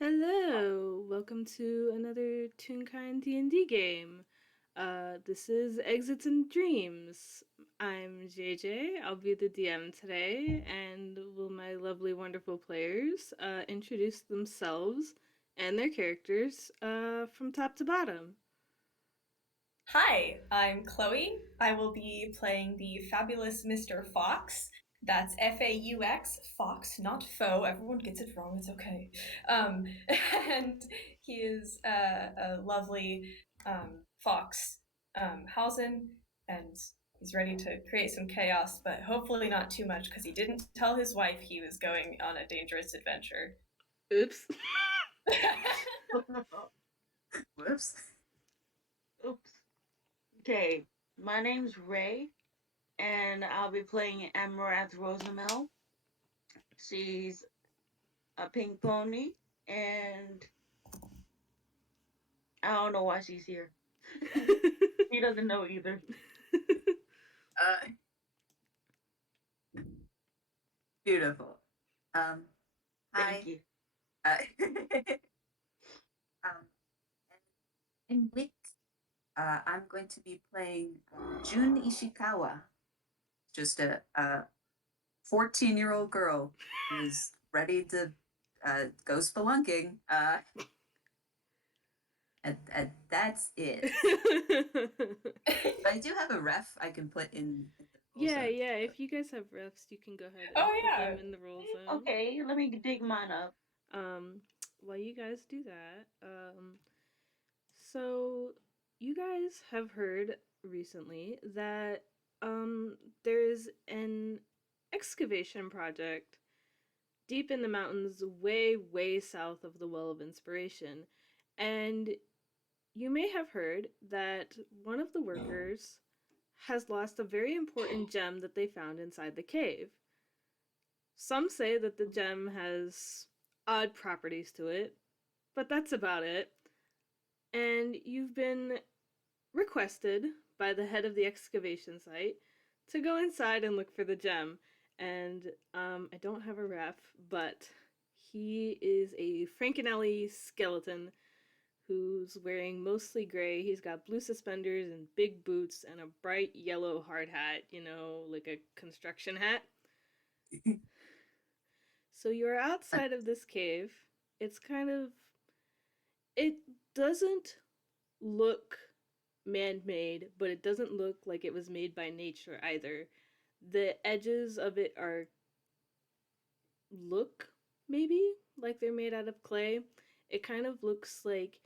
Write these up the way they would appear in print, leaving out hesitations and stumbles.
Hello, welcome to another Toonkind D&D game. This is Exits and Dreams. I'm JayJay. I'll be the DM today, and will my lovely, wonderful players introduce themselves and their characters from top to bottom. Hi, I'm Chloe. I will be playing the fabulous Mr. Fox. That's Faux, Fox, not Faux. Everyone gets it wrong. It's okay. And he is a lovely fox, Hausen, and he's ready to create some chaos, but hopefully not too much because he didn't tell his wife he was going on a dangerous adventure. Oops. Whoops. Oops. Okay, my name's Ray, and I'll be playing Amaranth Rosamel. She's a pink pony, and I don't know why she's here. He doesn't know either. Uh, Beautiful. Um, Thank Hi. you. Uh, um, in Wick, I'm going to be playing Jun Ishikawa, just a 14-year-old girl who's ready to go spelunking. And that's it. But I do have a ref I can put in the roll Yeah, zone. yeah, if you guys have refs, you can go ahead and Oh put them yeah. in the roll zone. Okay, let me dig mine up. Um, while you guys do that, so you guys have heard recently that there's an excavation project deep in the mountains way way south of the Well of Inspiration. And you may have heard that one of the workers has lost a very important gem that they found inside the cave. Some say that the gem has odd properties to it, but that's about it. And you've been requested by the head of the excavation site to go inside and look for the gem. And I don't have a ref, but he is a Frankenelli skeleton who's wearing mostly gray. He's got blue suspenders and big boots and a bright yellow hard hat, like a construction hat. So you're Uh, outside of this cave. It's kind of. It doesn't look man made, but it doesn't look like it was made by nature either. The edges of it are look maybe like they're made out of clay. It kind of looks like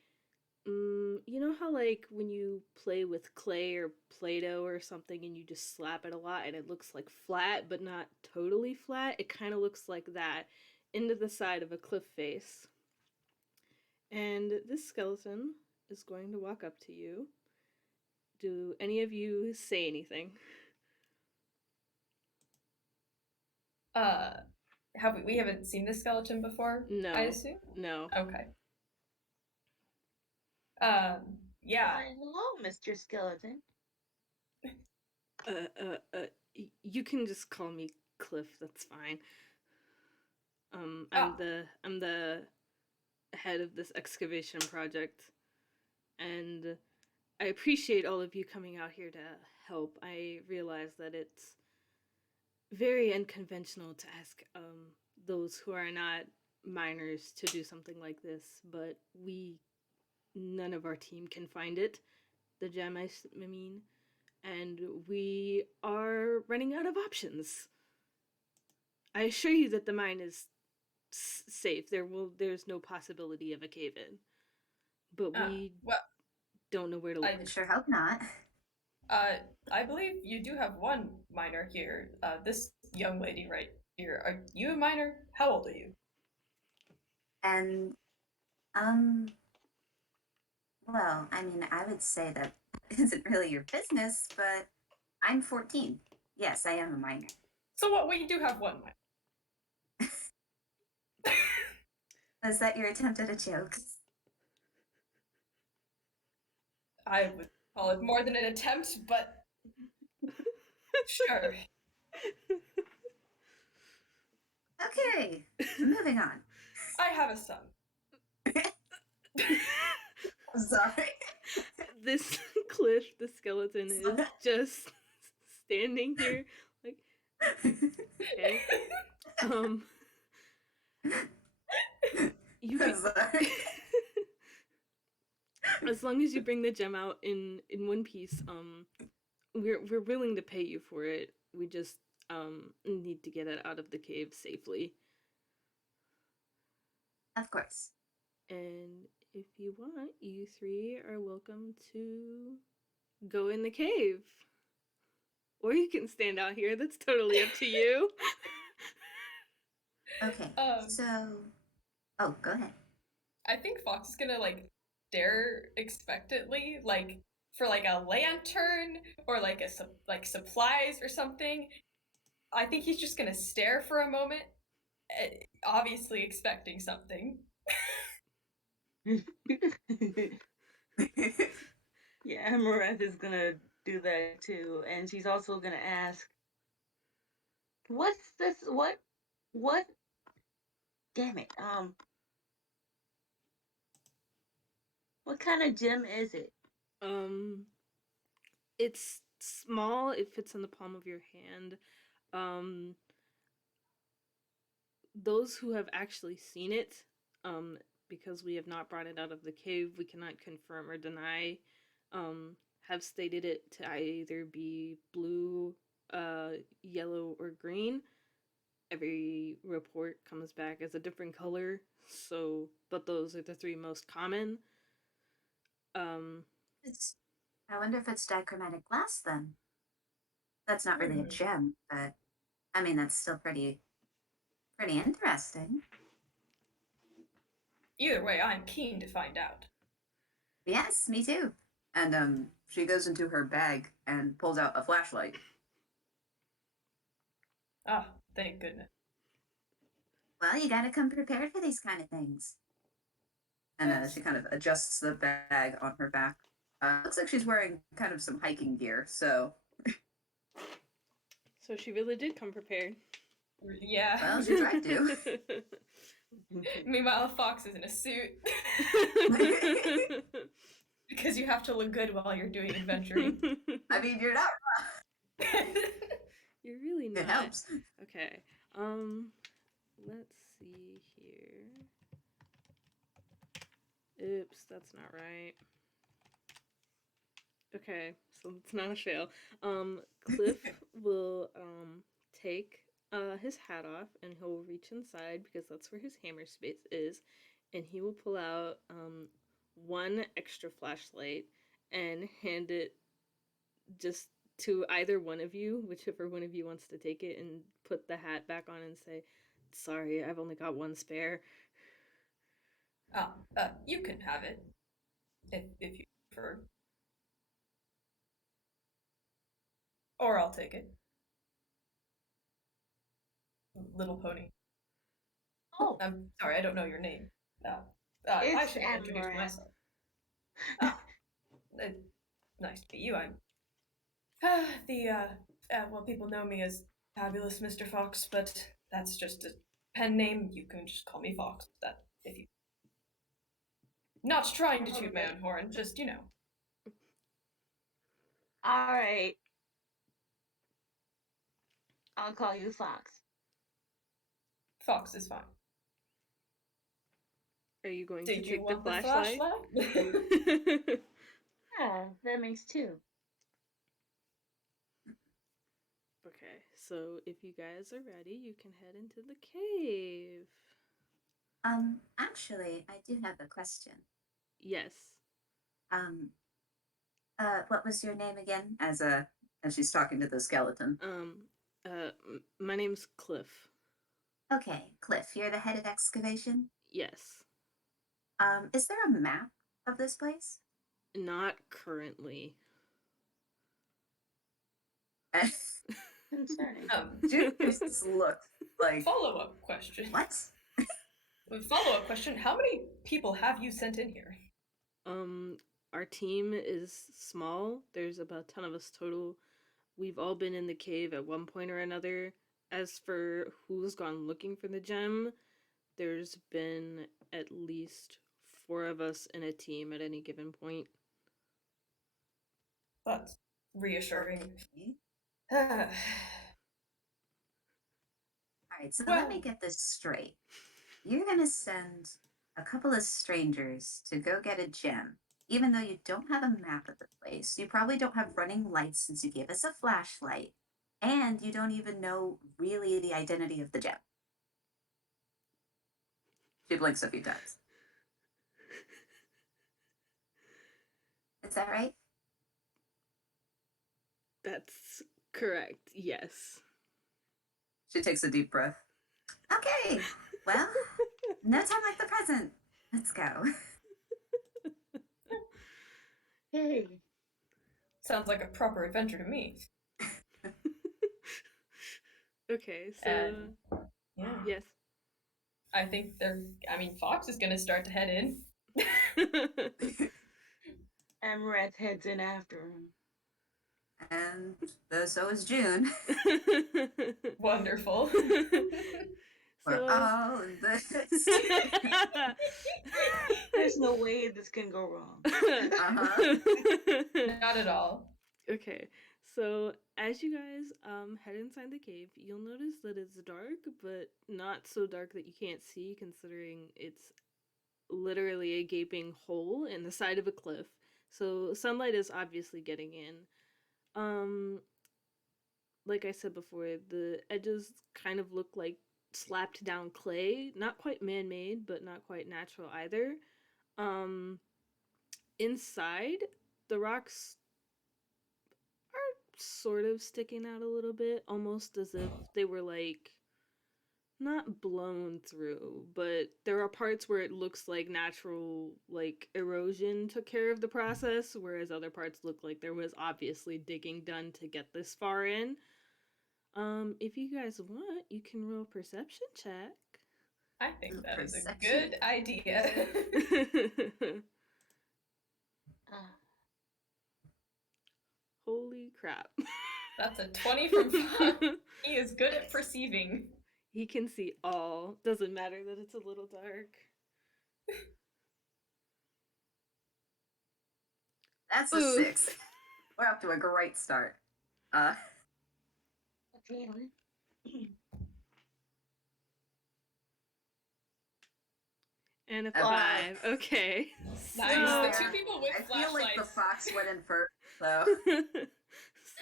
you know how like when you play with clay or Play-Doh or something and you just slap it a lot and it looks like flat but not totally flat? It kind of looks like that into the side of a cliff face. And this skeleton is going to walk up to you. Do any of you say anything? Uh, we haven't seen this skeleton before, I No. assume? No. Okay. Why, Yeah. hello, Mr. Skeleton. You can just call me Cliff, that's fine. I'm Ah, the head of this excavation project, and I appreciate all of you coming out here to help. I realize that it's very unconventional to ask those who are not minors to do something like this, but none of our team can find it. The gem, I mean, and we are running out of options. I assure you that the mine is safe. There's no possibility of a cave in, but we well, don't know where to I I, look. sure hope not. I believe you do have one minor here. This young lady right here. Are you a minor? How old are you? And um, well, I mean, I would say that isn't really your business, but I'm 14. Yes, I am a minor. So what? We do have one minor. Was that your attempt at a joke? I would call it more than an attempt, but sure. Okay, moving on. I have a son. I'm sorry. This Cliff, the skeleton, is just standing here like, okay. You I'm can sorry. as long as you bring the gem out in one piece, we're willing to pay you for it. We just need to get it out of the cave safely. Of course. And if you want, you three are welcome to go in the cave. Or you can stand out here. That's totally up to you. Okay. So, go ahead. I think Fox is gonna like stare expectantly, like for like a lantern or like like supplies or something. I think he's just gonna stare for a moment, obviously expecting something. Yeah, Amaranth is gonna do that too, and she's also gonna ask, "What's this? What? Damn it! What kind of gem is it?" It's small. It fits in the palm of your hand. Those who have actually seen it, because we have not brought it out of the cave, we cannot confirm or deny, have stated it to either be blue, yellow, or green. Every report comes back as a different color, so, but those are the three most common. I wonder if it's dichromatic glass then. That's not really a gem, but I mean that's still pretty interesting. Either way, I'm keen to find out. Yes, me too. And she goes into her bag and pulls out a flashlight. Ah, thank goodness. Well, you gotta come prepared for these kind of things. And she kind of adjusts the bag on her back. Looks like she's wearing kind of some hiking gear, so. So she really did come prepared. Yeah. Well, she tried to. Meanwhile, Fox is in a suit. Because you have to look good while you're doing adventuring. I mean, you're not wrong. You're really not. It helps. Okay. Let's see here. Oops, that's not right. Okay, so it's not a fail. Cliff will take his hat off and he'll reach inside because that's where his hammer space is, and he will pull out one extra flashlight and hand it just to either one of you, whichever one of you wants to take it, and put the hat back on and say, "Sorry, I've only got one spare." You can have it if you prefer. Or I'll take it. Little Pony. Oh, I'm sorry, I don't know your name. I should have introduced Amaranth. myself. Nice to meet you. I'm well, people know me as Fabulous Mr. Fox, but that's just a pen name. You can just call me Fox. That if you. Not trying to toot my own horn, just all right. I'll call you Fox. Fox is fine. Are you going Did to you take the want the flashlight? flashlight? Yeah, that makes two. Okay, so if you guys are ready, you can head into the cave. Actually, I do have a question. Yes. What was your name again? As she's talking to the skeleton. My name's Cliff. Okay, Cliff, you're the head of excavation? Yes. Is there a map of this place? Not currently. Concerning. Jun just looked like. Follow-up question. What? Follow-up question. How many people have you sent in here? Our team is small. There's about 10 of us total. We've all been in the cave at one point or another. As for who's gone looking for the gem, there's been at least 4 of us in a team at any given point. That's reassuring. Okay. All right, so let me get this straight. You're going to send a couple of strangers to go get a gem, even though you don't have a map of the place. You probably don't have running lights since you gave us a flashlight, and you don't even know really the identity of the gem. She blinks a few times. Is that right? That's correct, yes. She takes a deep breath. Okay, well, no time like the present. Let's go. Hey. Sounds like a proper adventure to me. Okay, so And yeah, yes. I think Fox is gonna start to head in. Amaranth heads in after him. And so is June. Wonderful. We're all in this. There's no way this can go wrong. Not at all. Okay, so as you guys head inside the cave, you'll notice that it's dark, but not so dark that you can't see, considering it's literally a gaping hole in the side of a cliff. So sunlight is obviously getting in. Like I said before, the edges kind of look like slapped down clay, not quite man-made, but not quite natural either. Inside, the rocks are sort of sticking out a little bit, almost as if they were like not blown through, but there are parts where it looks like natural like erosion took care of the process, whereas other parts look like there was obviously digging done to get this far in. If you guys want, you can roll a perception check. I think that is a Perception. good idea. Holy crap. That's a 20 from Fox. He is good at perceiving. He can see all. Doesn't matter that it's a little dark. That's a Ooh. 6. We're up to a great start. Okay. And a A 5. Okay. Nice. So, The two people with I feel like the flashlights. fox went in first, so.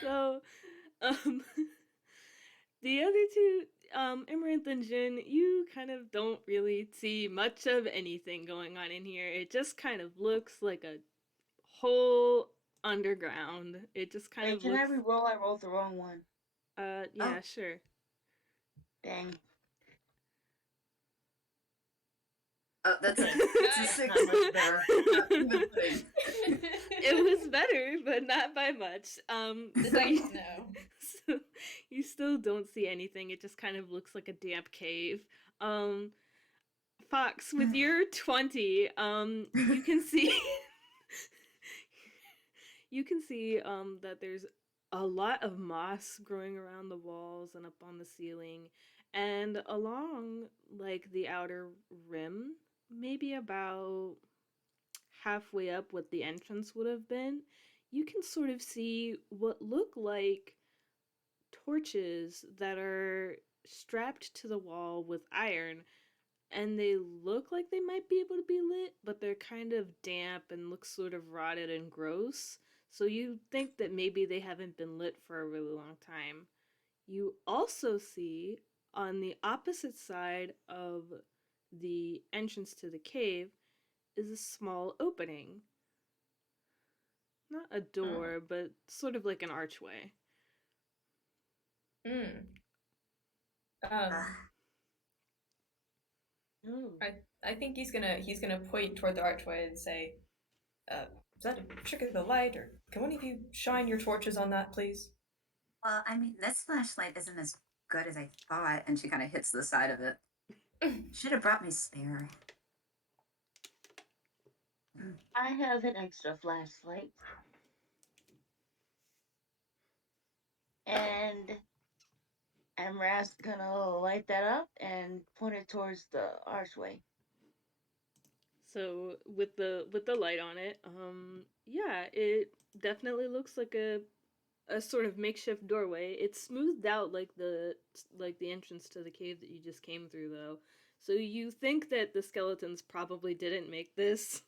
so the other two, Amaranth and Jin, you kind of don't really see much of anything going on in here. It just kind of looks like a hole underground. It just kind Hey, of can looks. I re-roll? I rolled the wrong one. Yeah, Oh. sure. Dang. Oh, that's Okay. it's a 6 right there. Not even thing. It was better, but not by much. The So dice know. so you still don't see anything. It just kind of looks like a damp cave. Fox, with your 20, you can see that there's a lot of moss growing around the walls and up on the ceiling, and along like the outer rim, maybe about halfway up what the entrance would have been, you can sort of see what look like torches that are strapped to the wall with iron, and they look like they might be able to be lit, but they're kind of damp and look sort of rotted and gross. So you think that maybe they haven't been lit for a really long time. You also see on the opposite side of the entrance to the cave is a small opening. Not a door, but sort of like an archway. I think he's gonna point toward the archway and say, is that a trick of the light, or can one of you shine your torches on that, please? Well, I mean, this flashlight isn't as good as I thought, and she kind of hits the side of it. Should have brought me spare. I have an extra flashlight. And Amaranth's gonna light that up and point it towards the archway. So with the light on it, yeah, it definitely looks like a sort of makeshift doorway. It's smoothed out like the entrance to the cave that you just came through, though. So you think that the skeletons probably didn't make this,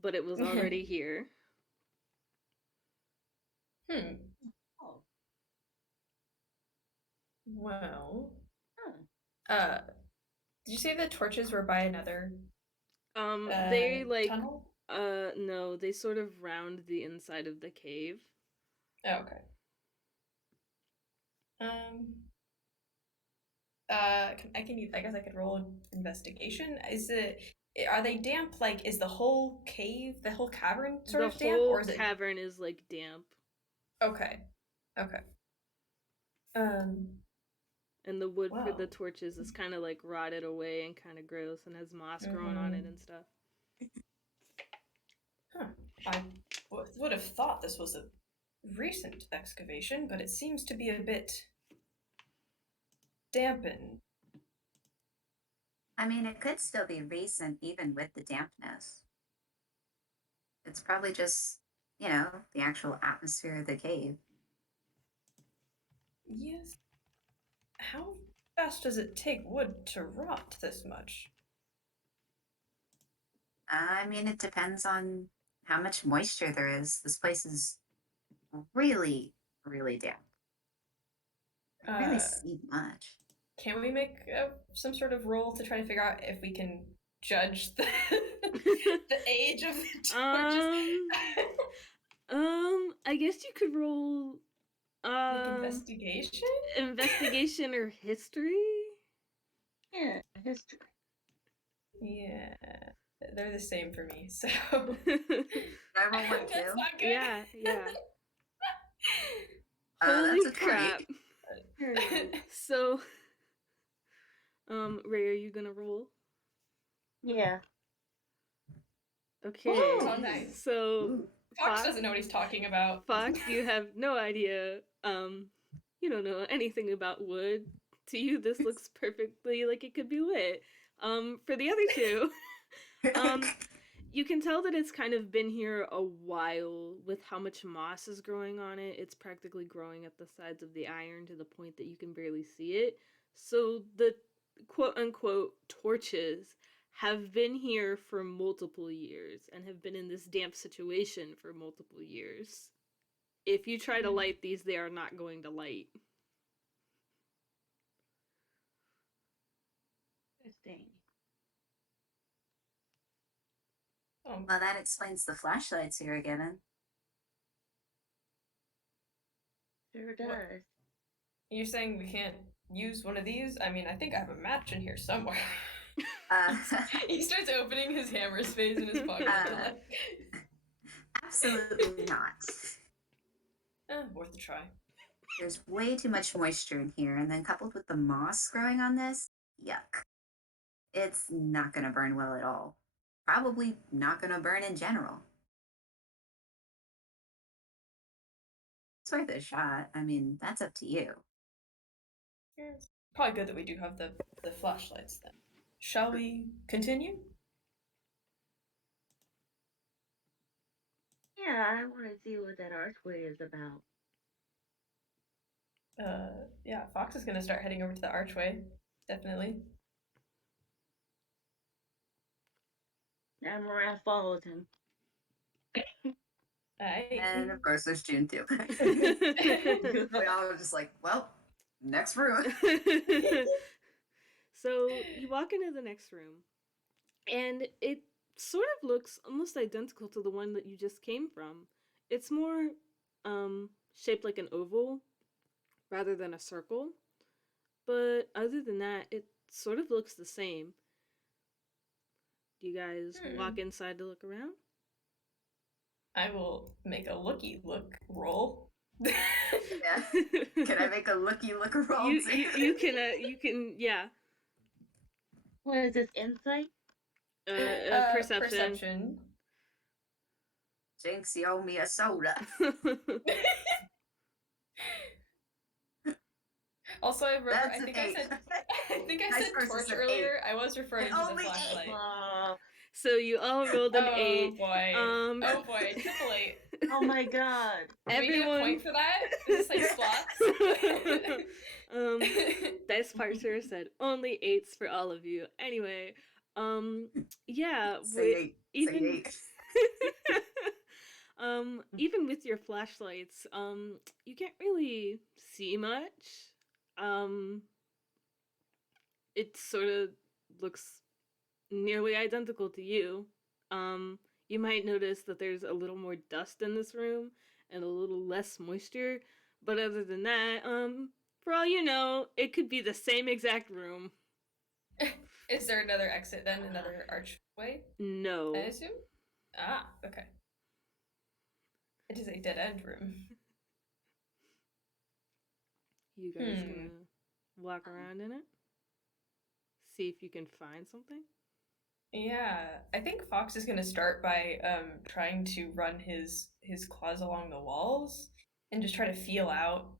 but it was already here. Hmm. Oh. Well. Huh. Did you say the torches were by another They like tunnel? no, they sort of round the inside of the cave. Oh, okay. I guess I could roll investigation. Are they damp? Like, is the whole cave, the whole cavern sort of damp, or is The it? whole cavern is like damp. Okay. Okay. And the wood for the Wow. torches is kind of like rotted away and kind of gross and has moss growing on it and stuff. Huh. I would have thought this was a recent excavation, but it seems to be a bit dampened. I mean, it could still be recent even with the dampness. It's probably just, the actual atmosphere of the cave. Yes. How fast does it take wood to rot this much? I mean, it depends on how much moisture there is. This place is really, really damp. I don't really see much. Can we make some sort of roll to try to figure out if we can judge the age of the torches? I guess you could roll Like investigation? Investigation or history? Yeah, history. Yeah. They're the same for me, so I roll one too. That's not good. Yeah. Holy Holy crap. So Ray, are you gonna roll? Yeah. Okay. Oh, nice. So Fox doesn't know what he's talking about. Fox, you have no idea. You don't know anything about wood. To you, this looks perfectly like it could be lit. For the other two, you can tell that it's kind of been here a while with how much moss is growing on it. It's practically growing at the sides of the iron to the point that you can barely see it. So the quote unquote torches have been here for multiple years and have been in this damp situation for multiple years. If you try to light these, they are not going to light. Interesting. Oh. Well, that explains the flashlights here again. Sure does. What? You're saying we can't use one of these? I mean, I think I have a match in here somewhere. He starts opening his hammer space in his pocket. Absolutely not. Worth a try. There's way too much moisture in here, and then coupled with the moss growing on this, yuck. It's not going to burn well at all. Probably not going to burn in general. It's worth a shot. I mean, that's up to you. Yeah, it's probably good that we do have the flashlights then. Shall we continue? Yeah, I want to see what that archway is about. Yeah, Fox is gonna start heading over to the archway. Definitely. Amaranth follows him. And of course, there's June too. We all were just like, well, next room. So you walk into the next room, and it sort of looks almost identical to the one that you just came from. It's more shaped like an oval rather than a circle, but other than that, it sort of looks the same. Do you guys walk inside to look around? I will make a looky look roll. Yeah. Can I make a looky look roll? You can, yeah. What is this, insight? Perception. Jinx, you owe me a soda. Also, I remember, I think I said torch earlier. I was referring to the flashlight. So you all rolled an 8. Boy. Oh boy, triple 8. Oh my god. Do we get a point for that? Is this like slots? Dice Parser said only 8s for all of you. Anyway, yeah, Say 8. even Say 8. even with your flashlights, you can't really see much. It sort of looks nearly identical to you. You might notice that there's a little more dust in this room and a little less moisture, but other than that, for all you know, it could be the same exact room. Is there another exit then? Another archway? No. I assume? Ah, okay. It is a dead-end room. You guys gonna walk around in it? See if you can find something? Yeah, I think Fox is gonna start by trying to run his claws along the walls and just try to feel out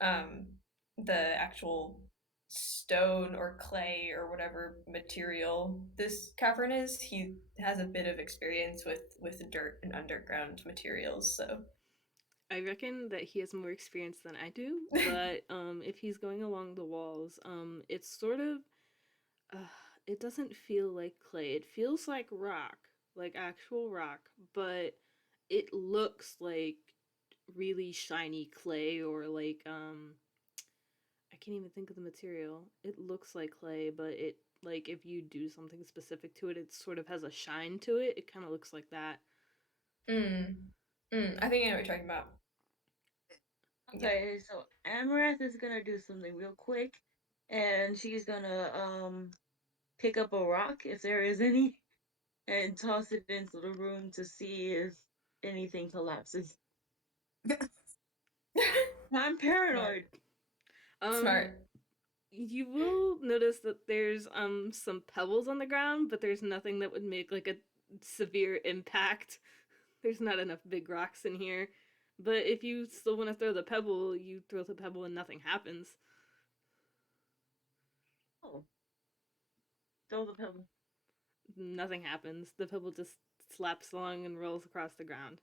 the actual stone or clay or whatever material this cavern is. He has a bit of experience with dirt and underground materials, so I reckon that he has more experience than I do, but if he's going along the walls, it's sort of it doesn't feel like clay. It feels like rock, like actual rock, but it looks like really shiny clay or like I can't even think of the material. It looks like clay, but it like if you do something specific to it, it sort of has a shine to it. It kind of looks like that. I think I know what you're talking about. Okay, so Amaranth is gonna do something real quick, and she's gonna pick up a rock if there is any, and toss it into the room to see if anything collapses. I'm paranoid. Smart. You will notice that there's some pebbles on the ground, but there's nothing that would make like a severe impact. There's not enough big rocks in here. But if you still want to throw the pebble, you throw the pebble and nothing happens. Oh. Throw the pebble. Nothing happens. The pebble just slaps along and rolls across the ground.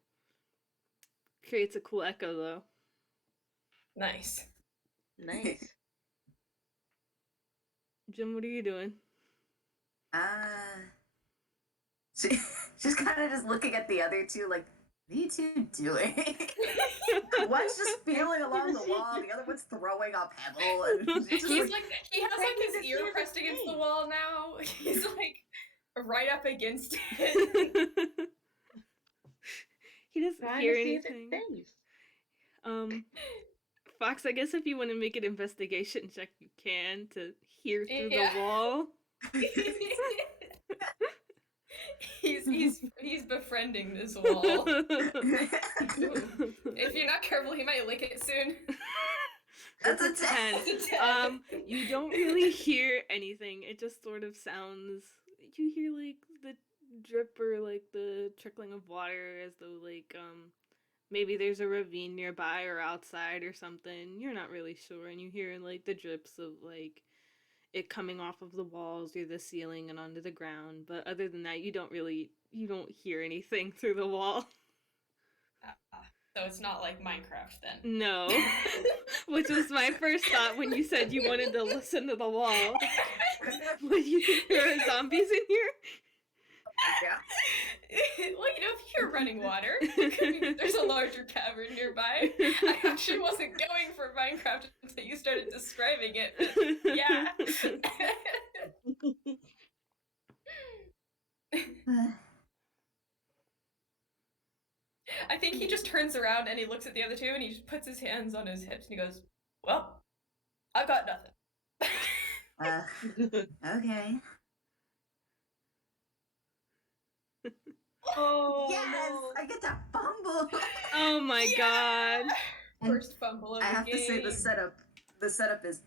Creates a cool echo though. Nice. Nice. Jim, what are you doing? She's kind of just looking at the other two like, what are you two doing? One's just feeling along the wall, the other one's throwing a pebble. And He's like, he has like his ear pressed against the wall now. He's like right up against it. He doesn't hear anything. Fox, I guess if you want to make an investigation check, you can to hear through the wall. He's befriending this wall. If you're not careful, he might lick it soon. That's a 10. You don't really hear anything. It just sort of sounds. You hear like the drip or like the trickling of water, as though like maybe there's a ravine nearby or outside or something. You're not really sure, and you hear like the drips of like it coming off of the walls or the ceiling and onto the ground. But other than that, you don't hear anything through the wall. So it's not like Minecraft then. No. Which was my first thought when you said you wanted to listen to the wall. Would you think there are zombies in here? Yeah. Well, you know, if you're running water, there's a larger cavern nearby. I actually wasn't going for Minecraft until you started describing it. But yeah. I think he just turns around and he looks at the other two and he just puts his hands on his hips and he goes, "Well, I got nothing." Okay. Oh yes, no. I get to fumble. Oh my god! First fumble of the game. I have to say the setup is,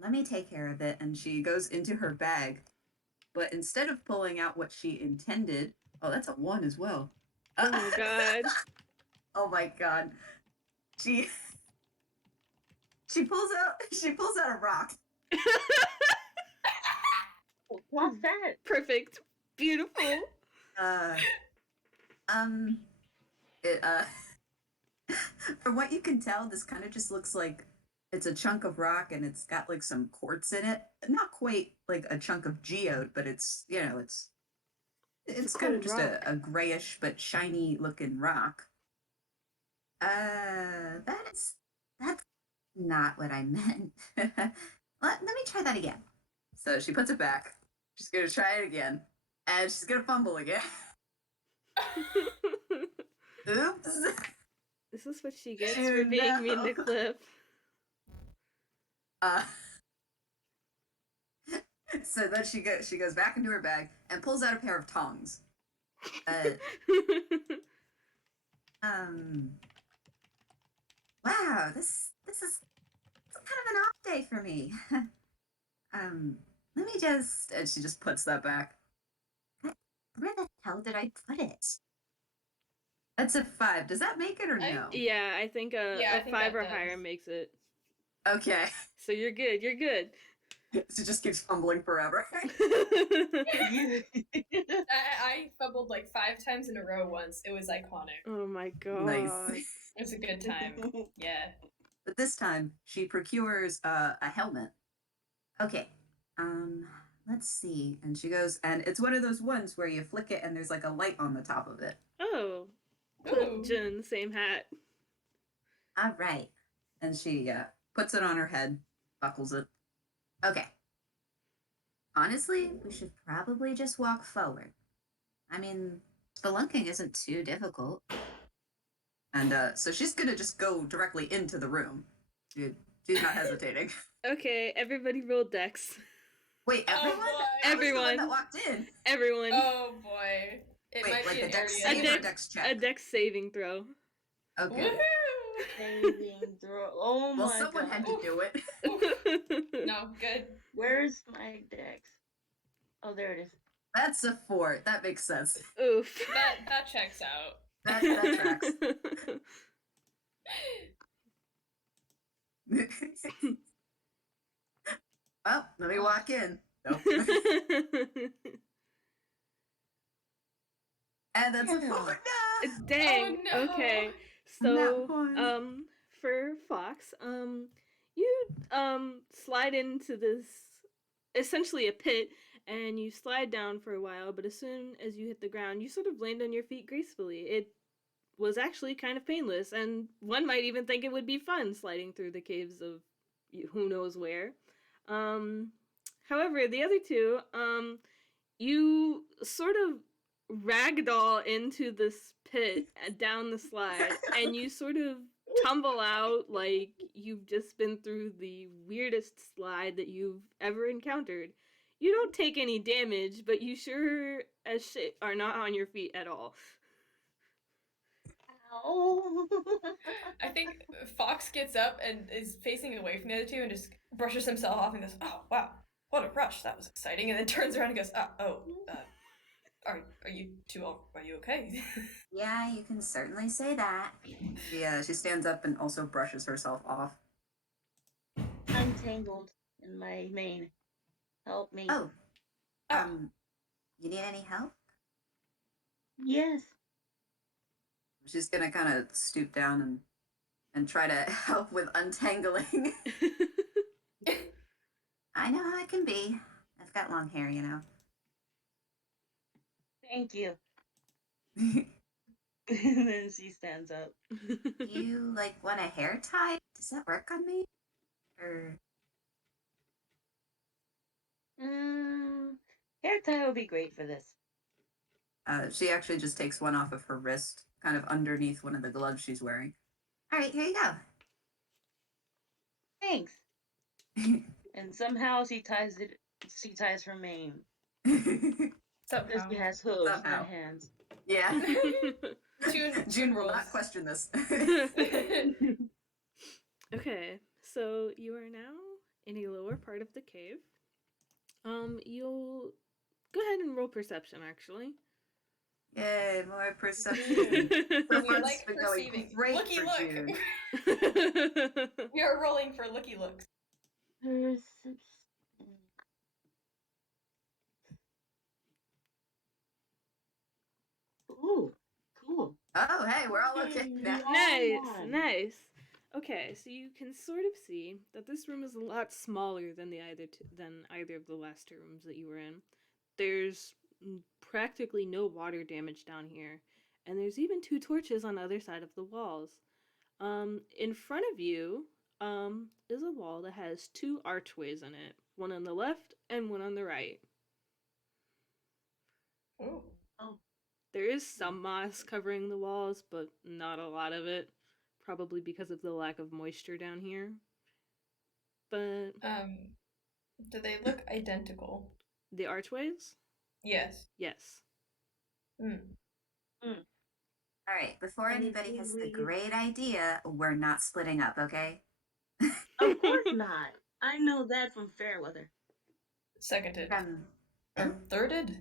let me take care of it. And she goes into her bag, but instead of pulling out what she intended, oh, that's a 1 as well. Oh my god! Oh my god! She pulls out a rock. What's that? Perfect. Beautiful. It from what you can tell, this kind of just looks like it's a chunk of rock and it's got like some quartz in it. Not quite like a chunk of geode, but it's it's kind of cool just rock. a grayish but shiny looking rock. That's not what I meant. Let me try that again. So she puts it back. She's gonna try it again, and she's gonna fumble again. Oops. This is what she gets for being mean to Cliff. So then she goes back into her bag and pulls out a pair of tongs. Wow, this is kind of an off day for me. Let me just, and she just puts that back. Where the hell did I put it? That's a 5. Does that make it or no? Yeah, I think I a think 5 that or does. higher makes it. Okay. So you're good. You're good. She just keeps fumbling forever. I fumbled like 5 times in a row once. It was iconic. Oh my god. Nice. It was a good time. Yeah. But this time, she procures a helmet. Okay. Let's see. And she goes, and it's one of those ones where you flick it and there's like a light on the top of it. Oh. Ooh. Jun, same hat. All right. And she puts it on her head, buckles it. Okay. Honestly, we should probably just walk forward. I mean, spelunking isn't too difficult. And so she's gonna just go directly into the room. She's not hesitating. Okay, everybody roll dex. Wait, everyone? boy. I was the one Everyone. that walked in. Everyone. Oh boy. It Wait, might like be a an dex area. save or dex check? A dex saving throw. Okay. Woohoo! Saving throw. Oh Well, my someone god. had to do it. No, good. Where's my dex? Oh, there it is. That's a 4. That makes sense. Oof. That checks out. That tracks. Well, let me walk in. Nope. And that's a 4. No! Dang. Oh, no. Okay. Not So, one. for Fox, you slide into this essentially a pit, and you slide down for a while. But as soon as you hit the ground, you sort of land on your feet gracefully. It was actually kind of painless, and one might even think it would be fun sliding through the caves of who knows where. However, the other two, you sort of ragdoll into this pit down the slide, and you sort of tumble out like you've just been through the weirdest slide that you've ever encountered. You don't take any damage, but you sure as shit are not on your feet at all. Ow. I think Fox gets up and is facing away from the other two and just brushes himself off and goes, "Oh wow, what a rush! That was exciting." And then turns around and goes, "Are you two? Are you okay?" Yeah, you can certainly say that. Yeah, she stands up and also brushes herself off. I'm tangled in my mane. Help me. Oh. You need any help? Yes. She's gonna kind of stoop down and try to help with untangling. I know how it can be. I've got long hair, you know. Thank you. And then she stands up. You want a hair tie? Does that work on me? Or Hair tie would be great for this. she actually just takes one off of her wrist, kind of underneath one of the gloves she's wearing. All right, here you go. Thanks. And somehow she ties it. She ties her mane. Because she has hooves, Somehow. not hands. Yeah. June will rules. not question this. Okay, so you are now in a lower part of the cave. You'll go ahead and roll perception, actually. Yay, more perception. We like perceiving. Looky look. We are rolling for looky looks. Perception. Ooh, cool. Oh, hey, we're all okay now. Nice. Okay, so you can sort of see that this room is a lot smaller than than either of the last two rooms that you were in. There's practically no water damage down here, and there's even two torches on the other side of the walls. In front of you, is a wall that has two archways in it, one on the left and one on the right. Oh. There is some moss covering the walls, but not a lot of it, probably because of the lack of moisture down here. But do they look identical? the archways? Yes. Yes. All right, before anybody has the great idea, we're not splitting up, okay? Of course not. I know that from Fairweather. Seconded. Or thirded?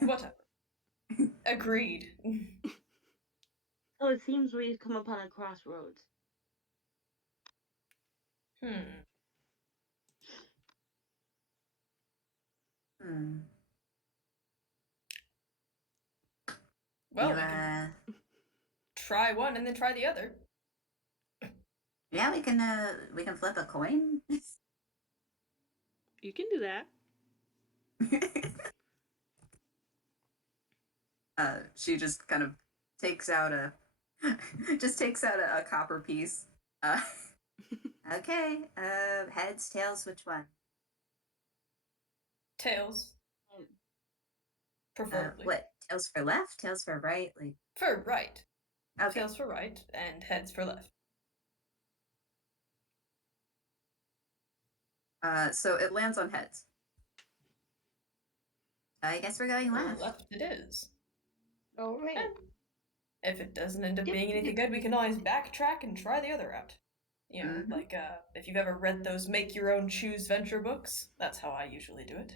Whatever. Agreed. Oh, it seems we've come upon a crossroads. Well, we can try one and then try the other. Yeah, we can flip a coin. You can do that. She just kind of takes out a copper piece. Okay. Heads, tails, which one? Tails. Preferably. What? Tails for left? Tails for right? Like for right. Okay. Tails for right and heads for left. So it lands on heads. I guess we're going left. Left it is. All right. And if it doesn't end up being anything good, we can always backtrack and try the other route. You know, like if you've ever read those make your own choose venture books, that's how I usually do it.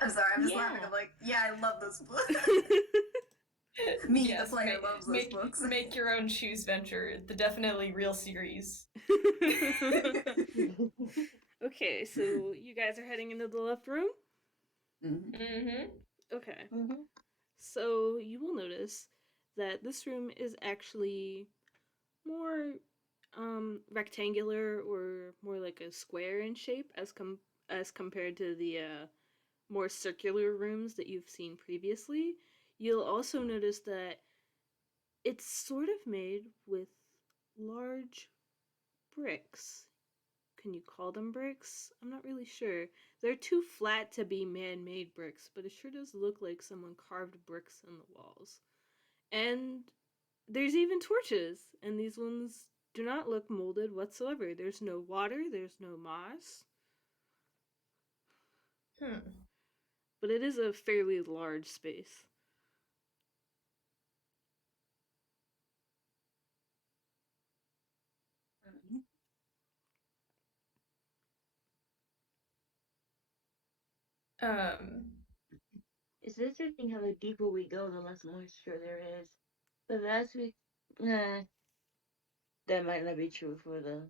I'm sorry, I'm just laughing. I'm like, yeah, I love this book. The player, loves those books. Make your own choose venture, the definitely real series. Okay, so you guys are heading into the left room? Okay. So you will notice that this room is actually more rectangular or more like a square in shape as compared to the more circular rooms that you've seen previously. You'll also notice that it's sort of made with large bricks. Can you call them bricks? I'm not really sure. They're too flat to be man-made bricks, but it sure does look like someone carved bricks in the walls. And there's even torches, and these ones do not look molded whatsoever. There's no water, there's no moss. But it is a fairly large space. It's interesting how the deeper we go, the less moisture there is. But as we, that might not be true for the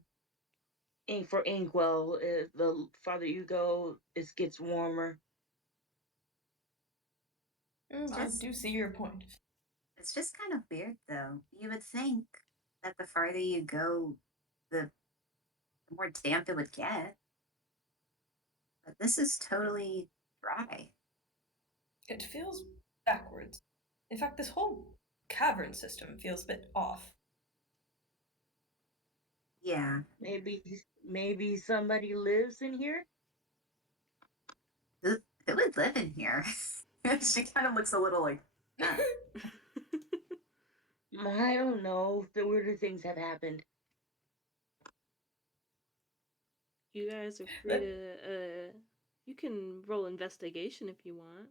Inkwell. The farther you go, it gets warmer. I do see your point. It's just kind of weird, though. You would think that the farther you go, the more damp it would get. But this is totally dry. It feels backwards. In fact, this whole cavern system feels a bit off. Yeah. Maybe somebody lives in here? Who would live in here? She kind of looks a little like... I don't know. The weirder things have happened. You guys are free to, you can roll investigation if you want.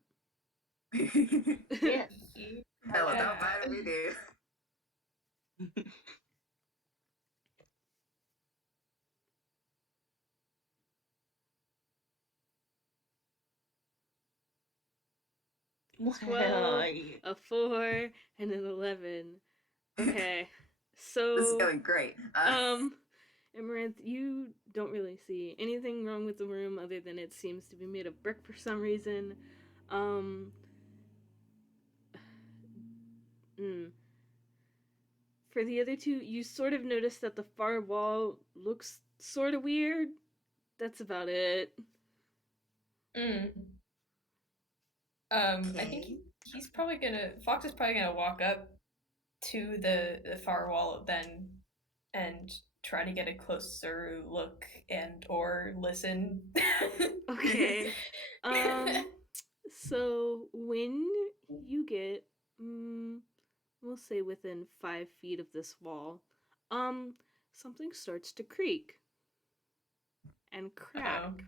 Yeah. Hell, don't matter, we do. Wow. 12, a 4, and an 11. Okay. So this is going great. Amaranth, you don't really see anything wrong with the room other than it seems to be made of brick for some reason. Um, For the other two, you sort of notice that the far wall looks sort of weird. That's about it. I think he's probably gonna. Fox is probably gonna walk up to the far wall then, and try to get a closer look and or listen. Okay. So when you get, we'll say within 5 feet of this wall, something starts to creak and crack.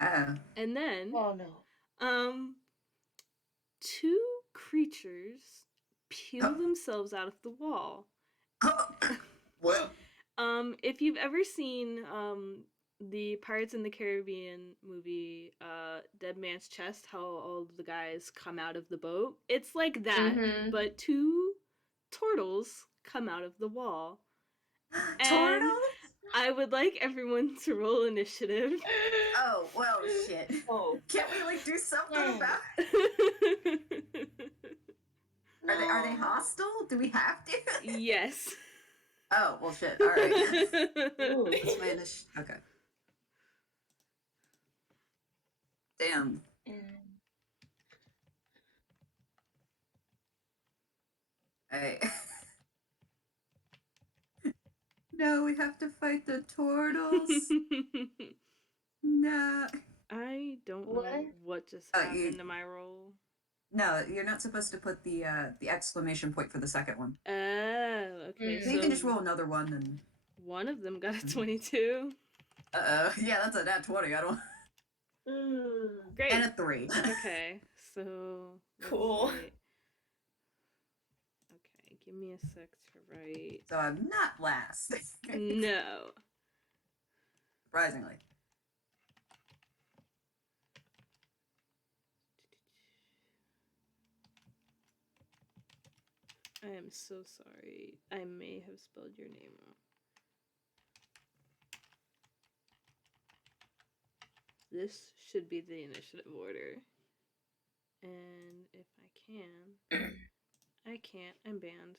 And then, oh no, two creatures peel themselves out of the wall. What? If you've ever seen the Pirates in the Caribbean movie, Dead Man's Chest, how all the guys come out of the boat, it's like that, but two turtles come out of the wall. Turtles? I would like everyone to roll initiative. Oh, well, shit. oh, Can't we, like, do something Dang. about it? Are they hostile? Do we have to? Yes. Oh, well, shit. All right. Ooh. That's my initiative. Okay. Damn. Alright. No, we have to fight the turtles. No. I don't know What? what just Oh, happened to my roll. No, you're not supposed to put the exclamation point for the second one. Okay. So you can just roll another one and. One of them got a 22. Yeah, that's a nat 20. I don't. Great. And a 3. Okay, so. Cool. Okay, give me a sec to write. So I'm not last. No. Surprisingly. I am so sorry. I may have spelled your name wrong. This should be the initiative order. And if I can. I can't. I'm banned.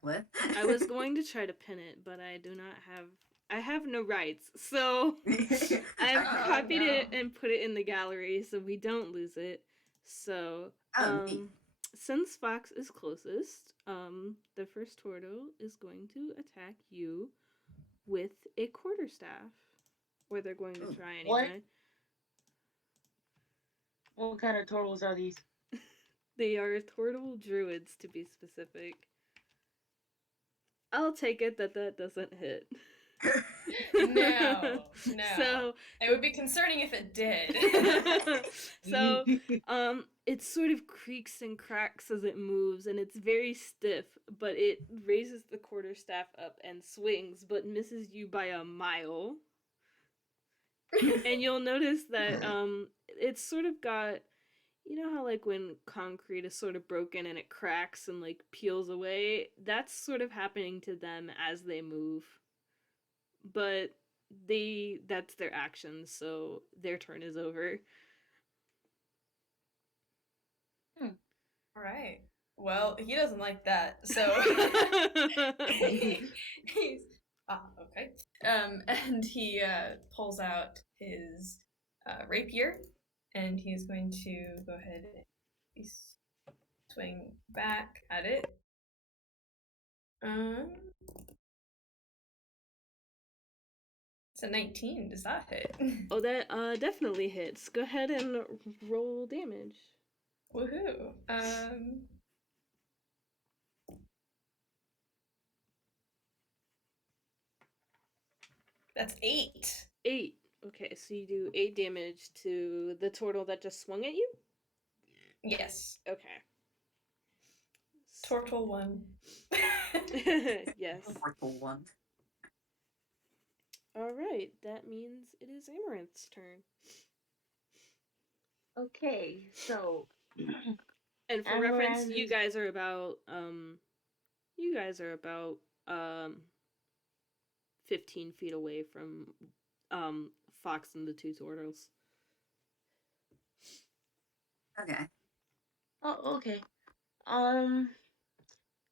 What? I was going to try to pin it, but I do not have. I have no rights, so I've copied it and put it in the gallery so we don't lose it. So, since Fox is closest, the first turtle is going to attack you with a quarterstaff, or they're going to try anyway. What kind of turtles are these? They are turtle druids, to be specific. I'll take it that doesn't hit. No. So it would be concerning if it did. So it sort of creaks and cracks as it moves, and it's very stiff, but it raises the quarterstaff up and swings, but misses you by a mile. And you'll notice that it's sort of got, you know how like when concrete is sort of broken and it cracks and like peels away? That's sort of happening to them as they move. But that's their actions, so their turn is over. All right. Well, he doesn't like that, so he's okay. And he pulls out his rapier, and he's going to go ahead and swing back at it. It's a 19. Does that hit? Oh, that definitely hits. Go ahead and roll damage. Woohoo! That's 8. 8. Okay, so you do 8 damage to the turtle that just swung at you? Yes. Okay. Turtle 1. Yes. Turtle 1. Alright, that means it is Amaranth's turn. Okay, so. And for reference, you guys are about 15 feet away from Fox and the two turtles. Okay. Oh, okay.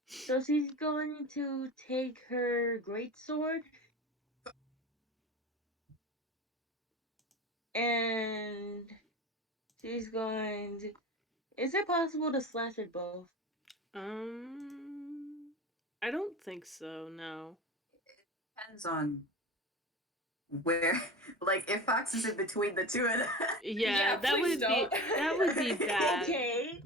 So she's going to take her greatsword and she's going to. Is it possible to slash at both? I don't think so. No. Depends on where, like, if Fox is in between the two of them. Yeah, that please would be don't. bad. Okay.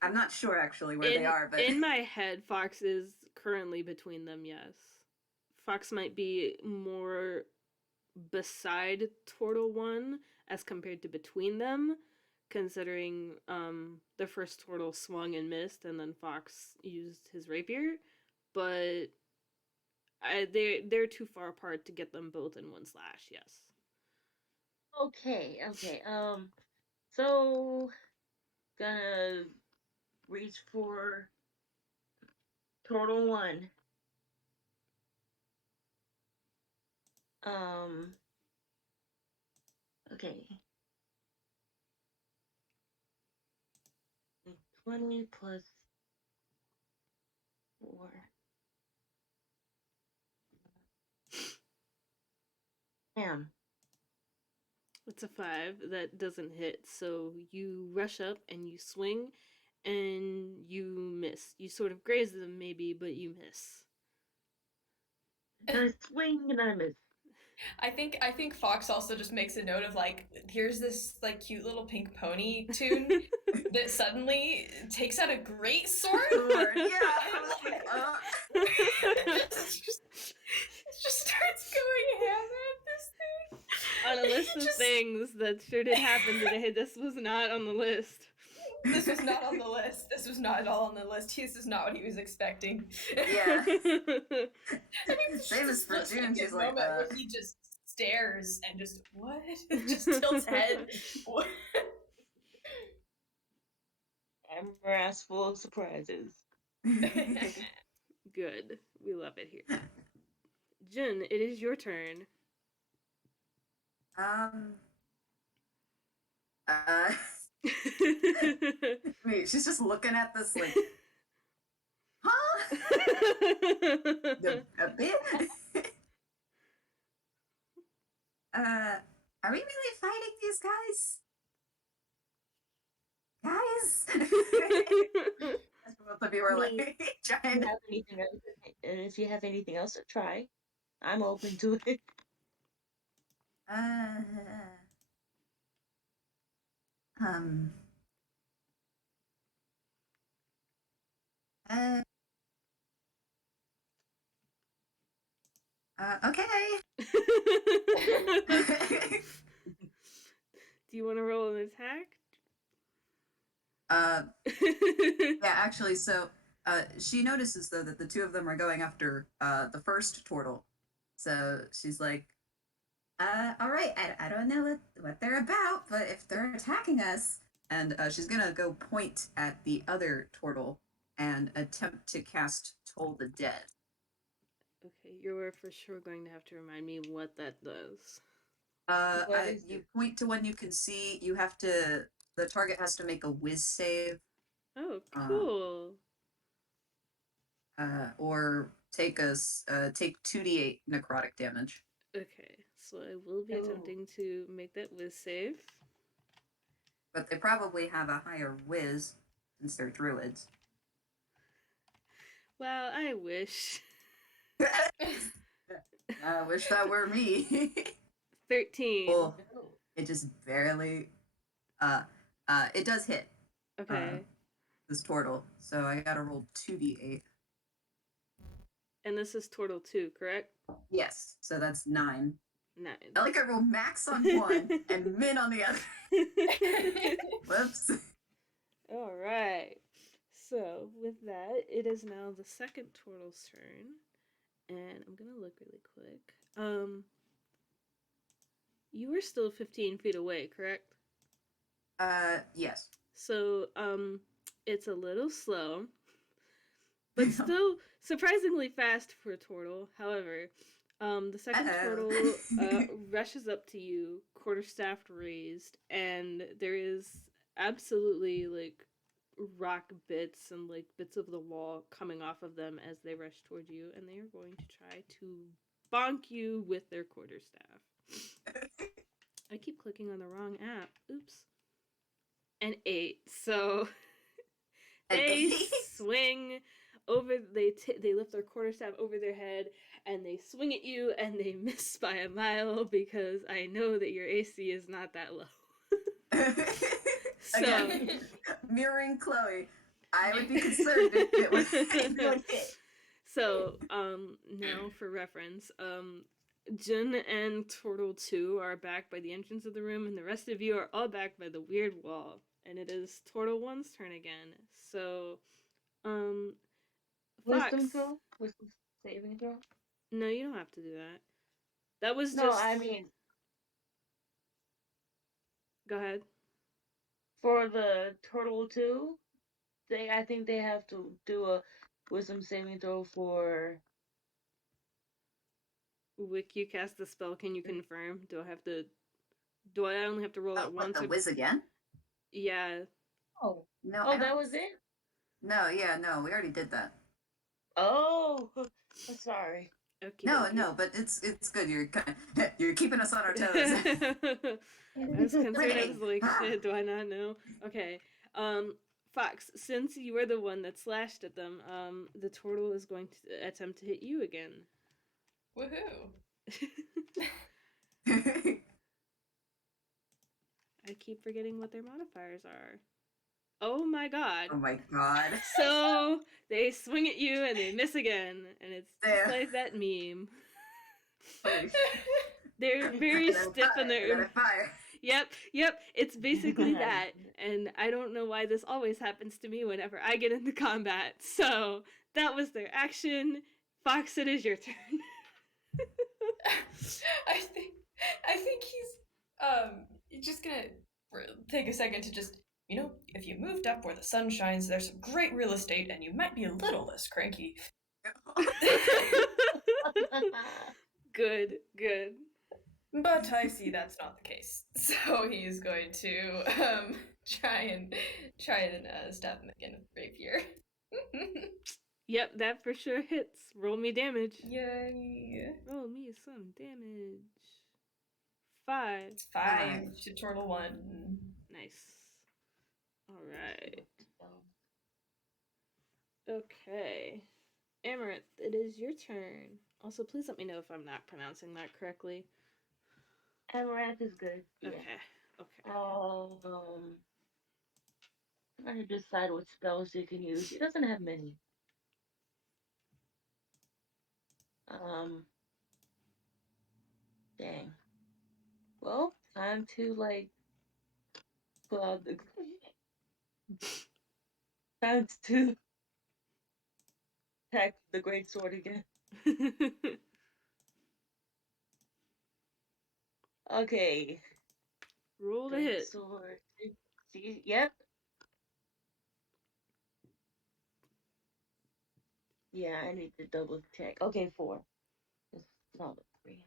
I'm not sure actually where they are, but in my head, Fox is currently between them. Yes, Fox might be more beside Turtle One as compared to between them, considering the first turtle swung and missed, and then Fox used his rapier, but they're too far apart to get them both in one slash. Yes. Okay. So gonna reach for Turtle One. Okay. 20 plus 4. Damn. It's a 5 that doesn't hit, so you rush up and you swing, and you miss. You sort of graze them maybe, but you miss. I swing and I miss. I think Fox also just makes a note of like, here's this like cute little pink pony tune that suddenly takes out a great sword. Just starts going ham at this thing. On a list of things that sure did happen today, this was not on the list. This was not on the list. This was not at all on the list. This is not what he was expecting. yeah. Same as for June, she's like, where he just stares and just what? Just tilts head. What? Amaranth full of surprises. Good. We love it here. Jun, it is your turn. Wait, she's just looking at this like, huh? A bit? Are we really fighting these guys? Guys? Both of you are like trying to... If you have anything else to try, I'm open to it. Okay. Do you want to roll an attack? Yeah, actually, so she notices though that the two of them are going after the first turtle. So she's like, all right, I don't know what they're about, but if they're attacking us, and she's gonna go point at the other turtle and attempt to cast Toll the Dead. Okay, you're for sure going to have to remind me what that does. You point to one you can see. You have to. The target has to make a whiz save. Oh, cool. Or take 2d8 necrotic damage. Okay, so I will be attempting to make that whiz save. But they probably have a higher whiz since they're druids. Well, I wish. I wish that were me. 13. Well, it just barely. It does hit. Okay. This turtle, so I gotta roll 2d8. And this is turtle 2, correct? Yes, so that's 9. 9. I like I roll max on one and min on the other. Whoops. All right. So with that, it is now the second turtle's turn, and I'm gonna look really quick. You were still 15 feet away, correct? Yes. So, it's a little slow. but still surprisingly fast for a turtle. However, the second turtle rushes up to you, quarterstaff raised, and there is absolutely like rock bits and like bits of the wall coming off of them as they rush towards you, and they are going to try to bonk you with their quarterstaff. I keep clicking on the wrong app. Oops. An 8. So they swing over. They lift their quarterstaff over their head and they swing at you and they miss by a mile because I know that your AC is not that low. So again, mirroring Chloe, I would be concerned if it was good hit. So now for reference, Jun and Turtle 2 are back by the entrance of the room, and the rest of you are all back by the weird wall. And it is Turtle 1's turn again. So, Wisdom Fox. throw? Wisdom saving throw? No, you don't have to do that. That was No, just. I mean, Go ahead. for the turtle 2, I think they have to do a wisdom saving throw for. Wick, you cast the spell. Can you confirm? Do I only have to roll it once? What, the whiz again? Yeah. Oh. No. Oh, that was it? No, yeah, no, we already did that. Oh, I'm sorry. Okay. No, but it's good. You're keeping us on our toes. I was concerned. I was like, shit, do I not know? Okay. Fox, since you were the one that slashed at them, the turtle is going to attempt to hit you again. Woohoo! I keep forgetting what their modifiers are. Oh my god. Oh my god. So they swing at you and they miss again, and it's just like that meme. They're very stiff in their. Yep. It's basically that, and I don't know why this always happens to me whenever I get into combat. So that was their action. Fox, it is your turn. I think he's just gonna take a second to just, if you moved up where the sun shines, there's some great real estate, and you might be a little less cranky. Good. But I see that's not the case. So he's going to try and stab him again with rapier. Yep, that for sure hits. Roll me damage. Yay! Roll me some damage. 5. It's 5 to Turtle 1. Nice. Alright. Okay. Amaranth, it is your turn. Also, please let me know if I'm not pronouncing that correctly. Amaranth is good. Okay. Yeah. I'm trying to decide what spells you can use. He doesn't have many. Dang. Well, time to pull out the. Time to attack the great sword again. Okay. Roll the Great hit. sword. See, yep. Yeah, I need to double check. Okay, 4. It's not a 3.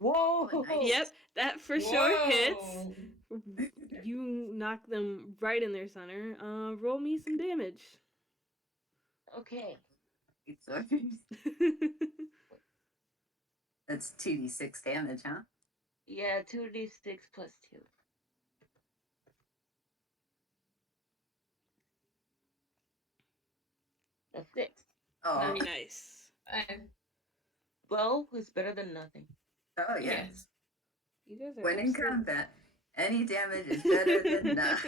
Whoa! Oh, nice. Yep, that for sure hits. You knock them right in their center. Roll me some damage. Okay. That's 2d6 damage, huh? Yeah, 2d6 plus 2. That's 6. Oh, very nice. Well, it's better than nothing. Oh yeah. Yes. You guys are when in combat, any damage is better than none.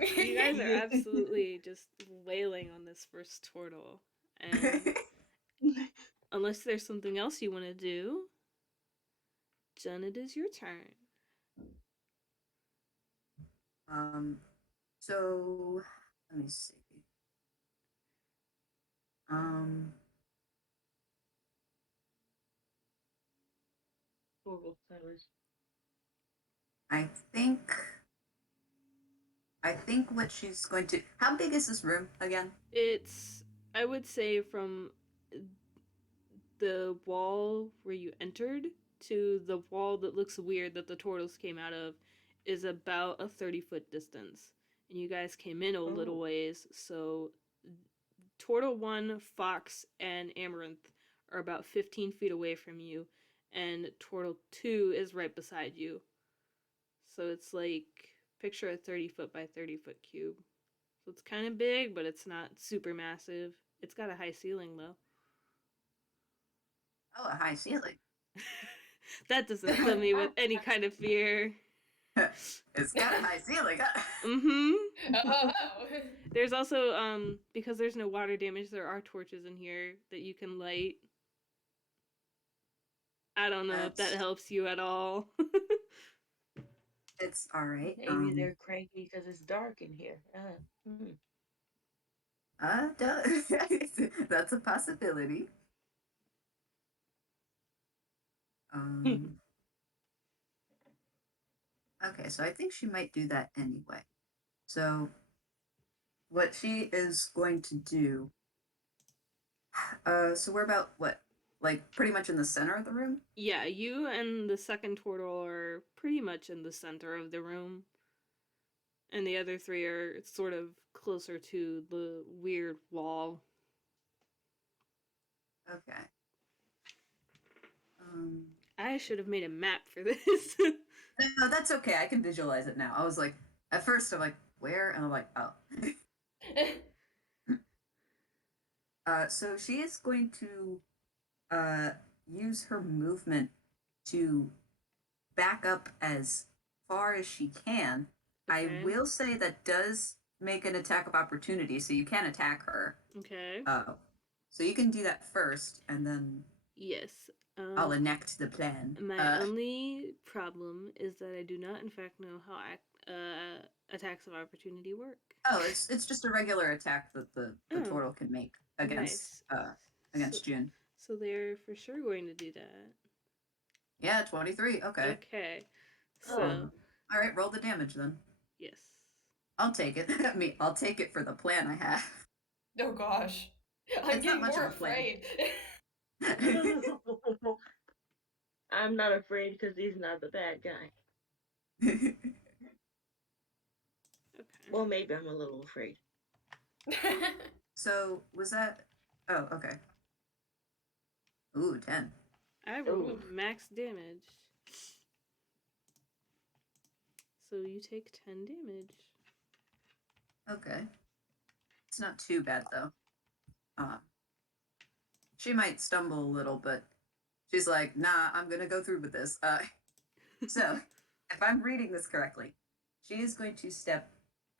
You guys are absolutely just wailing on this first turtle. And unless there's something else you want to do, Jen, it is your turn. So let me see. I think I think what she's going to... How big is this room again? It's, I would say, from the wall where you entered to the wall that looks weird that the turtles came out of is about a 30-foot distance. And you guys came in a little ways, so Turtle 1, Fox, and Amaranth are about 15 feet away from you, and Turtle 2 is right beside you. So it's like, picture a 30-foot by 30-foot cube. So it's kind of big, but it's not super massive. It's got a high ceiling, though. Oh, a high ceiling. That doesn't fill me with any kind of fear. It's got a high ceiling. Oh. There's also, because there's no water damage, there are torches in here that you can light. I don't know if that helps you at all. It's all right. Maybe they're cranky because it's dark in here. That's a possibility. Okay, so I think she might do that anyway. So what she is going to do... so we're about, what, like pretty much in the center of the room? Yeah, you and the second turtle are pretty much in the center of the room. And the other three are sort of closer to the weird wall. Okay. I should have made a map for this. No, that's okay. I can visualize it now. I was like, at first I'm like, where? And I'm like, oh. So she is going to use her movement to back up as far as she can. Okay. I will say that does make an attack of opportunity, so you can attack her. Okay. So you can do that first, and then yes. I'll enact the plan. My only problem is that I do not, in fact, know how attacks of opportunity work. Oh, it's just a regular attack that the turtle can make against Jun. So they're for sure going to do that. Yeah, 23. Okay. Okay. So. All right, roll the damage then. Yes. I'll take it. I'll take it for the plan I have. Oh gosh. I'm getting more afraid. I'm not afraid because he's not the bad guy. Okay. Well, maybe I'm a little afraid. So, was that... Oh, okay. Ooh, 10. I rolled max damage. So you take 10 damage. Okay. It's not too bad, though. She might stumble a little, but she's like, nah, I'm gonna go through with this. So, if I'm reading this correctly, she is going to step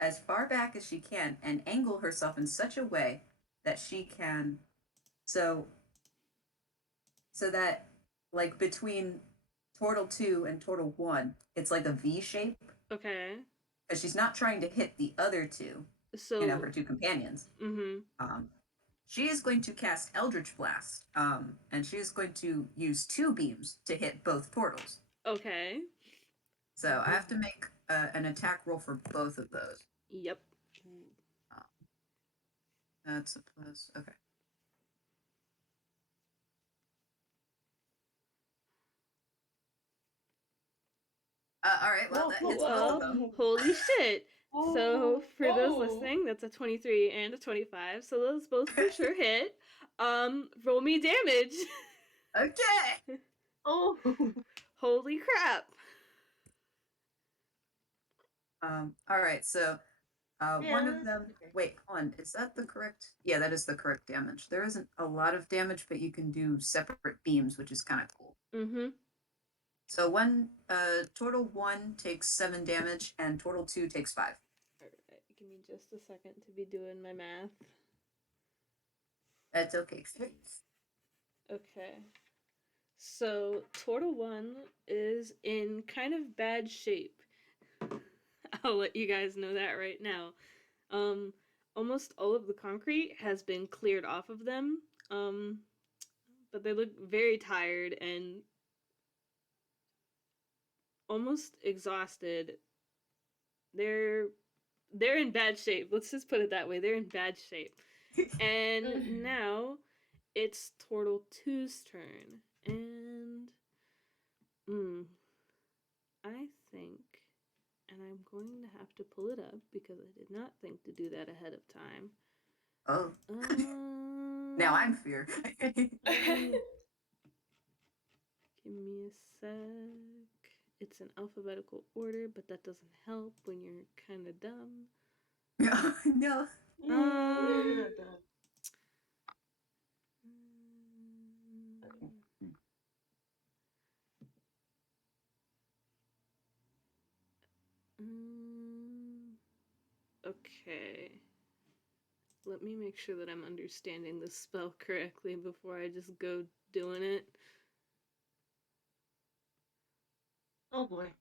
as far back as she can and angle herself in such a way that she can... So that, like, between Turtle 2 and Turtle 1, it's like a V shape. Okay. Because she's not trying to hit the other two, so, her two companions. She is going to cast Eldritch Blast, and she is going to use 2 beams to hit both portals. Okay. So I have to make an attack roll for both of those. Yep. That's a plus. Okay. All right, well, that hits both of them. Holy shit. So, for those listening, that's a 23 and a 25, so those both for sure hit. Roll me damage. Okay. Oh. Holy crap. All right, so one of them... Wait, hold on. Is that the correct... Yeah, that is the correct damage. There isn't a lot of damage, but you can do separate beams, which is kind of cool. So Turtle 1 takes 7 damage, and Turtle 2 takes 5. Alright, give me just a second to be doing my math. That's okay. Okay. So, Turtle 1 is in kind of bad shape. I'll let you guys know that right now. Almost all of the concrete has been cleared off of them, but they look very tired and almost exhausted. They're in bad shape. Let's just put it that way. They're in bad shape. And now it's Turtle 2's turn. And I think, and I'm going to have to pull it up because I did not think to do that ahead of time. Oh. Now I'm fear. Give me a sec. It's in alphabetical order, but that doesn't help when you're kind of dumb. No. Okay. Let me make sure that I'm understanding the spell correctly before I just go doing it. Oh boy.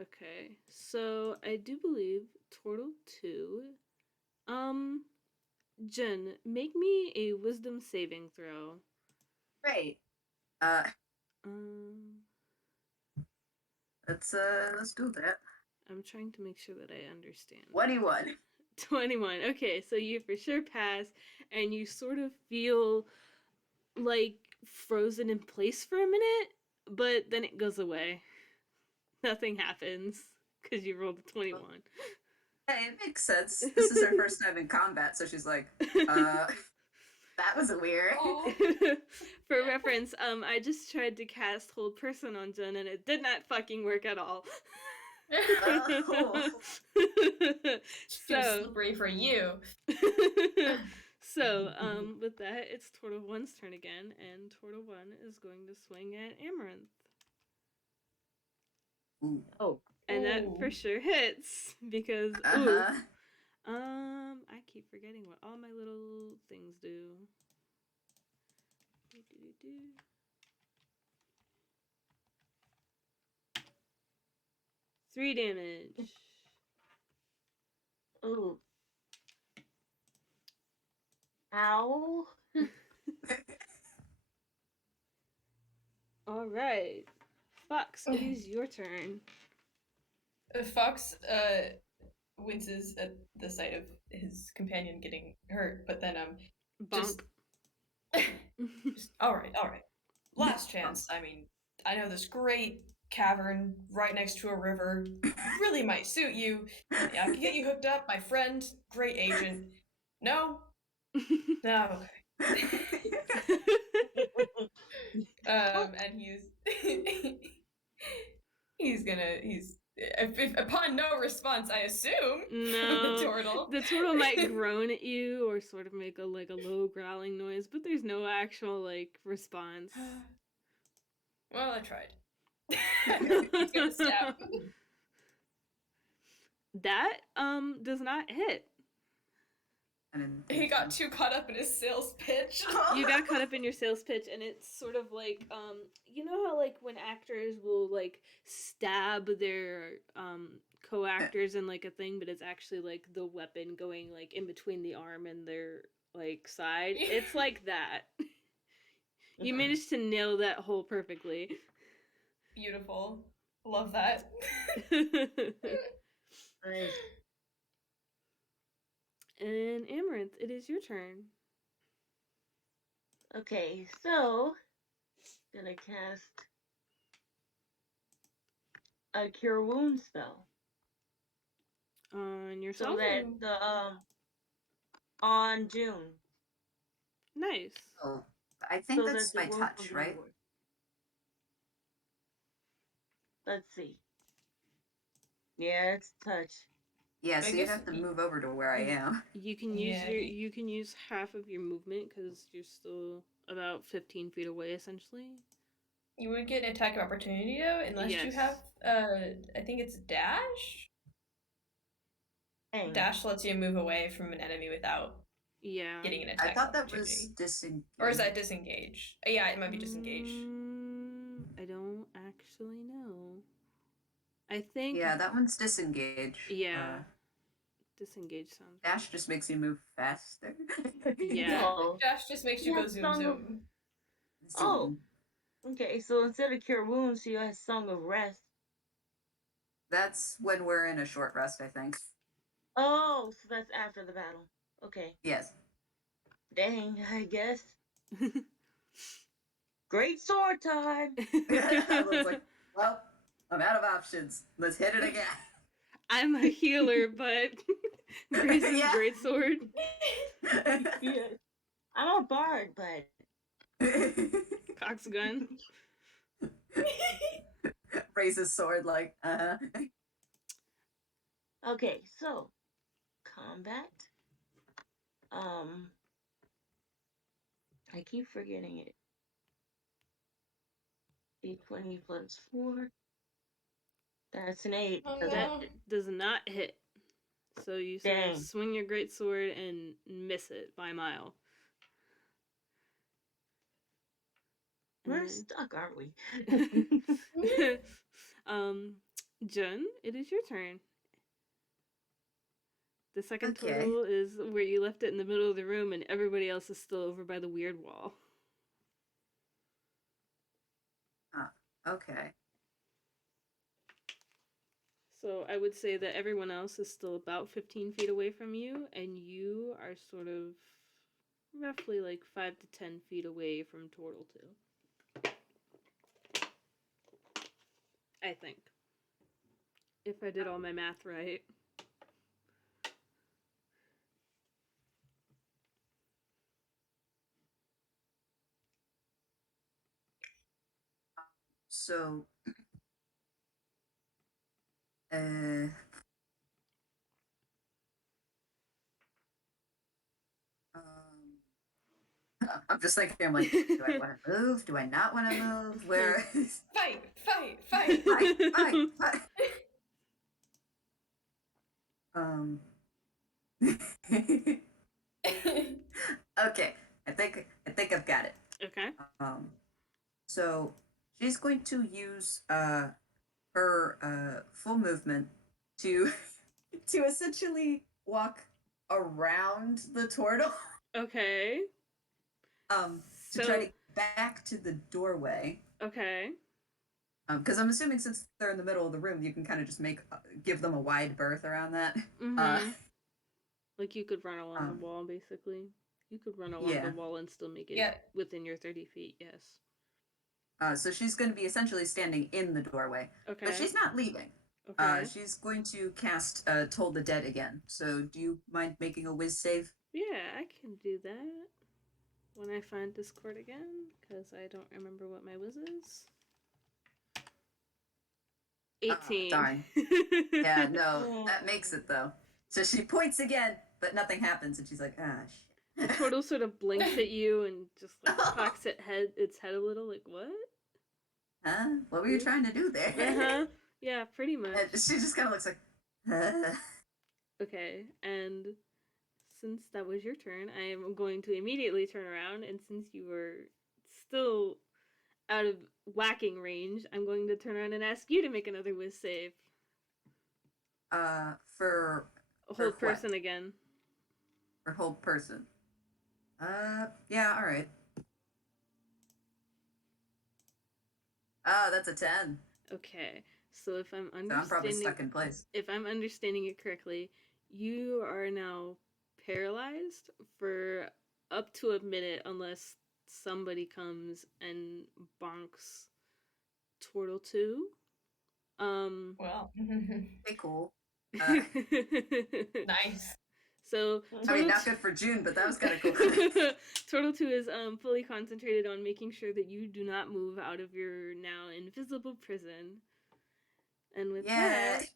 Okay, so I do believe Turtle 2. Jun, make me a wisdom saving throw. Great. Let's do that. I'm trying to make sure that I understand. 21. 21. Okay, so you for sure pass, and you sort of feel like frozen in place for a minute, but then it goes away. Nothing happens because you rolled a 21. Hey, it makes sense. This is her first time in combat, so she's like, that was weird. For reference, I just tried to cast Hold Person on Jun, and it did not fucking work at all. Too slippery for you. So, with that, it's Turtle 1's turn again, and Turtle 1 is going to swing at Amaranth. Ooh. Oh. And that for sure hits, because, I keep forgetting what all my little things do. 3 damage. Ooh. Ow. All right. Fox, it is your turn. Fox winces at the sight of his companion getting hurt, but then Bonk. just all right. Last chance. I mean, I know this great cavern right next to a river. Really might suit you. I can get you hooked up. My friend, great agent. No? No. And he's if upon no response, I assume, no, from the turtle. The turtle might groan at you or sort of make a low growling noise, but there's no actual response. Well, I tried. He's gonna stab. That does not hit. He got too caught up in his sales pitch. You got caught up in your sales pitch, and it's sort of like you know how when actors will stab their co-actors in a thing, but it's actually the weapon going in between the arm and their side. It's like that. You managed to nail that hole perfectly. Beautiful. Love that. Nice. And Amaranth, it is your turn. Okay, so gonna cast a cure wound spell. On yourself? So that on June. Nice. Oh, I think so that's by touch, right? Let's see. Yeah, it's touch. Yeah, so you have to move over to where I am. You can use half of your movement because you're still about 15 feet away, essentially. You would get an attack of opportunity though, unless you have I think it's dash. Dang. Dash lets you move away from an enemy without getting an attack. I thought that was disengage. Or is that disengage? Yeah, it might be disengage. I don't actually know. I think. Yeah, that one's disengage. Yeah. Disengage sounds. Dash just makes you move faster. Yeah. No. Dash just makes you go zoom. Oh. Okay, so instead of cure wounds, she has Song of Rest. That's when we're in a short rest, I think. Oh, so that's after the battle. Okay. Yes. Dang, I guess. Great sword time. I was like, well, I'm out of options. Let's hit it again. I'm a healer, but Grace's Yeah. greatsword. Yes. I'm a bard, but Cox gun. Raises sword like, okay, so combat. I keep forgetting it. D20 plus 4. That's an 8. Oh, Does That no. does not hit. So you sort Dang. of swing your greatsword and miss it by a mile. We're And stuck, aren't we? then- Jun, it is your turn. The second Okay. portal is where you left it in the middle of the room, and everybody else is still over by the weird wall. okay. So I would say that everyone else is still about 15 feet away from you, and you are sort of roughly like 5 to 10 feet away from Turtle 2. I think. If I did all my math right. So, I'm just thinking, I'm like, do I want to move? Do I not want to move? Where? Fight! Fight. Okay, I think I've got it. Okay. So she's going to use her full movement to to essentially walk around the turtle. Okay. To try to get back to the doorway. Okay. Because I'm assuming since they're in the middle of the room, you can kind of just give them a wide berth around that. Mm-hmm. Like you could run along the wall, basically. You could run along the wall and still make it within your 30 feet, yes. So she's going to be essentially standing in the doorway. Okay. But she's not leaving. Okay. She's going to cast Toll the Dead again. So do you mind making a whiz save? Yeah, I can do that. When I find Discord again, because I don't remember what my whiz is. 18. Darn. Yeah, no, that makes it though. So she points again, but nothing happens, and she's like, shit. The turtle sort of blinks at you and just like cocks its head a little, like, what? Huh? What were you trying to do there? Uh-huh. Yeah, pretty much. And she just kind of looks like, huh? Okay, and since that was your turn, I am going to immediately turn around, and since you were still out of whacking range, I'm going to turn around and ask you to make another whiz save. For hold person again. For hold person. Yeah, all right. That's a 10. Okay, so if I'm understanding, so I'm probably stuck in place. If I'm understanding it correctly, you are now paralyzed for up to a minute unless somebody comes and bonks Turtle 2. Well. Okay, cool. Nice. So I mean, not good for June, but that was kind of cool. Turtle 2 is fully concentrated on making sure that you do not move out of your now invisible prison. And with that,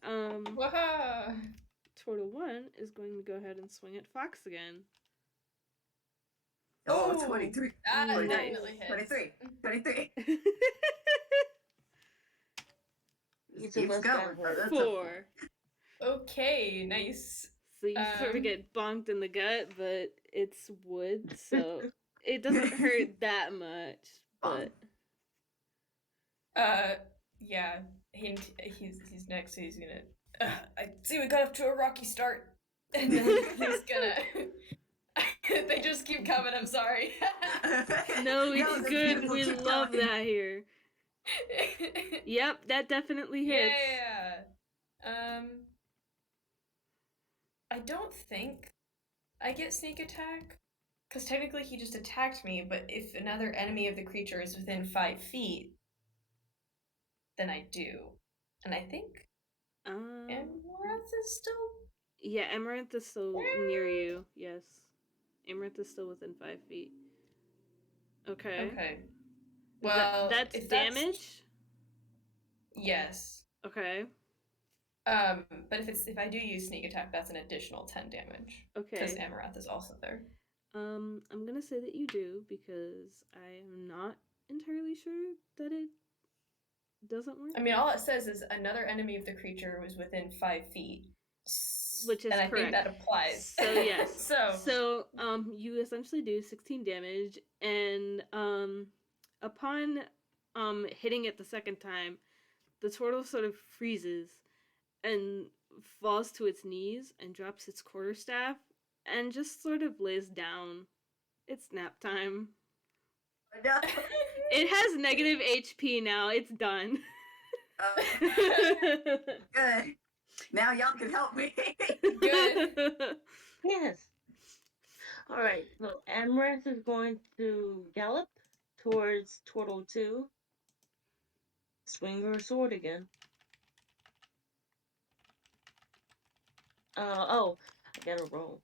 Turtle 1 is going to go ahead and swing at Fox again. Oh, 23. That 23. definitely hits. 23. Each Keeps of us going. got 4. Okay, nice. So you sort of get bonked in the gut, but it's wood, so it doesn't hurt that much. But yeah, he's next, so he's gonna. I see we got off to a rocky start, and then he's gonna. They just keep coming. I'm sorry. No, it's good. We love that here. Yep, that definitely hits. Yeah. I don't think I get sneak attack, because technically he just attacked me, but if another enemy of the creature is within 5 feet, then I do. And I think Amaranth is still... Yeah, Amaranth is still near you, yes. Amaranth is still within 5 feet. Okay. Okay. Well, that's if damage? Yes. Okay. But if I do use sneak attack, that's an additional 10 damage. Okay. Because Amaranth is also there. I'm gonna say that you do, because I am not entirely sure that it doesn't work. I mean, all it says is another enemy of the creature was within 5 feet. Which is and I correct. think that applies. So yes. so you essentially do 16 damage, and upon hitting it the second time, the turtle sort of freezes and falls to its knees and drops its quarterstaff and just sort of lays down. It's nap time. No. It has negative HP now. It's done. Good. Now y'all can help me. Good. Yes. All right. So Amaranth is going to gallop towards Turtle 2. Swing her sword again. Oh, I gotta roll.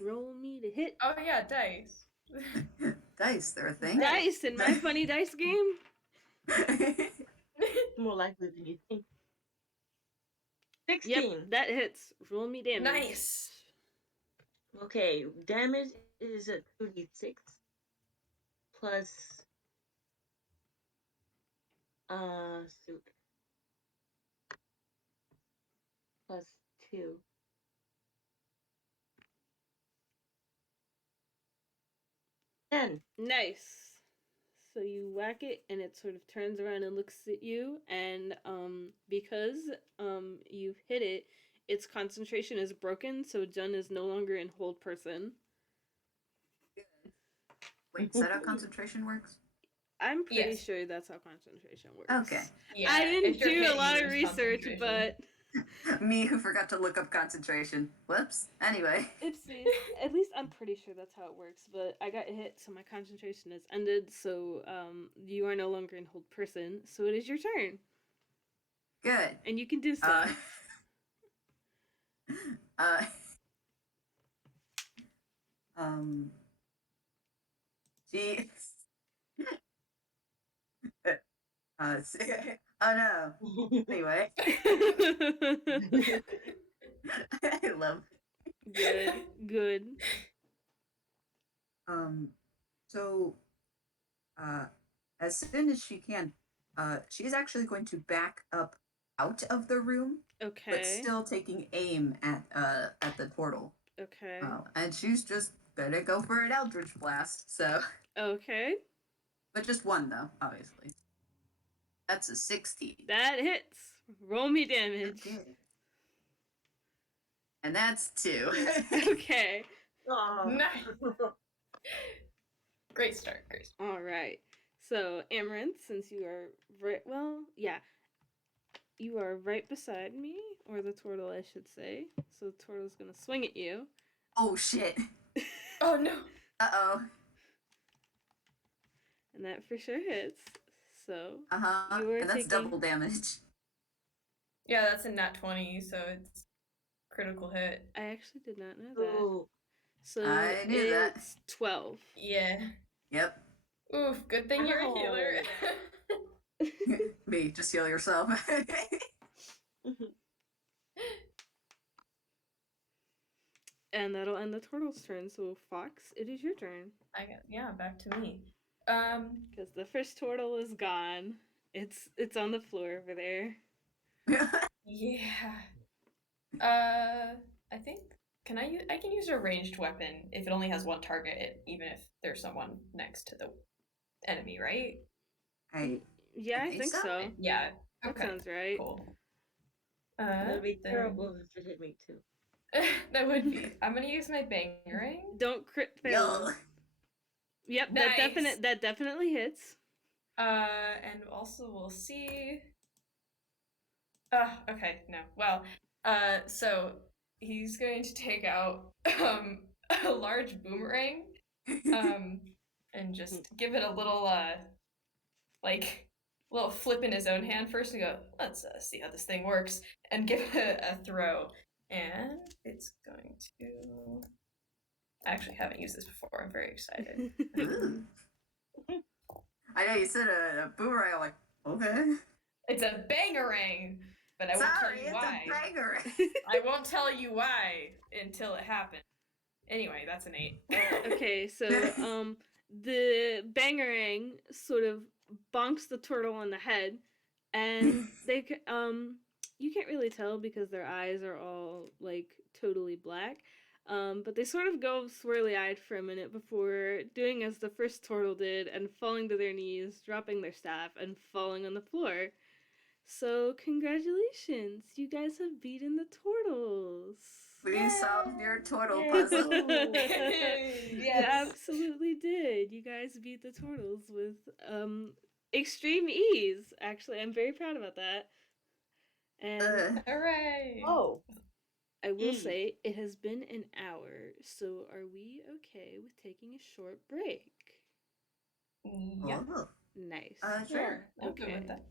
Roll me to hit. Oh yeah, dice. Dice, they're a thing. Dice in my funny dice game. More likely than you think. 16. Yep, that hits. Roll me damage. Nice. Okay, damage is a 2d6 plus plus 2. Nice. So you whack it, and it sort of turns around and looks at you, and because you've hit it, its concentration is broken, so Jun is no longer in hold person. Wait, is that how concentration works? I'm pretty Yes. sure that's how concentration works. Okay. Yeah, I didn't if you're do hit, a you lot of lose research, concentration. but Me who forgot to look up concentration. Whoops. Anyway. oopsies. At least I'm pretty sure that's how it works, but I got hit, so my concentration has ended, so you are no longer in hold person, so it is your turn. Good. And you can do stuff. She. Oh no. Anyway. I love. Good. So, as soon as she can, she's actually going to back up out of the room, Okay. but still taking aim at the portal. Okay. And she's just gonna go for an Eldritch Blast. So. Okay. But just one though, obviously. That's a 16. That hits. Roll me damage. Okay. And that's 2. Okay. Nice. Great start. All right. So, Amaranth, since you are you are right beside me, or the turtle, I should say. So the turtle's gonna swing at you. Oh shit. Oh no. Uh-oh. And that for sure hits. So, Uh-huh. you are And that's taking... double damage. Yeah, that's a nat 20, so it's critical hit. I actually did not know that. Ooh. So I knew that. it's 12. Yeah. Yep. Oof, good thing you're a healer. Me, just heal yourself. And that'll end the turtle's turn. So, Fox, it is your turn. Back to me. Because the first turtle is gone. It's on the floor over there. Yeah. I think I can use a ranged weapon if it only has one target, even if there's someone next to the enemy, right? I think so. Yeah. That Okay. sounds right. Cool. That'd be then- terrible if it hit me too. That would be. I'm gonna use my bangering. Don't crit fail. Yo. Yep, Nice. that definitely hits. And also we'll see. Okay, no. Well, so he's going to take out a large boomerang, and just give it a little like little flip in his own hand first and go, let's see how this thing works, and give it a throw. And it's going to. I actually haven't used this before. I'm very excited. Ooh. I know you said a boomerang. I'm like, okay. It's a bangerang, but I won't tell you why. It's a banger. I won't tell you why until it happens. Anyway, that's an 8. Okay, so the bangerang sort of bonks the turtle on the head, and you can't really tell because their eyes are all like totally black. But they sort of go swirly-eyed for a minute before doing as the first turtle did and falling to their knees, dropping their staff, and falling on the floor. So congratulations, you guys have beaten the turtles. We solved your turtle Yay. puzzle. You Yes. absolutely did. You guys beat the turtles with extreme ease. Actually, I'm very proud about that. And Hooray! Oh, I will ease. say it has been an hour, so are we okay with taking a short break? Yeah. Oh, Nice. sure. I'm good Okay. with that.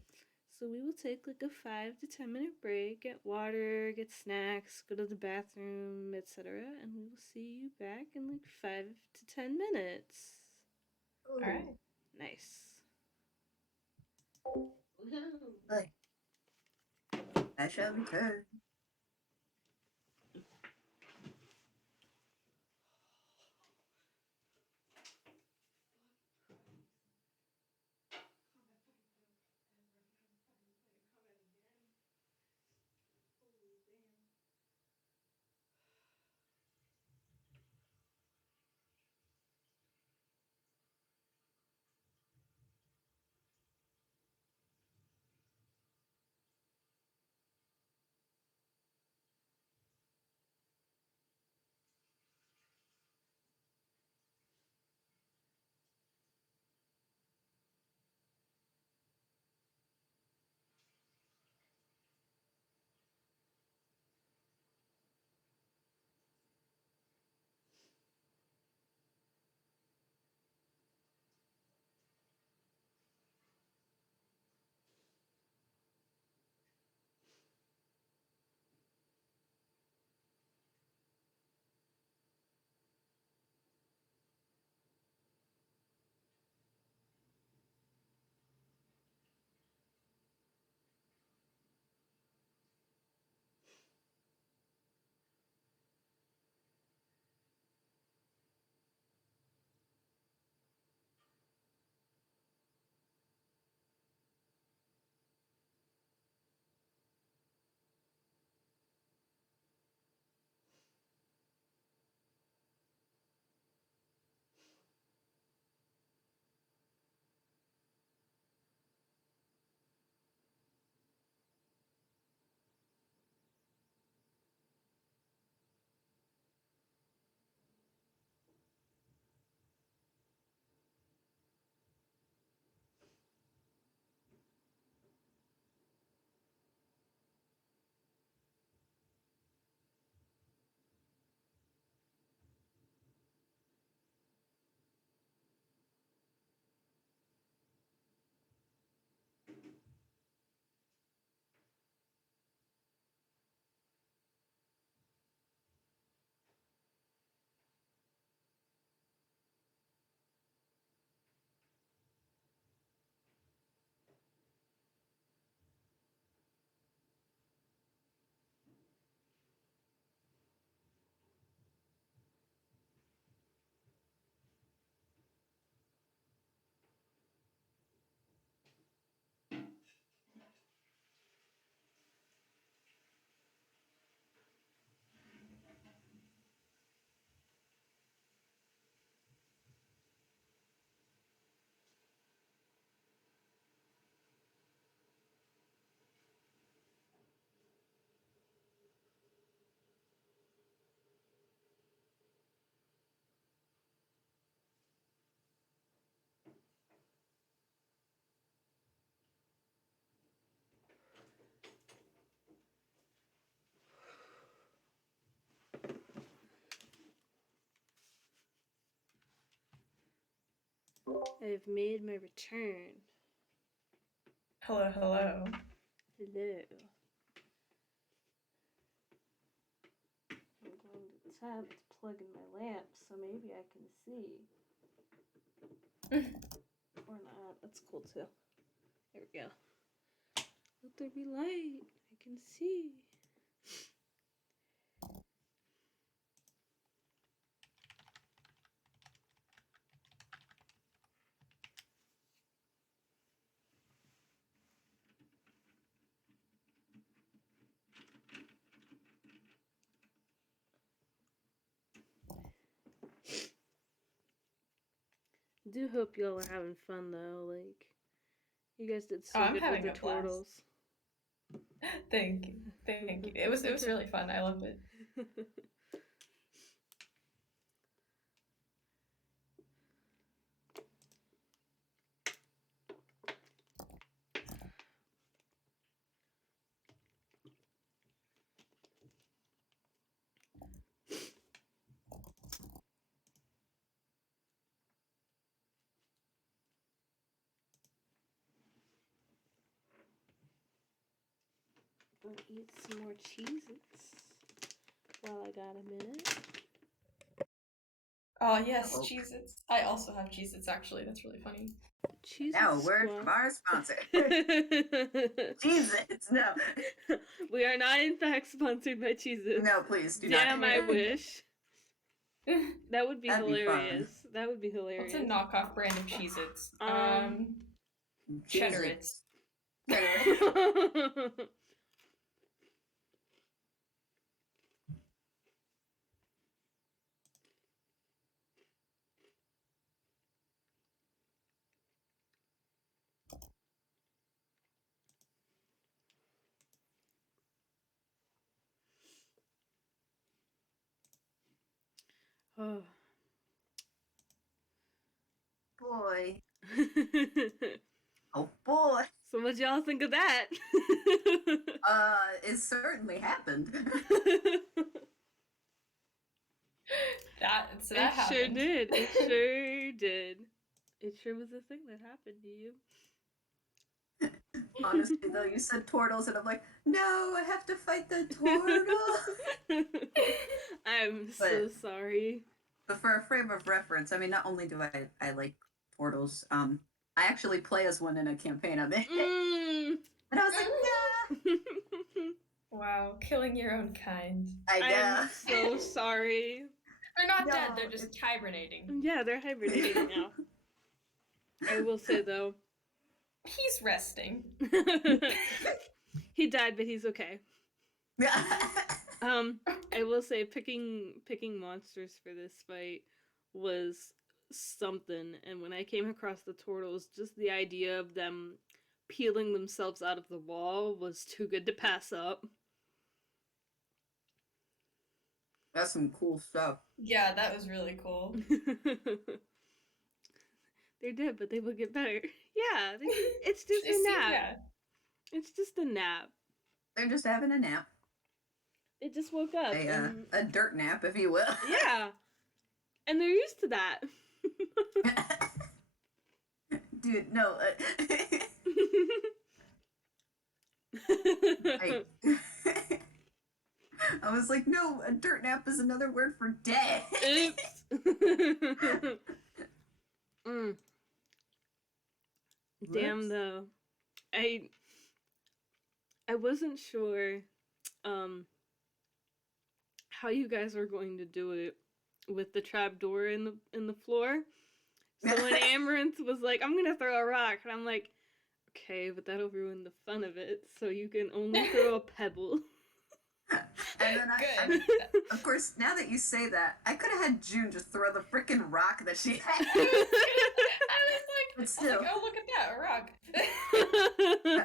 So we will take like a 5 to 10 minute break, get water, get snacks, go to the bathroom, etc. And we will see you back in like 5 to 10 minutes. All right. Nice. Like, I shall return. I've made my return. Hello, hello. Hello. I'm going to the tab to plug in my lamp so maybe I can see. Or not. That's cool too. There we go. Let there be light. I can see. Do hope y'all are having fun though. Like, you guys did so I'm good with having the a blast. turtles. Thank you. Thank you. It was really fun. I loved it. I'll eat some more Cheez-Its while I got a minute. Oh, yes, Oh. Cheez-Its. I also have Cheez-Its, actually. That's really funny. Cheez-Its Now a word squad. from our sponsor. Jesus, no. We are not in fact sponsored by Cheez-Its. No, please do Damn, not. I wish. That would be That'd be hilarious. That would be hilarious. What's a knockoff brand of Cheez-Its? Jesus. Cheddar-Its. Oh. Boy. Oh boy. So what y'all think of that? It certainly happened. That It happened. sure did. It sure did. It sure was a thing that happened to you. Honestly, though, you said turtles, and I'm like, no, I have to fight the turtle. I'm so sorry. But for a frame of reference, I mean, not only do I like turtles, I actually play as one in a campaign I'm in. And I was like, nah. Wow, killing your own kind. I'm so sorry. They're not dead, they're just hibernating. Yeah, they're hibernating now. I will say, though, he's resting. He died, but he's okay. I will say picking monsters for this fight was something, and when I came across the turtles, just the idea of them peeling themselves out of the wall was too good to pass up. That's some cool stuff. Yeah, that was really cool. They're dead, but they will get better. Yeah, it's just a nap. Yeah. It's just a nap. They're just having a nap. They just woke up. A dirt nap, if you will. Yeah. And they're used to that. Dude, no. I was like, no, a dirt nap is another word for dead. Oops. Damn, Whoops. though. I wasn't sure how you guys were going to do it with the trapdoor in the floor. So when Amaranth was like, I'm gonna throw a rock, and I'm like, okay, but that'll ruin the fun of it, so you can only throw a pebble. And then of course, now that you say that, I could have had Jun just throw the freaking rock that she had. I was like, oh, look at that, a rock.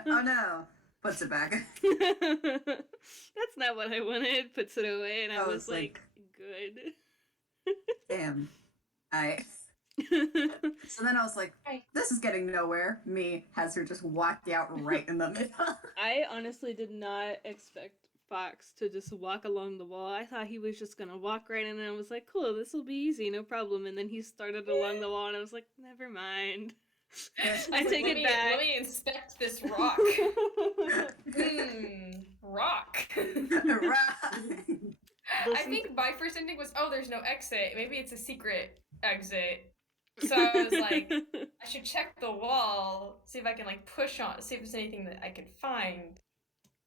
Oh no. Puts it back. That's not what I wanted. Puts it away, and I was like, good. Damn. So then I was like, this is getting nowhere. Me has her just walk out right in the middle. I honestly did not expect Fox to just walk along the wall. I thought he was just gonna walk right in, and I was like, cool, this will be easy, no problem. And then he started along the wall, and I was like, never mind. I take it back. Let me inspect this rock. Rock. I think my first instinct was, oh, there's no exit. Maybe it's a secret exit. So I was like, I should check the wall, see if I can like push on, see if there's anything that I can find.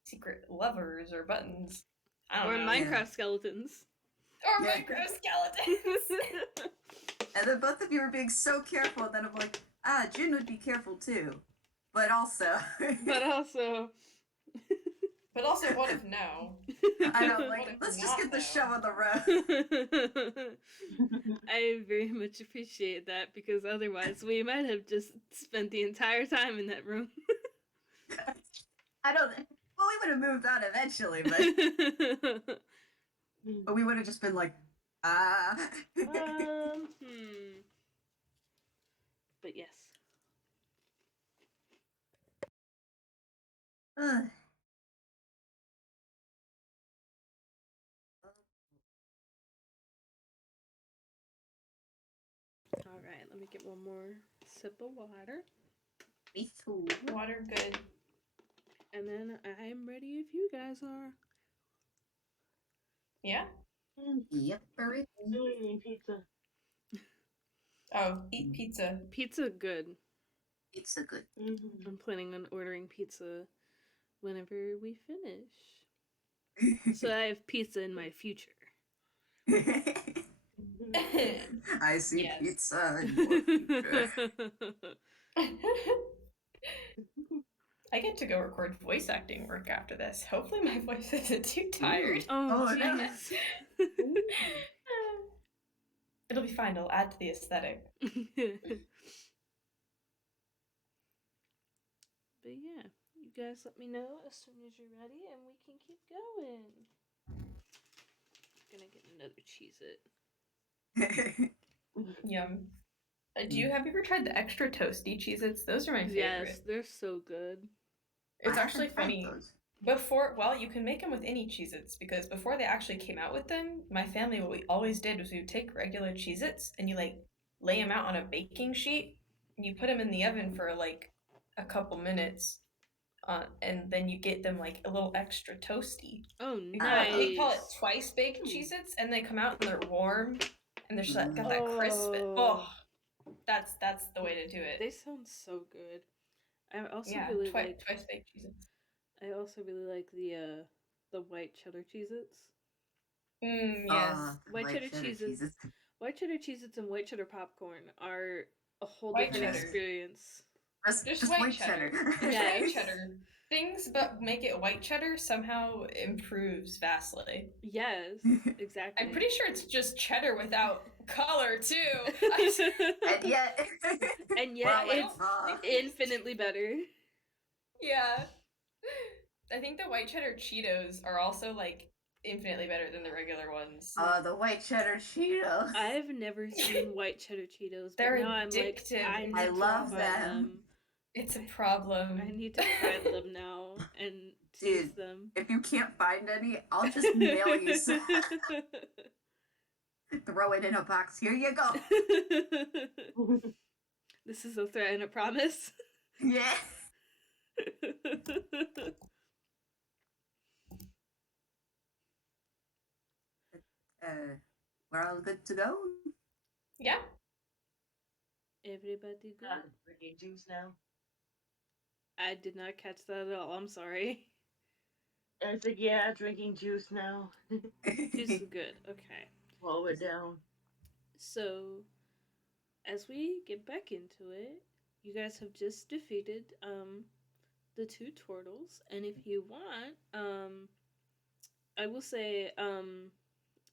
Secret levers or buttons. I don't know. Minecraft skeletons. Or Minecraft skeletons. And then both of you were being so careful, and then I'm like, Jun would be careful too. But also. But also, what if no? I know, like, let's just get the show on the road. I very much appreciate that, because otherwise we might have just spent the entire time in that room. Well, we would have moved on eventually, but we would have just been like, But yes. Alright, let me get one more sip of water. Me too. Water good. And then I'm ready if you guys are. Yeah? Yep, very eating pizza. Oh, eat pizza. Pizza good. Pizza good. I'm planning on ordering pizza whenever we finish. So I have pizza in my future. I see Yes. pizza in your future. I get to go record voice acting work after this. Hopefully my voice isn't too tired. Oh, nice. It'll be fine. It'll add to the aesthetic. But yeah, you guys let me know as soon as you're ready and we can keep going. Gonna get another Cheez-It. Yum. Have you ever tried the extra toasty Cheez-Its? Those are my favorite. Yes, they're so good. It's actually funny. You can make them with any Cheez-Its, because before they actually came out with them, my family, what we always did was we would take regular Cheez-Its and you like lay them out on a baking sheet and you put them in the oven for like a couple minutes, and then you get them like a little extra toasty. Oh, nice. We call it twice baked Cheez-Its, and they come out and they're warm and they're just got that crisp. That's the way to do it. They sound so good. I also really like twice baked Cheez-Its. I also really like the white cheddar Cheez-Its. Yes. White cheddar Cheez-Its. White cheddar Cheez-Its and white cheddar popcorn are a whole White different cheddar. experience. Just white cheddar. Yes. White cheddar. Things but make it white cheddar somehow improves vastly. Yes, exactly. I'm pretty sure it's just cheddar without color too. and yet well, it's infinitely better. Yeah. I think the white cheddar Cheetos are also like infinitely better than the regular ones. The white cheddar Cheetos. I've never seen white cheddar Cheetos, but They're now addictive. I'm like, I love them. It's a problem. I need to find them now and taste them. If you can't find any, I'll just mail you some. Throw it in a box. Here you go. This is a threat and a promise. Yeah. We're all good to go? Yeah. Everybody good? Drinking juice now. I did not catch that at all. I'm sorry. I said, yeah, drinking juice now. Juice is good. Okay. Slow it down. So, as we get back into it, you guys have just defeated the two turtles, and if you want, I will say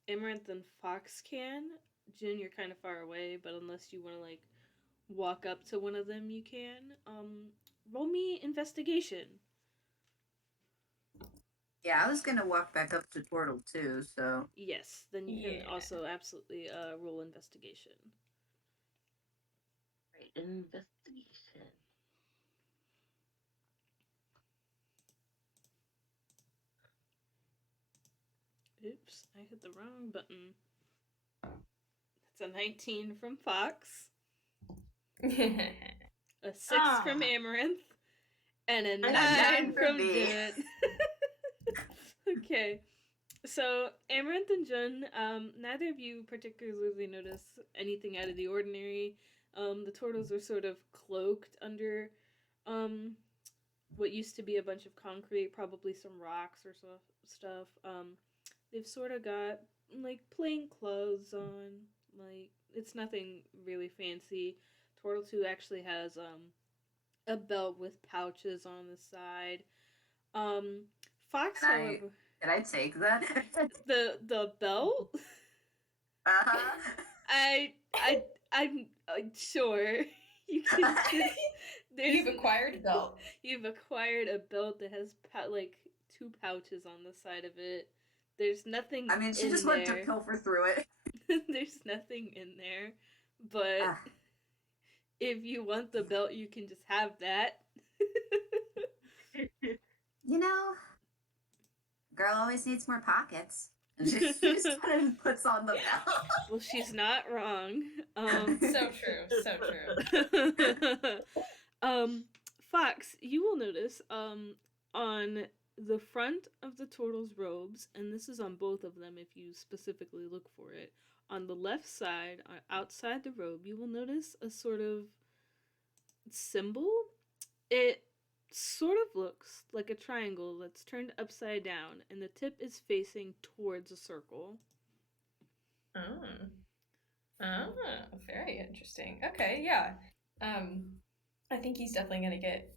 Amaranth and Fox can. Jun, you're kind of far away, but unless you want to like walk up to one of them, you can. Roll me investigation. Yeah, I was gonna walk back up to Turtle too, so. Yes, then you can also absolutely roll investigation. Right, investigation. Oops, I hit the wrong button. That's a 19 from Fox, a 6 from Amaranth, and a 9 from Jun. Okay. So, Amaranth and Jun, neither of you particularly notice anything out of the ordinary. The turtles are sort of cloaked under what used to be a bunch of concrete, probably some rocks or stuff. They've sort of got, like, plain clothes on. Like, it's nothing really fancy. Turtle 2 actually has, a belt with pouches on the side. Fox, however... Can I take that? The belt? I'm sure. You can just, You've acquired a belt. You've acquired a belt that has like 2 pouches on the side of it. There's nothing. I mean, she just wanted to pilfer through it. There's nothing in there, but if you want the belt, you can just have that. You know, girl always needs more pockets. And she just kind of puts on the belt. Well, she's not wrong. So true. Fox, you will notice on the front of the turtle's robes, and this is on both of them if you specifically look for it, on the left side, outside the robe, you will notice a sort of symbol. It sort of looks like a triangle that's turned upside down, and the tip is facing towards a circle. Very interesting. Okay, yeah. I think he's definitely gonna get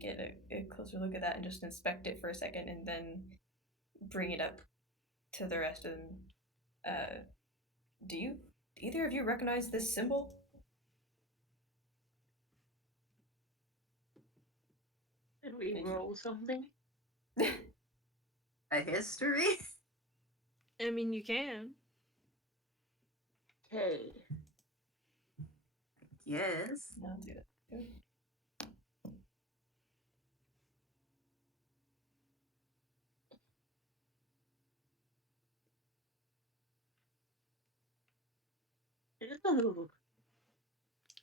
get a closer look at that and just inspect it for a second, and then bring it up to the rest of them. Do either of you recognize this symbol? Did we roll something? A history? I mean, you can. Okay. Yes. I'll do it.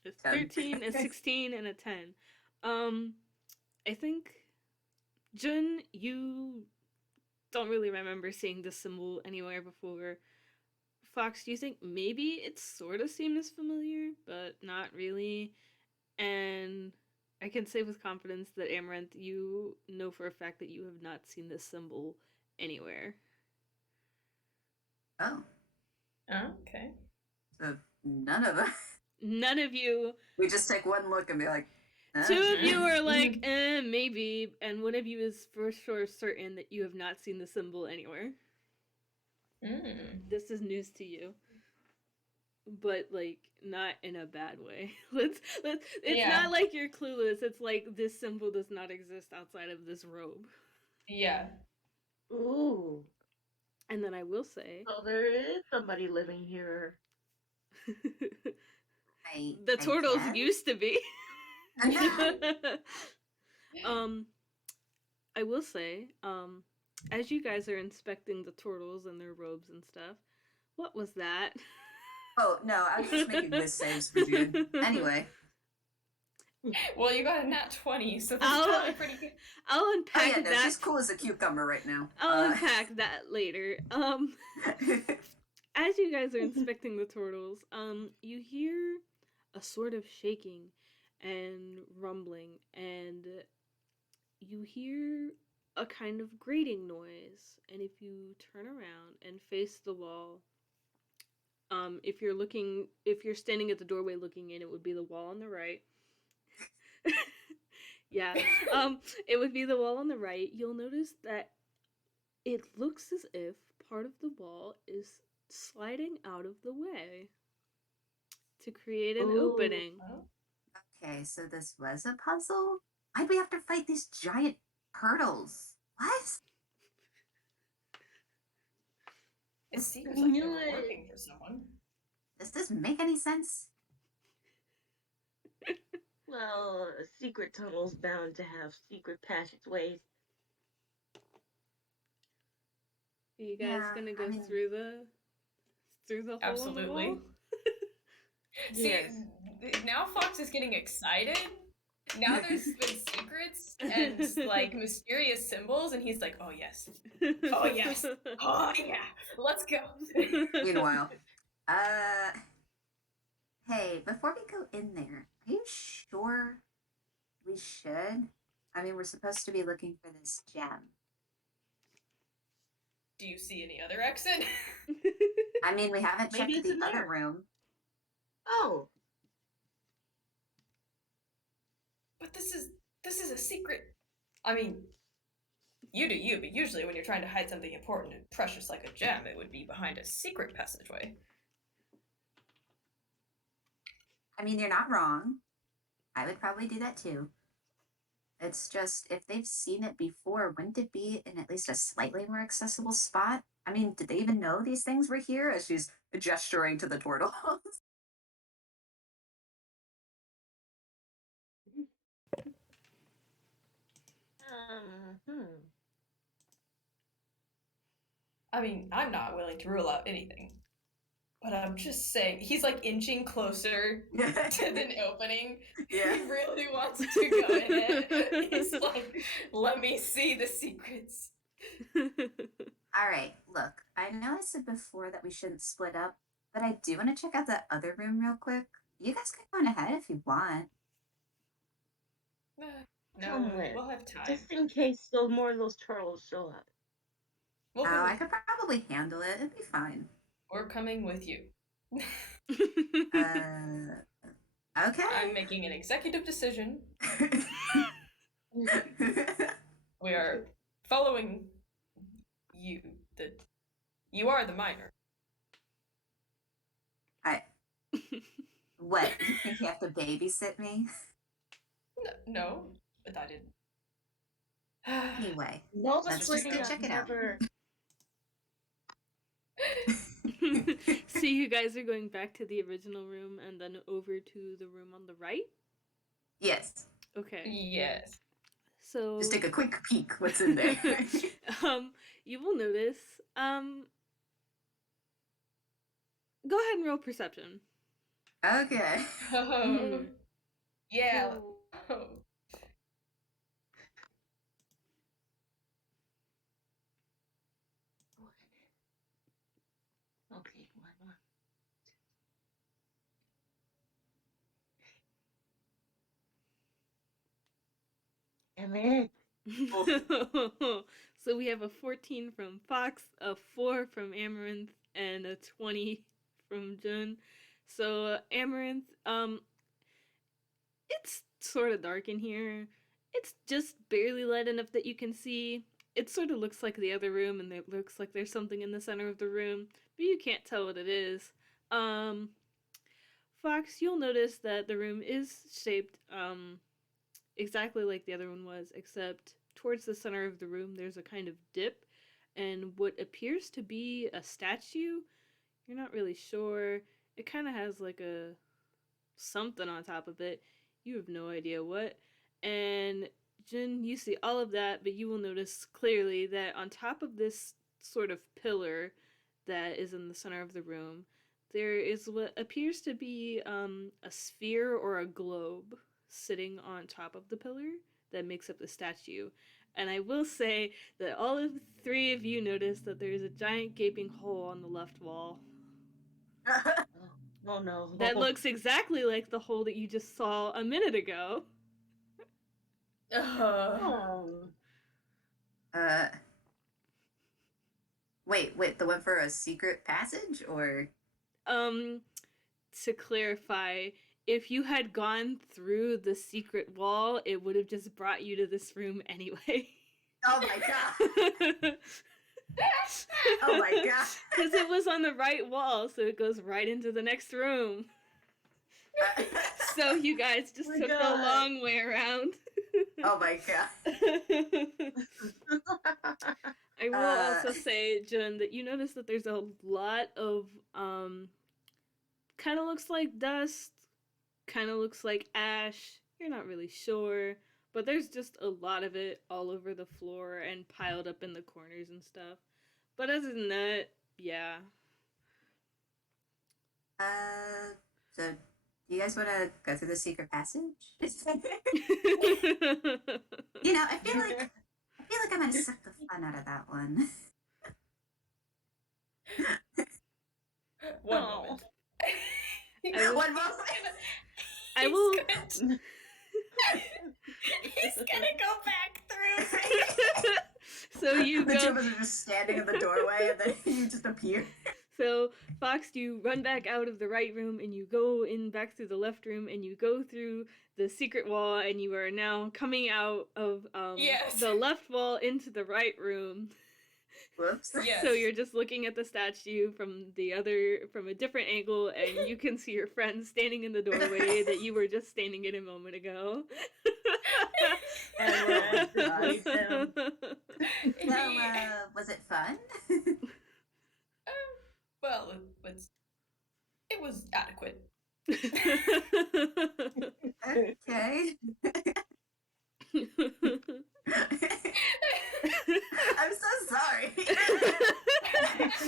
It's 13, a 16, and a 10. I think, Jun, you don't really remember seeing this symbol anywhere before. Fox, do you think maybe it sort of seems familiar, but not really? And I can say with confidence that Amaranth, you know for a fact that you have not seen this symbol anywhere. Oh. Okay. So none of us. None of you. We just take one look and be like, 2 of you are like, maybe, and one of you is for sure certain that you have not seen the symbol anywhere. This is news to you, but like not in a bad way. Let's. It's not like you're clueless. It's like this symbol does not exist outside of this robe. Yeah. Ooh. And then I will say, so there is somebody living here. The turtles used to be. I will say, as you guys are inspecting the turtles and their robes and stuff, what was that? Oh, no, I was just making this saves for June. Anyway. Well, you got a nat 20, so that's probably pretty good. I'll unpack that. She's cool as a cucumber right now. I'll unpack that later. As you guys are inspecting the turtles, you hear a sort of shaking and rumbling, and you hear a kind of grating noise. And if you turn around and face the wall, if you're standing at the doorway looking in, it would be the wall on the right. Yeah. It would be the wall on the right. You'll notice that it looks as if part of the wall is sliding out of the way to create an opening. Okay, so this was a puzzle? Why'd we have to fight these giant turtles? What? It seems like they were working for someone. Does this make any sense? Well, a secret tunnel's bound to have secret passageways. Are you guys Yeah, gonna go I mean, through the hole in the Absolutely. wall? See, Yes. now Fox is getting excited. Now there's been secrets and like mysterious symbols, and he's like, "Oh yes, oh yes, oh yeah, let's go." meanwhile, hey, before we go in there, are you sure we should? I mean, we're supposed to be looking for this gem. Do you see any other exit? I mean, we haven't checked Maybe it's the in other there. room. Oh, But this is a secret. I mean, you do you, but usually when you're trying to hide something important and precious like a gem, it would be behind a secret passageway. I mean, you're not wrong. I would probably do that too. It's just, if they've seen it before, wouldn't it be in at least a slightly more accessible spot? I mean, did they even know these things were here? As she's gesturing to the turtles. hmm. I mean, I'm not willing to rule out anything. But I'm just saying, he's like inching closer to the opening. Yeah. He really wants to go in it. He's like, let me see the secrets. All right, look, I know I said before that we shouldn't split up, but I do want to check out that other room real quick. You guys can go on ahead if you want. No, Come with. we'll have time. Just in case those more of those turtles show up. We'll Oh, come I with could probably handle it. It'd be fine. We're coming with you. Okay. I'm making an executive decision. We are following you. You are the minor. What? You think you have to babysit me? No, but I didn't. Anyway, No, let's but just go check it out. So you guys are going back to the original room and then over to the room on the right? Yes. Okay. Yes. So Just take a quick peek what's in there. You will notice, go ahead and roll perception. Okay. Oh, yeah. Oh. Okay, one. Damn it. So we have a 14 from Fox, a 4 from Amaranth, and a 20 from Jun. So Amaranth, it's sort of dark in here. It's just barely light enough that you can see. It sort of looks like the other room, and it looks like there's something in the center of the room, but you can't tell what it is. Fox, you'll notice that the room is shaped exactly like the other one was, except towards the center of the room there's a kind of dip, and what appears to be a statue. You're not really sure. It kind of has like a something on top of it. You have no idea what. And Jin, you see all of that, but you will notice clearly that on top of this sort of pillar that is in the center of the room, there is what appears to be a sphere or a globe sitting on top of the pillar that makes up the statue. And I will say that all of the three of you notice that there is a giant gaping hole on the left wall. Oh no. That looks exactly like the hole that you just saw a minute ago. Oh. Wait, the one for a secret passage, or? To clarify, if you had gone through the secret wall, it would have just brought you to this room anyway. Oh my god. Oh my god. Because it was on the right wall, so it goes right into the next room. So you guys just took the long way around. Oh my god. I will also say, Jun, that you notice that there's a lot of kind of looks like dust, kind of looks like ash. You're not really sure, but there's just a lot of it all over the floor and piled up in the corners and stuff. But other than that, yeah. So do you guys want to go through the secret passage? I feel like I might have sucked the fun out of that one. One moment. One moment. I will. He's gonna go back through. So you The two go. of us are just standing in the doorway, and then you just appear. So, Fox, you run back out of the right room, and you go in back through the left room, and you go through the secret wall, and you are now coming out of Yes. the left wall into the right room. Whoops. Yes. So you're just looking at the statue from a different angle, and you can see your friend standing in the doorway that you were just standing in a moment ago. And we're Well, was it fun? Well, it was adequate. Okay. I'm so sorry. No, this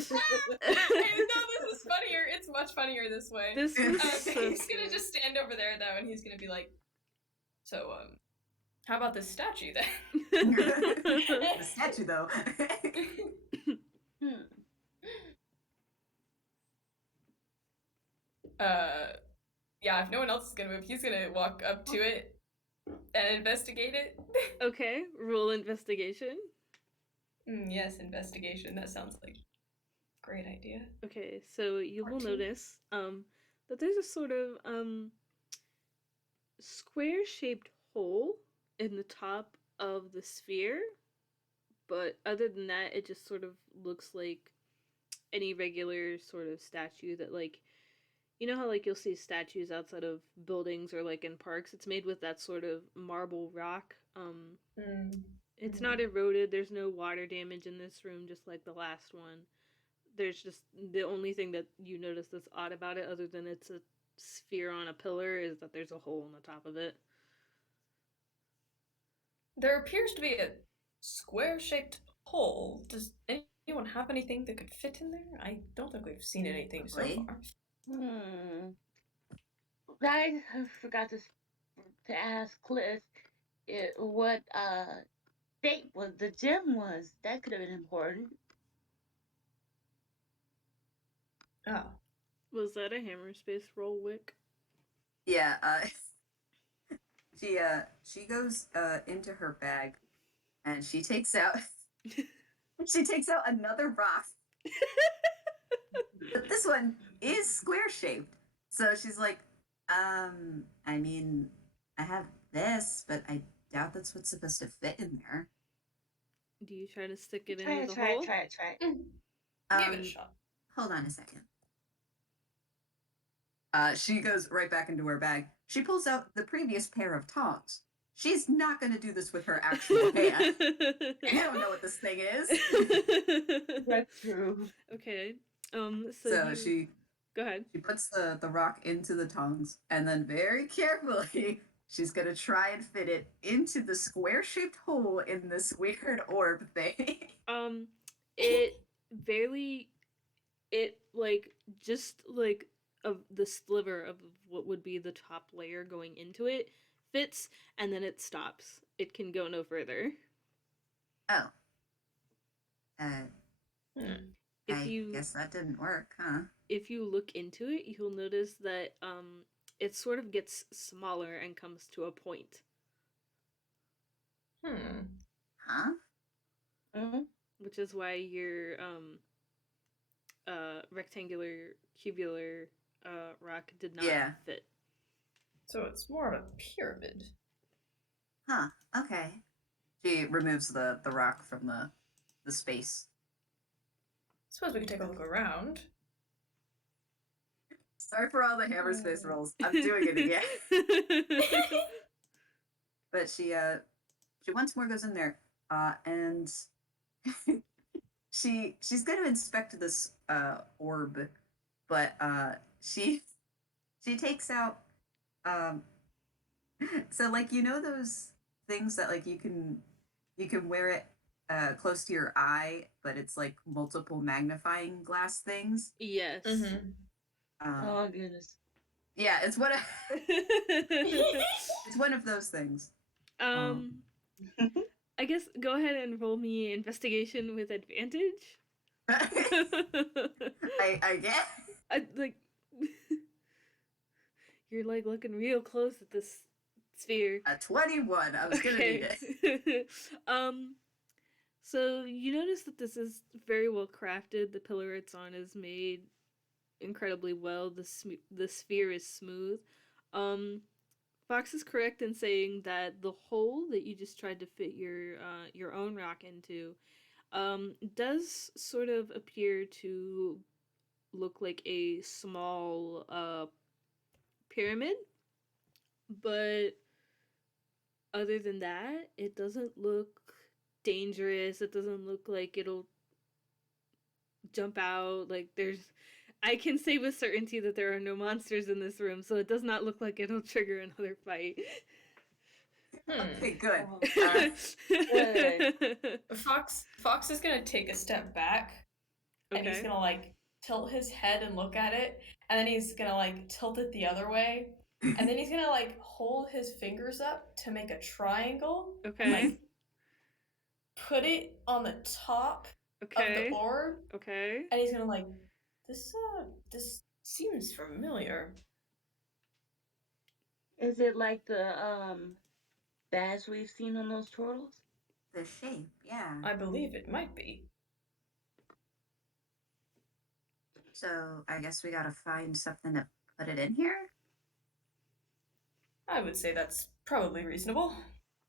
is funnier. It's much funnier this way. This was so he's gonna just stand over there though, and he's gonna be like, "So, how about this statue then?" The statue, though. Yeah. If no one else is gonna move, he's gonna walk up to it and investigate it. Okay, roll investigation. Yes, investigation. That sounds like a great idea. Okay, so you will 14. notice that there's a sort of square-shaped hole in the top of the sphere, but other than that, it just sort of looks like any regular sort of statue that, like, you know how, like, you'll see statues outside of buildings or, like, in parks? It's made with that sort of marble rock. It's not eroded. There's no water damage in this room, just like the last one. There's just the only thing that you notice that's odd about it, other than it's a sphere on a pillar, is that there's a hole in the top of it. There appears to be a square-shaped hole. Does anyone have anything that could fit in there? I don't think we've seen anything so far. I forgot to ask Cliff what date the gem was. That could have been important. Oh. Was that a hammer space roll, Wick? Yeah, she goes into her bag, and she takes out another rock. But this one is square shaped. So she's like, I mean, I have this, but I doubt that's what's supposed to fit in there. Do you try to stick it Try into it, the hole? try it. Give it a shot. Hold on a second. She goes right back into her bag. She pulls out the previous pair of tongs. She's not going to do this with her actual hand. You don't know what this thing is. That's true. Okay. So she go ahead. She puts the rock into the tongs, and then very carefully, she's going to try and fit it into the square-shaped hole in this weird orb thing. Just like of the sliver of what would be the top layer going into it fits, and then it stops. It can go no further. Oh. If I you guess that didn't work, huh? If you look into it, you'll notice that it sort of gets smaller and comes to a point. Huh? Which is why your rectangular cubular rock did not fit. So it's more of a pyramid. Huh, okay. She removes the rock from the space. Suppose we could take a look around. Sorry for all the hammer space rolls. I'm doing it again. But she once more goes in there, and she's going to inspect this orb, but she takes out so, like, you know those things that, like, you can wear it close to your eye, but it's like multiple magnifying glass things. Yes. Mm-hmm. Oh goodness. Yeah, it's one of it's one of those things. I guess go ahead and roll me investigation with advantage. I get. Like you're like looking real close at this sphere. A 21. I was gonna need it. So you notice that this is very well crafted. The pillar it's on is made incredibly well. The sphere is smooth. Fox is correct in saying that the hole that you just tried to fit your own rock into does sort of appear to look like a small pyramid, but other than that, it doesn't look dangerous. It doesn't look like it'll jump out. Like I can say with certainty that there are no monsters in this room, so it does not look like it'll trigger another fight. Okay, good. Good. Fox is gonna take a step back, and he's gonna like tilt his head and look at it, and then he's gonna like tilt it the other way, and then he's gonna like hold his fingers up to make a triangle. Okay. Like, put it on the top of the orb. Okay. And he's gonna like, this seems familiar. Is it like the badge we've seen on those turtles? The shape, yeah. I believe it might be. So I guess we gotta find something to put it in here. I would say that's probably reasonable.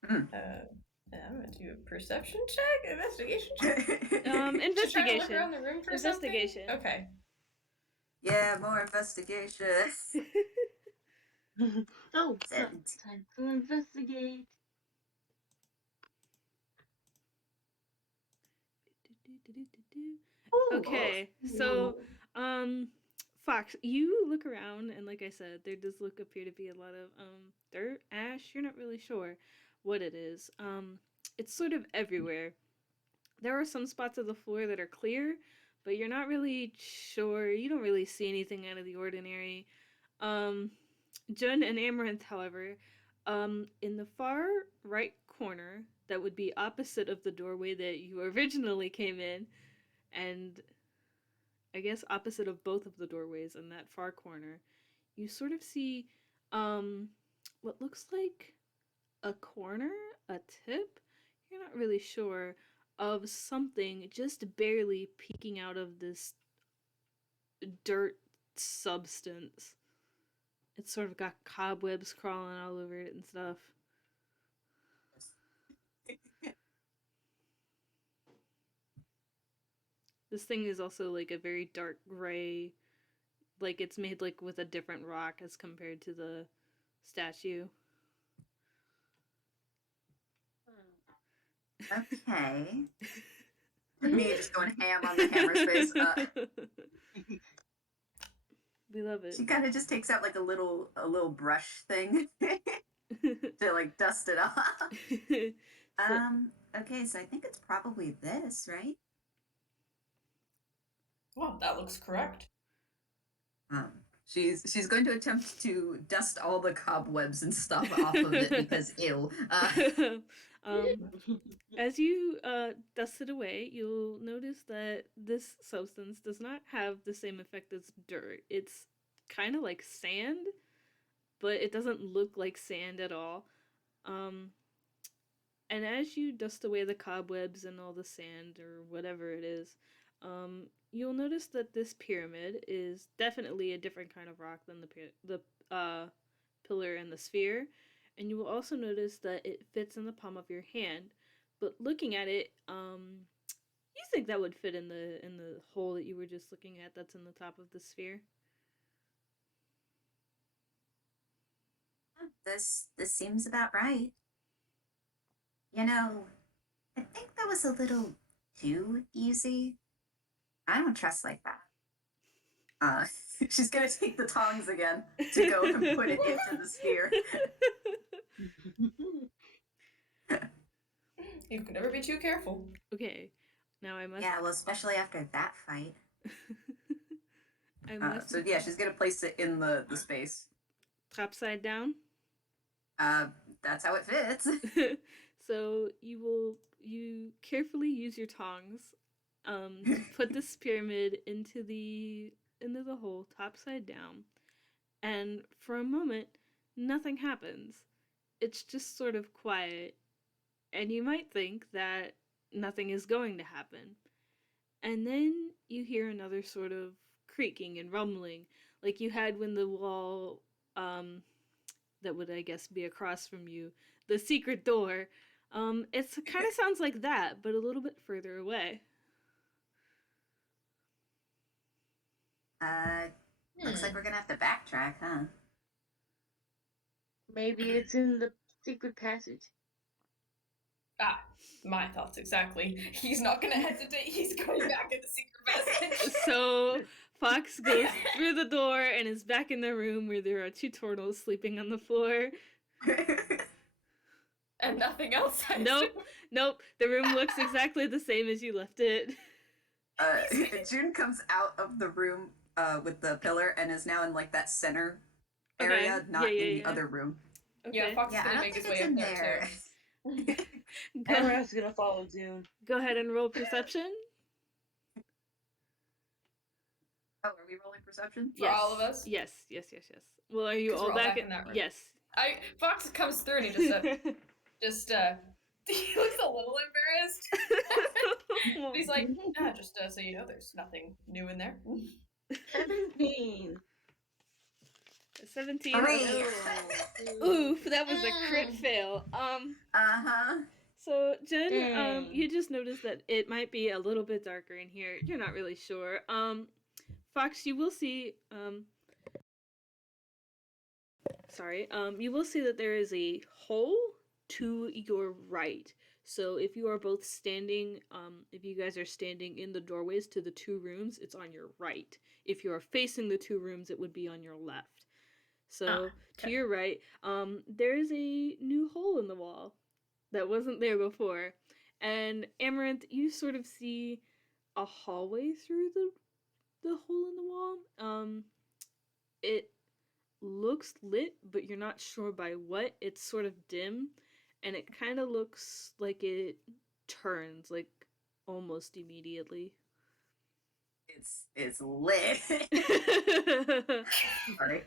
Mm. I'm gonna do a perception check, investigation check. Investigation. Just try to look around the room for investigation. Something? Okay. Yeah, more investigation. Oh, 17. time to investigate. Okay, so Fox, you look around and like I said, there does appear to be a lot of dirt, ash. You're not really sure what it is. It's sort of everywhere. There are some spots of the floor that are clear, but you're not really sure. You don't really see anything out of the ordinary. Jun and Amaranth, however, in the far right corner, that would be opposite of the doorway that you originally came in, and I guess opposite of both of the doorways in that far corner, you sort of see what looks like a corner, a tip, you're not really sure, of something just barely peeking out of this dirt substance. It's sort of got cobwebs crawling all over it and stuff. This thing is also like a very dark gray, like it's made like with a different rock as compared to the statue. Okay. Me just going ham on the hammer space. We love it. She kind of just takes out like a little brush thing to like dust it off. Okay, so I think it's probably this, right? Well, that looks correct. She's going to attempt to dust all the cobwebs and stuff off of it because ew. As you dust it away, you'll notice that this substance does not have the same effect as dirt. It's kind of like sand, but it doesn't look like sand at all. And as you dust away the cobwebs and all the sand or whatever it is, you'll notice that this pyramid is definitely a different kind of rock than the pillar and the sphere. And you will also notice that it fits in the palm of your hand. But looking at it, you think that would fit in the hole that you were just looking at that's in the top of the sphere? This seems about right. You know, I think that was a little too easy. I don't trust like that. She's gonna take the tongs again to go and put it into the sphere. You can never be too careful. Okay, now I must. Yeah, well, especially after that fight. I must. So yeah, she's gonna place it in the space. Topside down. That's how it fits. So you carefully use your tongs, to put this pyramid into the hole topside down, and for a moment, nothing happens. It's just sort of quiet, and you might think that nothing is going to happen. And then you hear another sort of creaking and rumbling, like you had when the wall, that would, I guess, be across from you, the secret door. It kind of sounds like that, but a little bit further away. Looks like we're gonna have to backtrack, huh? Maybe it's in the secret passage. Ah, my thoughts exactly. He's not gonna hesitate. He's going back in the secret passage. So Fox goes through the door and is back in the room where there are 2 turtles sleeping on the floor. And nothing else. Nope. The room looks exactly the same as you left it. June comes out of the room with the pillar and is now in like that center area, not in the other room. Okay. Yeah, Fox is gonna make his way up there too. Amaranth's gonna follow June. Go ahead and roll perception. Oh, are we rolling perception? For all of us? Yes. Well, are you 'Cause all we're all back back in that room. Yes. Fox comes through and he just he looks a little embarrassed. He's like, just so you know, there's nothing new in there. 17. 17. Three. Oof, that was a crit fail. So Jen, you just noticed that it might be a little bit darker in here. You're not really sure. Fox, you will see. You will see that there is a hole to your right. So if you are both standing, if you guys are standing in the doorways to the 2 rooms, it's on your right. If you are facing the 2 rooms, it would be on your left. So to your right, there is a new hole in the wall that wasn't there before. And Amaranth, you sort of see a hallway through the hole in the wall. It looks lit, but you're not sure by what. It's sort of dim, and it kind of looks like it turns, like, almost immediately. It's lit. Sorry.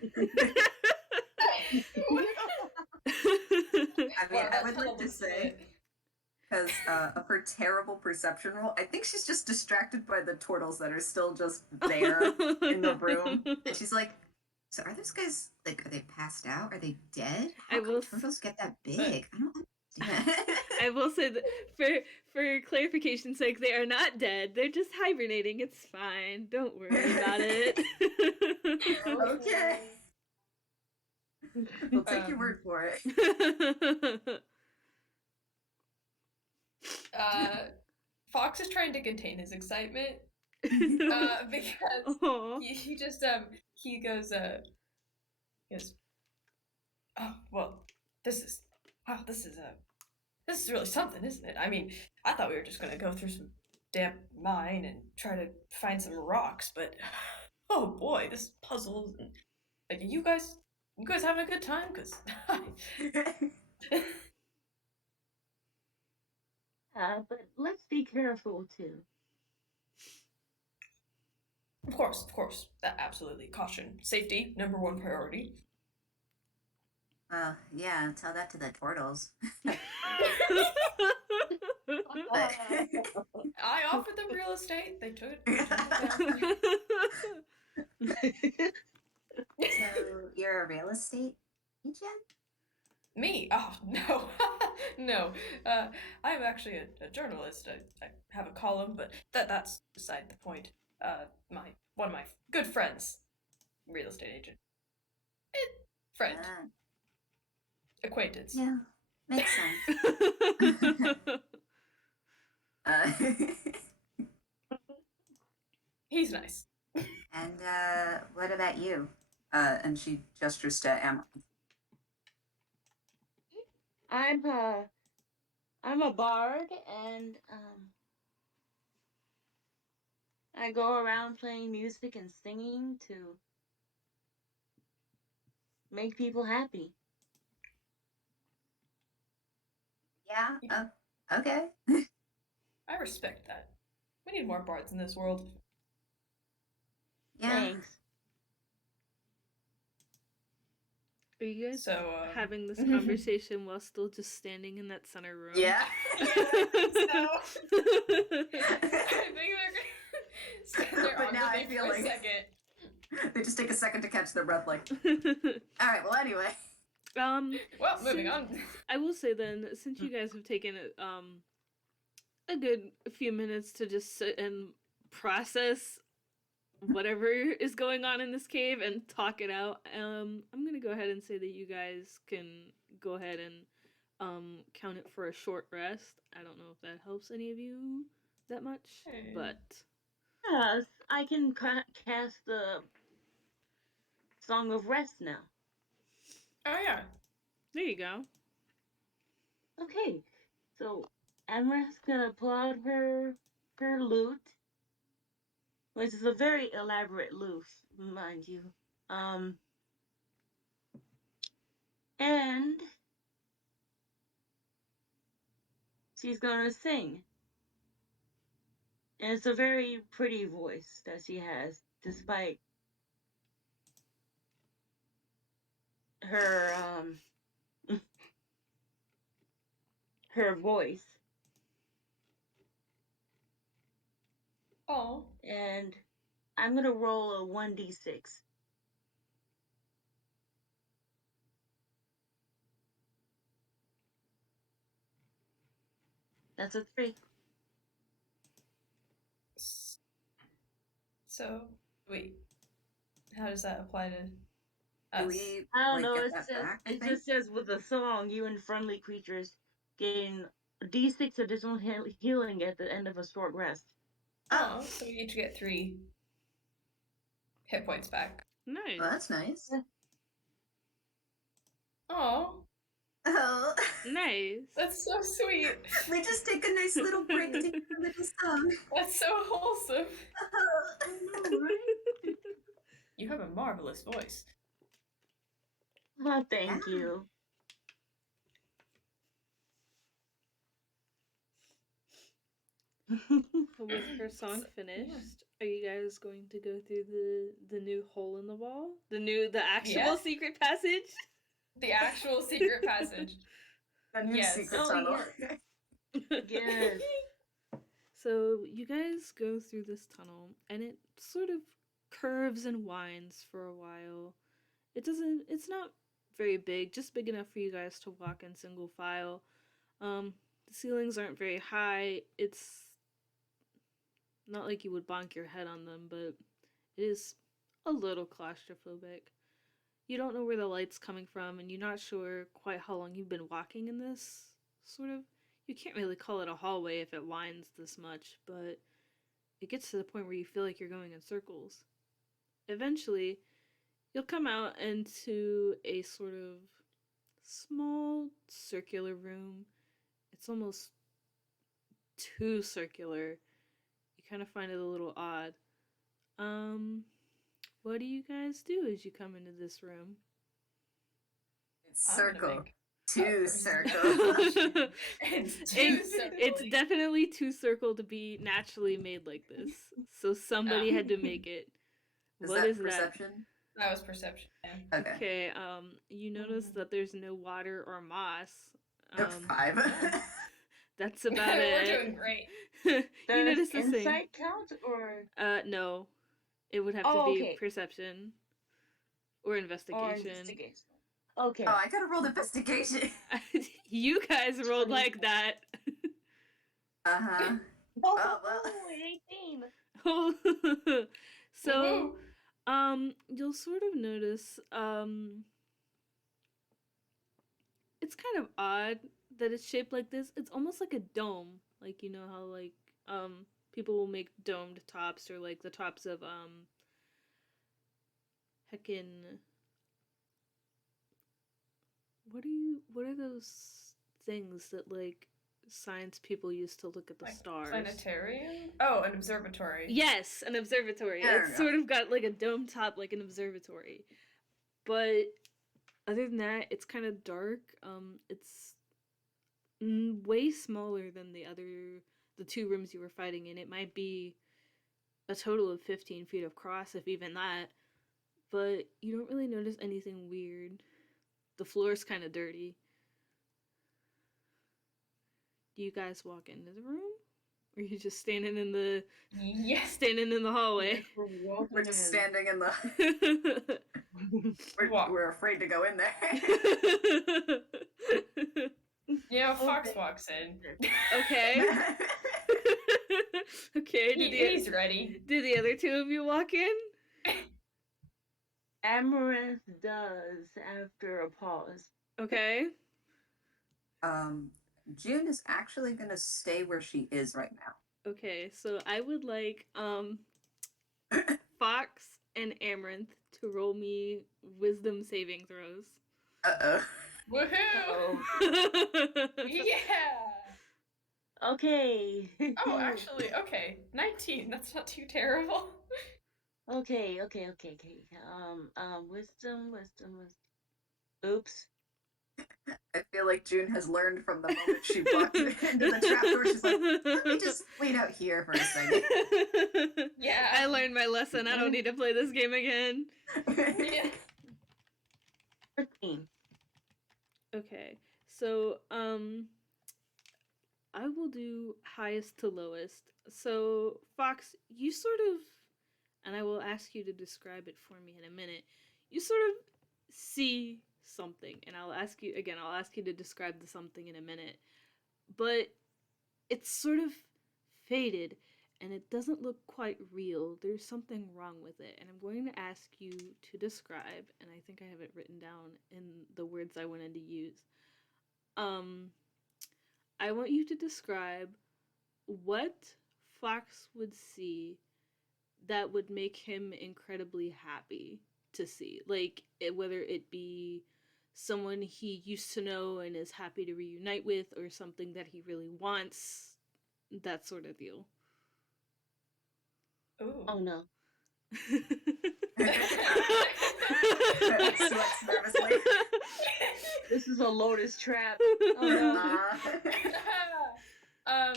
I mean, I would like to say, because of her terrible perception roll, I think she's just distracted by the turtles that are still just there in the room. And she's like, so are those guys, like, are they passed out? Are they dead? How come turtles get that big? I don't understand. I will say that for clarification's sake, they are not dead. They're just hibernating. It's fine. Don't worry about it. Okay. We'll take your word for it. Fox is trying to contain his excitement because he just he goes, oh well, this is really something, isn't it? I mean, I thought we were just gonna go through some damp mine and try to find some rocks, but oh boy, this puzzle. Like, you guys having a good time? Cause But let's be careful too. Of course. That absolutely. Caution. Safety, number 1 priority. Well, yeah, tell that to the turtles. I offered them real estate. They took it. So, you're a real estate agent? Me? Oh, no. No. I'm actually a journalist. I have a column, but that's beside the point. One of my good friends, real estate agent. Friend. Acquaintance. Yeah, makes sense. He's nice. And what about you? And she gestures to Amaranth. I'm I'm a bard, and I go around playing music and singing to make people happy. Yeah. Okay. I respect that. We need more bards in this world. Yeah. Thanks. Are you guys So, having this conversation while still just standing in that center room? Yeah. I think they're gonna stand there But now I awkwardly feel for a like- second. They just take a second to catch their breath, like. All right. Well, anyway. Well, moving on. I will say then, since you guys have taken a good few minutes to just sit and process whatever is going on in this cave and talk it out, I'm gonna go ahead and say that you guys can go ahead and count it for a short rest. I don't know if that helps any of you that much, but Yes, I can cast the Song of Rest now. Oh yeah. there you go. Okay, so Amaranth's gonna pull out her lute, which is a very elaborate lute, mind you. And she's gonna sing. And it's a very pretty voice that she has, despite her her voice. Oh. And I'm gonna roll a 1d6. That's a 3. So, wait. How does that apply to Do us? we I don't like, know. get It that says back, I it think? just says with the song, you and friendly creatures gain d6 additional healing at the end of a short rest. Oh, so we each get 3 hit points back. Nice. Well, that's nice. Oh, Oh. Nice. that's so sweet. We just take a nice little break to hear a little song. That's so wholesome. I know, right? You have a marvelous voice. Oh, thank Yeah. you. With her song finished, are you guys going to go through the new hole in the wall? The actual Yes. secret passage? The actual secret passage. A new Yes. secret Oh, tunnel. Yes. So you guys go through this tunnel and it sort of curves and winds for a while. It's not very big, just big enough for you guys to walk in single file. The ceilings aren't very high. It's not like you would bonk your head on them, but it is a little claustrophobic. You don't know where the light's coming from, and you're not sure quite how long you've been walking in this sort of. You can't really call it a hallway if it winds this much, but it gets to the point where you feel like you're going in circles. Eventually, you'll come out into a sort of small circular room. It's almost too circular. You kind of find it a little odd. What do you guys do as you come into this room? Circle. Two It's circles. It's definitely too circle to be naturally made like this. So somebody had to make it. What is perception? That was perception. Yeah. Okay. Okay, you notice that there's no water or moss. 5. That's about We're it. doing great. You Does notice the same. insight count or No. It would have Oh, to be okay. perception or investigation. Okay. Oh, I gotta roll investigation. You guys rolled like that. Uh-huh. Oh, well. 18. So, you'll sort of notice, it's kind of odd that it's shaped like this. It's almost like a dome. Like, you know how, like, people will make domed tops, or, like, the tops of, heckin'... What are those things that, like, science people used to look at the Like stars. planetarium? Oh, an observatory. Yes, an observatory. There It's we sort of got like a dome top like an observatory. But other than that, it's kind of dark. It's way smaller than the two rooms you were fighting in. It might be a total of 15 feet across, if even that. But you don't really notice anything weird. The floor's kind of dirty. Do you guys walk into the room? Or are you just standing in the hallway? We're just standing in the. we're afraid to go in there. Yeah, Fox walks in. Okay. Okay. He's ready. Did the other two of you walk in? Amaranth does after a pause. Okay. June is actually gonna stay where she is right now. Okay, so I would like Fox and Amaranth to roll me wisdom saving throws. Woohoo! Yeah! Okay. Oh, actually, okay. 19. That's not too terrible. Okay. Wisdom. Oops. I feel like June has learned from the moment she walked into the trap door. She's like, let me just wait out here for a second. Yeah. I learned my lesson. I don't need to play this game again. Yeah. 13. Okay, so I will do highest to lowest. So Fox, you sort of, and I will ask you to describe it for me in a minute. You sort of see something, and I'll ask you to describe the something in a minute. But it's sort of faded, and it doesn't look quite real. There's something wrong with it, and I'm going to ask you to describe, and I think I have it written down in the words I wanted to use. I want you to describe what Fox would see that would make him incredibly happy to see. Like, whether it be someone he used to know and is happy to reunite with, or something that he really wants, that sort of deal. Ooh. Oh no. Sweats nervously. This is a lotus trap. Oh no.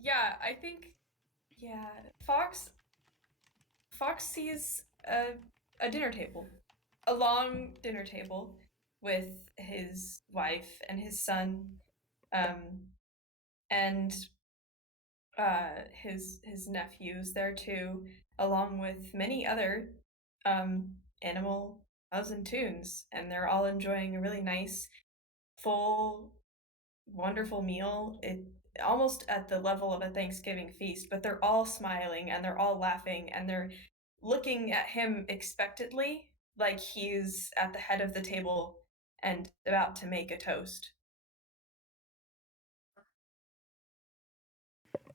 Yeah, I think, Fox sees a dinner table, a long dinner table with his wife and his son, and his nephews there too, along with many other animal and toons, and they're all enjoying a really nice, full, wonderful meal. It almost at the level of a Thanksgiving feast, but they're all smiling and they're all laughing and they're looking at him expectantly, like he's at the head of the table and about to make a toast.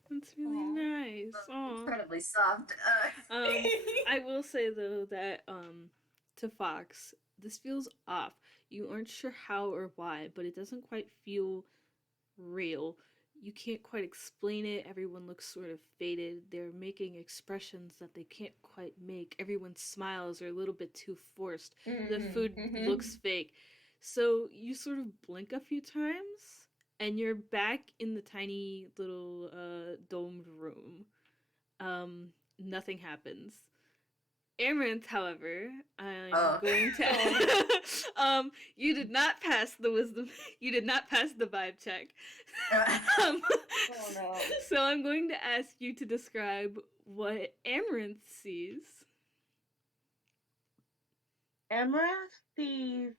That's really nice. Aww. Incredibly soft. I will say though that to Fox, this feels off. You aren't sure how or why, but it doesn't quite feel real. You can't quite explain it. Everyone looks sort of faded. They're making expressions that they can't quite make. Everyone's smiles are a little bit too forced. The food looks fake. So you sort of blink a few times and you're back in the tiny little domed room. Nothing happens. Amaranth, however, I'm going to you did not pass the wisdom. You did not pass the vibe check. Oh no. So I'm going to ask you to describe what Amaranth sees. Amaranth sees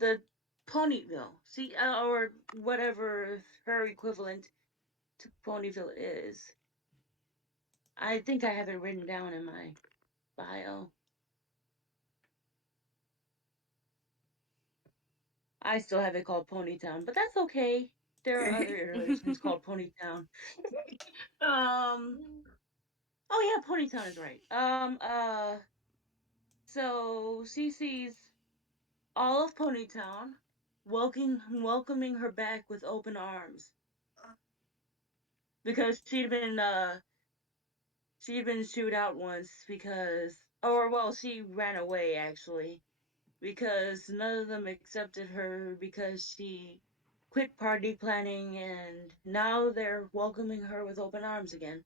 the Ponyville. See, or whatever her equivalent to Ponyville is. I think I have it written down in my bio. I still have it called Ponytown, but that's okay. There are other iterations called Ponytown. Oh yeah, Ponytown is right. So she sees all of Ponytown welcoming her back with open arms. Because she'd been chewed out once she ran away actually. Because none of them accepted her because she quit party planning, and now they're welcoming her with open arms again.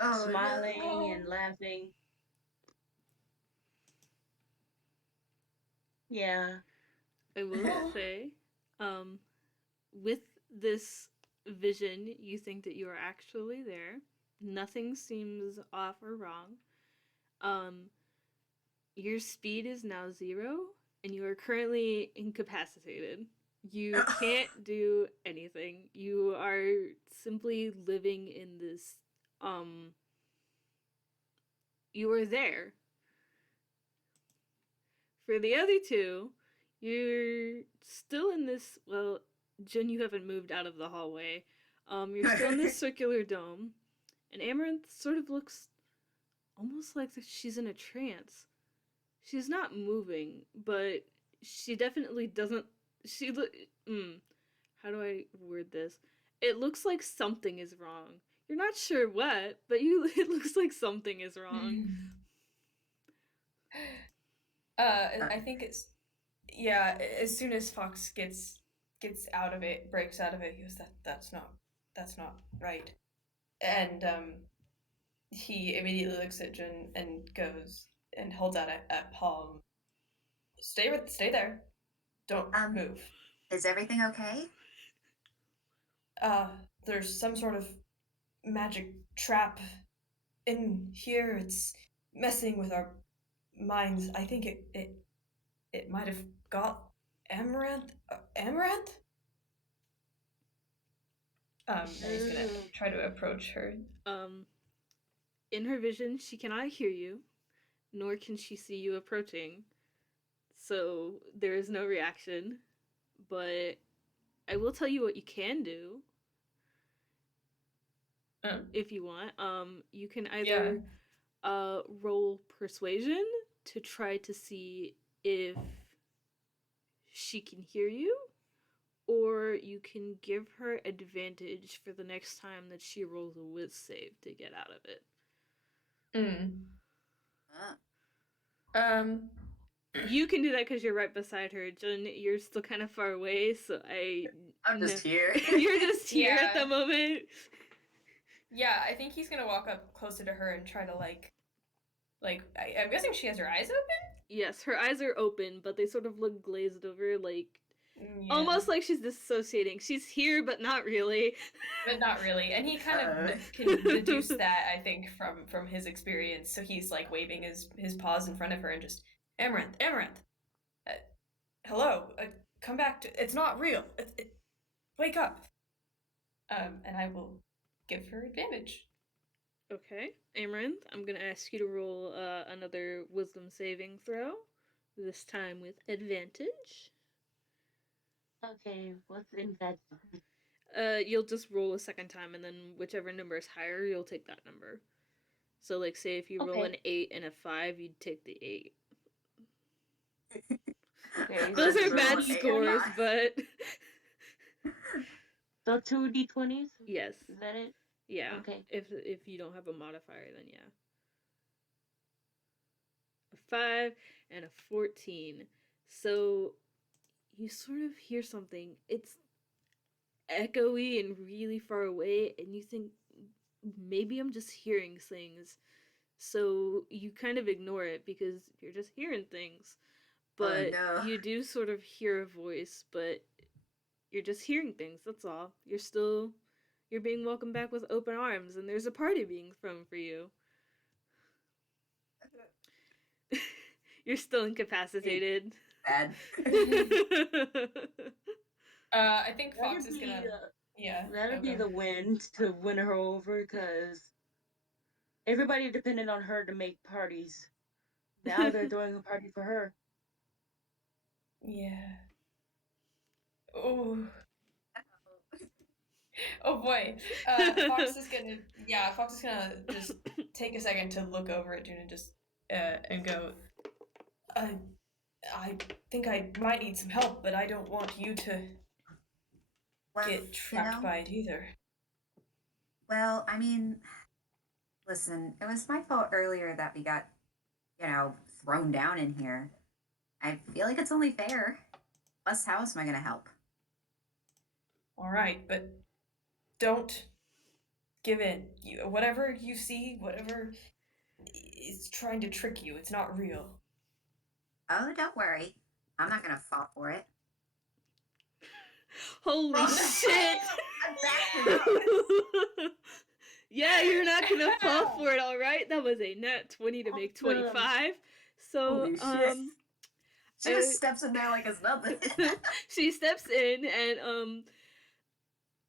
Oh, Smiling no. and laughing. Yeah. I will say, with this vision, you think that you are actually there. Nothing seems off or wrong. Your speed is now 0, and you are currently incapacitated. You can't do anything. You are simply living in this, you are there. For the other two, you're still in this, well, Jun, you haven't moved out of the hallway. You're still in this circular dome, and Amaranth sort of looks almost like she's in a trance. She's not moving, but she definitely doesn't. She look. How do I word this? It looks like something is wrong. You're not sure what, but it looks like something is wrong. I think it's as soon as Fox gets out of it, breaks out of it, he goes, that's not right. And he immediately looks at Jun and goes and holds out a palm. Stay there. Don't move. Is everything okay? There's some sort of magic trap in here. It's messing with our minds. I think it might have got Amaranth. Amaranth? And he's gonna try to approach her. In her vision, she cannot hear you, nor can she see you approaching. So there is no reaction. But I will tell you what you can do. If you want. You can either roll Persuasion to try to see if she can hear you, or you can give her advantage for the next time that she rolls a whiz save to get out of it. You can do that because you're right beside her. Jun, you're still kind of far away, so I'm just here. You're just here at the moment. Yeah, I think he's gonna walk up closer to her and try to I'm guessing she has her eyes open? Yes, her eyes are open, but they sort of look glazed over, almost like she's dissociating. She's here, but not really. But not really. And he kind of can deduce that, I think, from his experience. So he's waving his paws in front of her and just, Amaranth, hello, come back to, it's not real. Wake up. And I will give her advantage. Okay, Amaranth, I'm gonna ask you to roll another wisdom saving throw, this time with advantage. Okay, what's in that? You'll just roll a second time, and then whichever number is higher, you'll take that number. So, say if you roll an 8 and a 5, you'd take the 8. Okay, those are bad scores, but... So 2 d20s? Yes. Is that it? Yeah. Okay. If you don't have a modifier, then yeah. A 5 and a 14. So you sort of hear something. It's echoey and really far away, and you think maybe I'm just hearing things. So you kind of ignore it because you're just hearing things. But you do sort of hear a voice, but you're just hearing things, that's all. You're being welcomed back with open arms, and there's a party being thrown for you. You're still incapacitated. Bad. I think Fox is gonna... That'll be the win to win her over, because everybody depended on her to make parties. Now they're doing a party for her. Yeah. Oh. Oh boy. Fox is gonna just take a second to look over at Jun and just and go, I think I might need some help, but I don't want you to Well, get trapped by it either. Well, I mean, listen, it was my fault earlier that we got, thrown down in here. I feel like it's only fair. Plus, how else am I going to help? All right, but don't give in. Whatever you see, whatever is trying to trick you, it's not real. Oh, don't worry. I'm not going to fall for it. Holy shit! I'm backing up. Yeah, you're not gonna fall for it, all right? That was a net 20 to make 25. So, Holy shit. She just steps in there like it's nothing. She steps in, and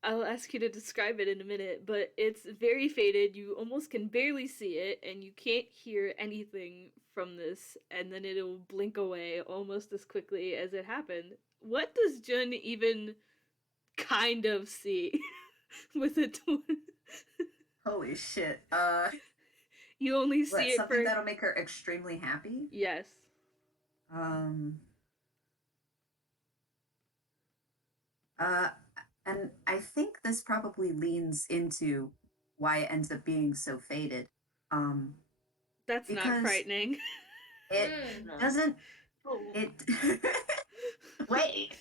I'll ask you to describe it in a minute, but it's very faded. You almost can barely see it, and you can't hear anything from this, and then it'll blink away almost as quickly as it happened. What does Jun even kind of see with a twin? Holy shit. You only see it something that'll make her extremely happy? Yes. And I think this probably leans into why it ends up being so faded. That's not frightening. It doesn't. It. Wait.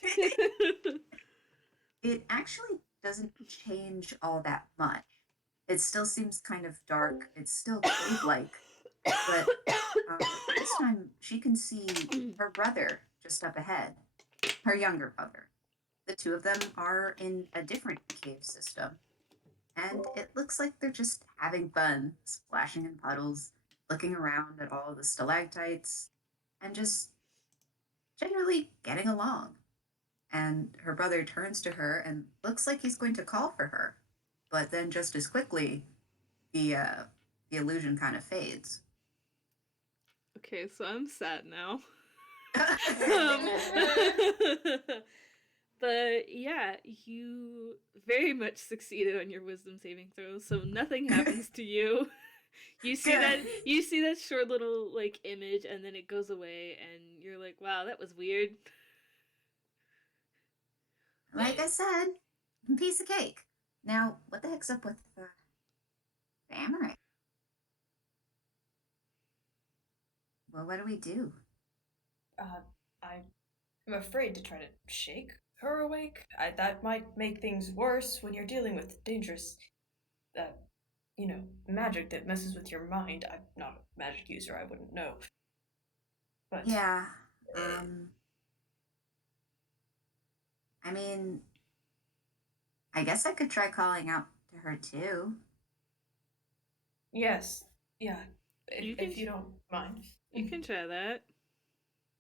It actually doesn't change all that much. It still seems kind of dark. It's still cave-like. But this time she can see her brother just up ahead. Her younger brother. The two of them are in a different cave system. And it looks like they're just having fun, splashing in puddles, looking around at all of the stalactites, and just generally getting along. And her brother turns to her and looks like he's going to call for her. But then just as quickly, the illusion kind of fades. Okay, so I'm sad now. But yeah, you very much succeeded on your wisdom saving throw, so nothing happens to you. You see that short little like image, and then it goes away, and you're like, wow, that was weird. Like I said, piece of cake. Now, what the heck's up with the Amaranth? Well, what do we do? I'm afraid to try to shake her awake. That might make things worse when you're dealing with dangerous, magic that messes with your mind. I'm not a magic user, I wouldn't know. But yeah, I mean, I guess I could try calling out to her too. Yes, yeah, if you don't mind. You can try that.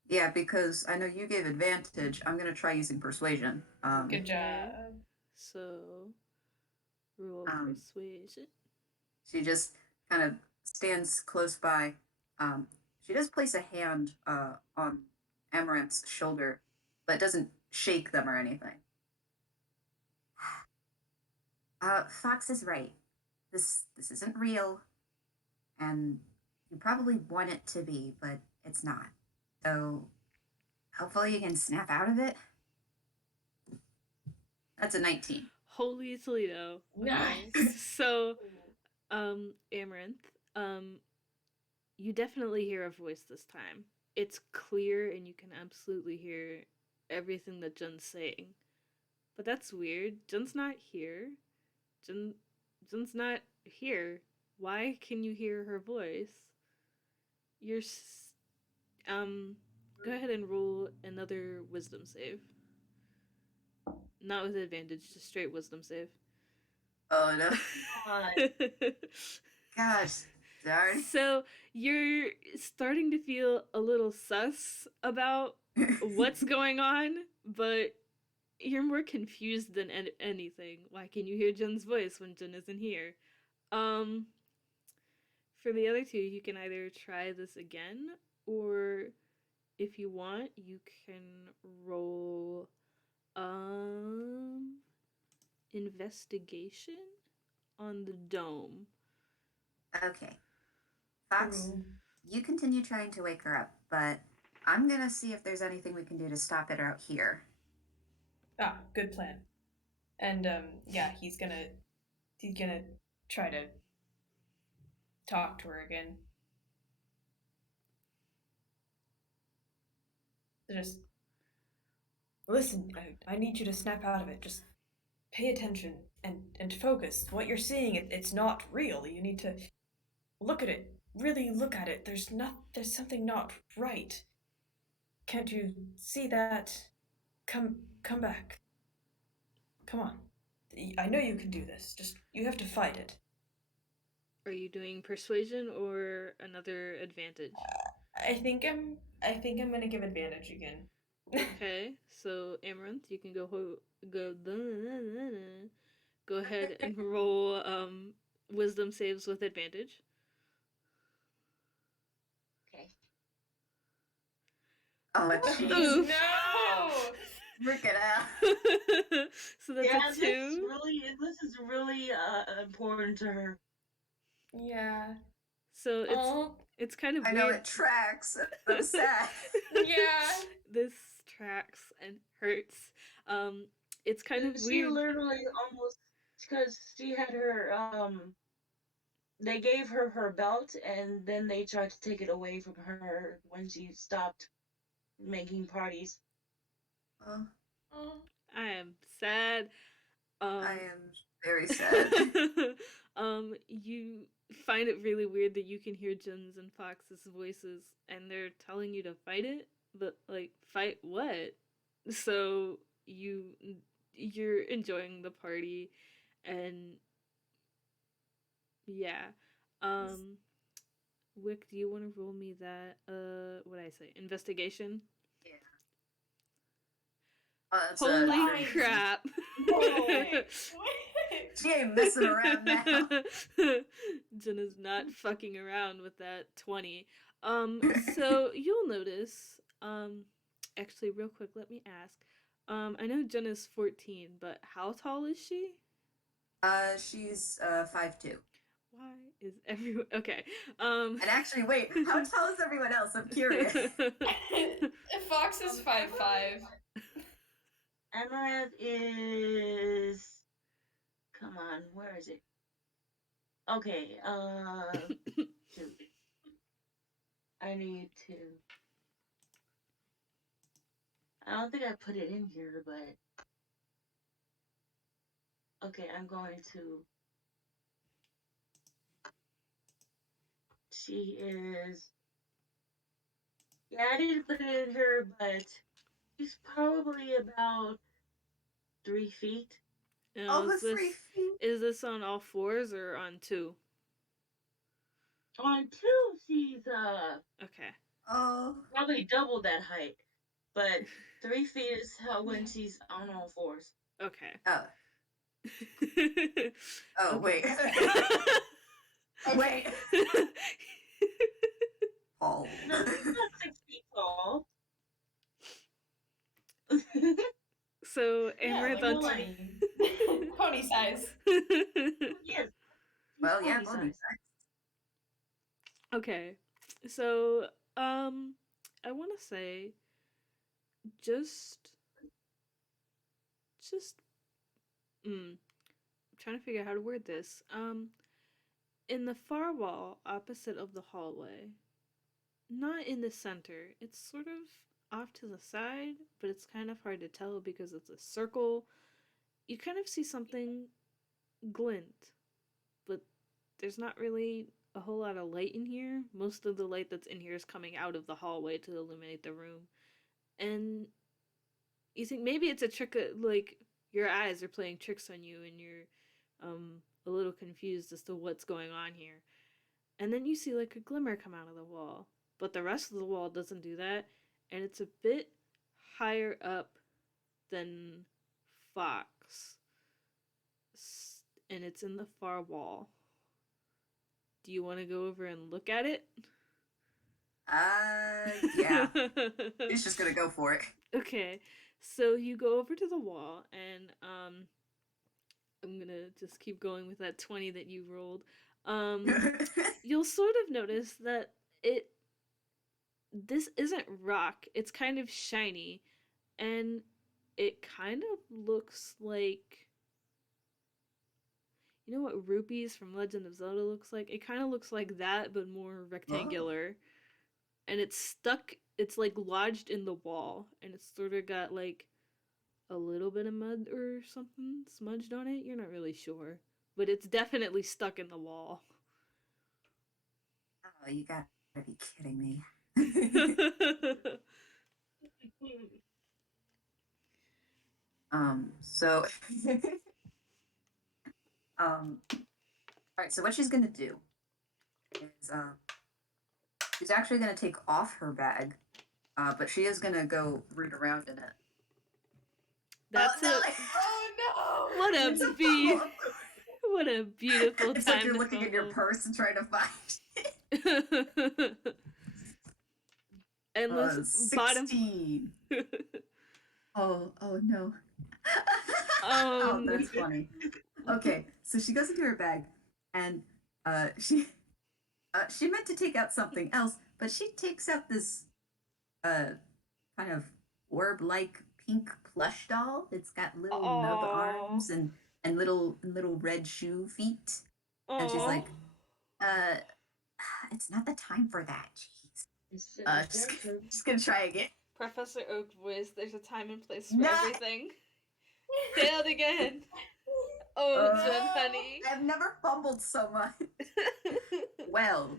Yeah, because I know you gave advantage. I'm going to try using Persuasion. Good job. So, roll Persuasion. She just kind of stands close by. She does place a hand on Amaranth's shoulder, but doesn't shake them or anything. Fox is right. This isn't real, and you probably want it to be, but it's not. So, hopefully you can snap out of it. That's a 19. Holy Toledo. Nice. So, Amaranth, you definitely hear a voice this time. It's clear, and you can absolutely hear everything that Jun's saying. But that's weird. Jun's not here. Jun's not here. Why can you hear her voice? Go ahead and roll another wisdom save. Not with advantage, just straight wisdom save. Oh no. Gosh, darn. So you're starting to feel a little sus about what's going on, but you're more confused than anything. Why can you hear Jun's voice when Jun isn't here? For the other two, you can either try this again, or if you want, you can roll investigation on the dome. Okay. Fox, you continue trying to wake her up, but I'm gonna see if there's anything we can do to stop it out here. Ah, good plan. And yeah, he's gonna try to talk to her again. Just listen. I need you to snap out of it. Just pay attention and focus. What you're seeing, it's not real. You need to look at it. Really look at it. There's something not right. Can't you see that? Come back. Come on. I know you can do this. Just you have to fight it. Are you doing persuasion or another advantage? I think I'm gonna give advantage again. Okay, so Amaranth, you can go ahead and roll wisdom saves with advantage. Okay. Oh, jeez. Oof. No! Look at that. So that's Yeah, a 2. this is really important to her. Yeah. So it's kind of I weird. know it tracks. I'm sad. Yeah. This tracks and hurts. It's kind of She weird. literally almost, because she had her they gave her her belt and then they tried to take it away from her when she stopped making parties. Oh, I am sad. I am very sad. You find it really weird that you can hear Jun's and Fox's voices and they're telling you to fight it, but like fight what? So you're enjoying the party and yeah. Wick, do you want to roll me that what did I say? Investigation? Yeah. Oh, that's Holy crap. She ain't messing around now. Jen is not fucking around with that 20. So you'll notice, actually real quick, let me ask. I know Jen is 14, but how tall is she? She's 5'2". Why is everyone okay? And actually, wait, how tall is everyone else? I'm curious. Fox is 5'5". Amaranth is, come on, where is it? Okay, shoot. I need to, I don't think I put it in here, but okay, I'm going to, she is, yeah, I didn't put it in here, but she's probably about 3 feet. Now, Over 3 feet. is this on all fours or on 2? On 2, she's Okay. Oh. probably double that height, but 3 feet is how when she's on all fours. Okay. Oh. Oh, Okay. wait. Wait. Oh. No, she's not 6 feet tall. So Amaranth on pony size. Yes. Well, yeah, Pony pony size. size. Okay. So I want to say just I'm trying to figure out how to word this. In the far wall opposite of the hallway, not in the center. It's sort of off to the side, but it's kind of hard to tell because it's a circle. You kind of see something glint, but there's not really a whole lot of light in here. Most of the light that's in here is coming out of the hallway to illuminate the room. And you think maybe it's a trick of, like, your eyes are playing tricks on you and you're a little confused as to what's going on here. And then you see like a glimmer come out of the wall, but the rest of the wall doesn't do that, and it's a bit higher up than Fox, and it's in the far wall. Do you want to go over and look at it? Yeah. He's just gonna go for it. Okay, so you go over to the wall, and I'm gonna just keep going with that 20 that you rolled. You'll sort of notice that this isn't rock. It's kind of shiny, and it kind of looks like, you know what rupees from Legend of Zelda looks like? It kind of looks like that, but more rectangular. And it's stuck, it's like lodged in the wall, and it's sort of got like a little bit of mud or something smudged on it. You're not really sure, but it's definitely stuck in the wall. Oh, you gotta be kidding me. So all right, so what she's gonna do is she's actually gonna take off her bag, but she is gonna go root around in it. That's no. Oh no! What It's a what a beautiful It's time like you're to looking in your purse and trying to find fumble. Endless bottom. 16. Oh no. Oh, that's funny. Okay, so she goes into her bag, and she meant to take out something else, but she takes out this kind of orb-like pink plush doll. It's got little nub arms and little red shoe feet, and she's like, it's not the time for that. Jeez. Just gonna try again. Professor Oak voice. There's a time and place for everything. Failed again. Oh, Jun, honey. I've never fumbled so much. Well,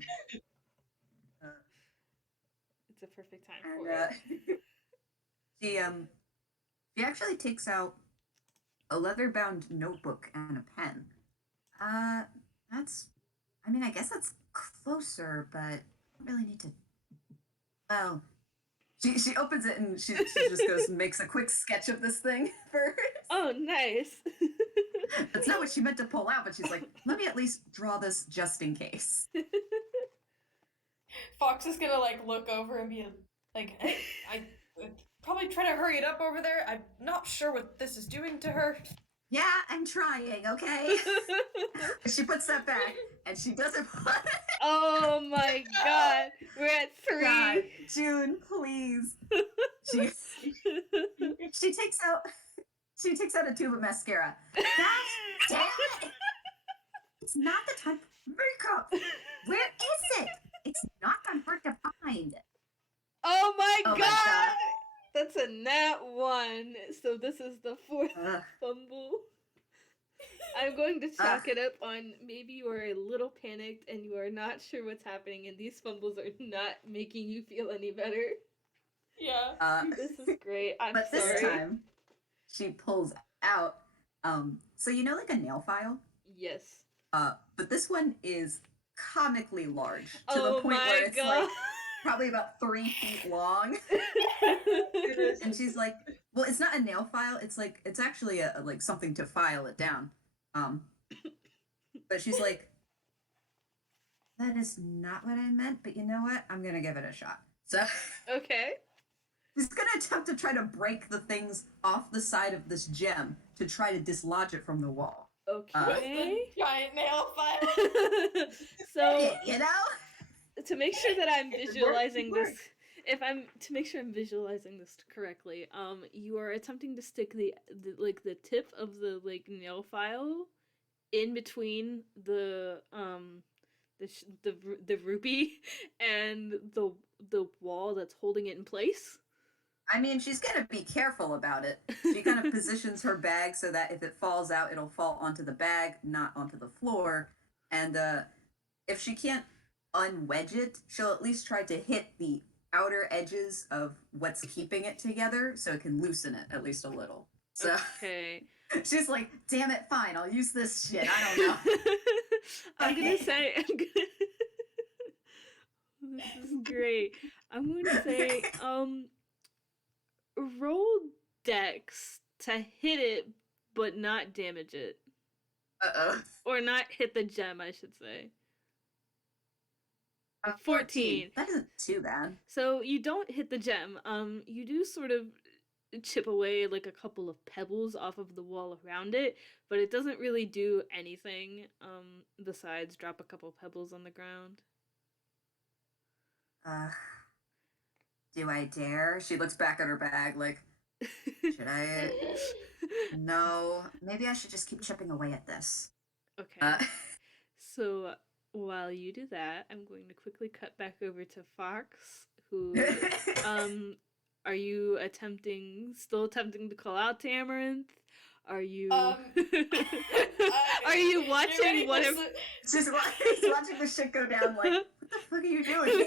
it's a perfect time for it. She actually takes out a leather-bound notebook and a pen. I guess that's closer, but I don't really need to. Well, she opens it and she just goes and makes a quick sketch of this thing first. Oh, nice. That's not what she meant to pull out, but she's like, let me at least draw this just in case. Fox is gonna like look over and be like, I probably try to hurry it up over there. I'm not sure what this is doing to her. Yeah, I'm trying, okay? She puts that back, and she doesn't put it. Oh my god. We're at 3. God, June, please. She takes out a tube of mascara. Damn it! It's not the time for makeup. Where is it? It's not that hard to find. Oh my god! That's a nat 1. So this is the 4th fumble. I'm going to chalk it up on maybe you are a little panicked and you are not sure what's happening, and these fumbles are not making you feel any better. Yeah. This is great. I'm but sorry. This time, she pulls out, so you know, like a nail file? Yes. But this one is comically large to the point where it's like probably about 3 feet long. And she's like, well, it's not a nail file. It's like, it's actually a like something to file it down. But she's like, that is not what I meant, but you know what? I'm going to give it a shot. So okay. She's going to attempt to try to break the things off the side of this gem to try to dislodge it from the wall. Okay. Giant nail file. So, you know? To make sure that I'm visualizing this, to make sure I'm visualizing this correctly, you are attempting to stick the tip of the nail file in between the rupee and the wall that's holding it in place. I mean, she's gonna be careful about it. She kind of positions her bag so that if it falls out, it'll fall onto the bag, not onto the floor. And if she can't unwedge it, she'll at least try to hit the outer edges of what's keeping it together so it can loosen it at least a little. So okay. She's like, damn it, fine, I'll use this shit. I don't know. I'm gonna say this is great. I'm gonna say roll dex to hit it but not damage it. Or not hit the gem, I should say. 14. That isn't too bad. So you don't hit the gem. You do sort of chip away like a couple of pebbles off of the wall around it, but it doesn't really do anything besides drop a couple pebbles on the ground. Do I dare? She looks back at her bag like, should I? No. Maybe I should just keep chipping away at this. Okay. So while you do that, I'm going to quickly cut back over to Fox, who are you still attempting to call out to Amaranth? Are you are you watching whatever? He's watching the shit go down like, what the fuck are you doing? I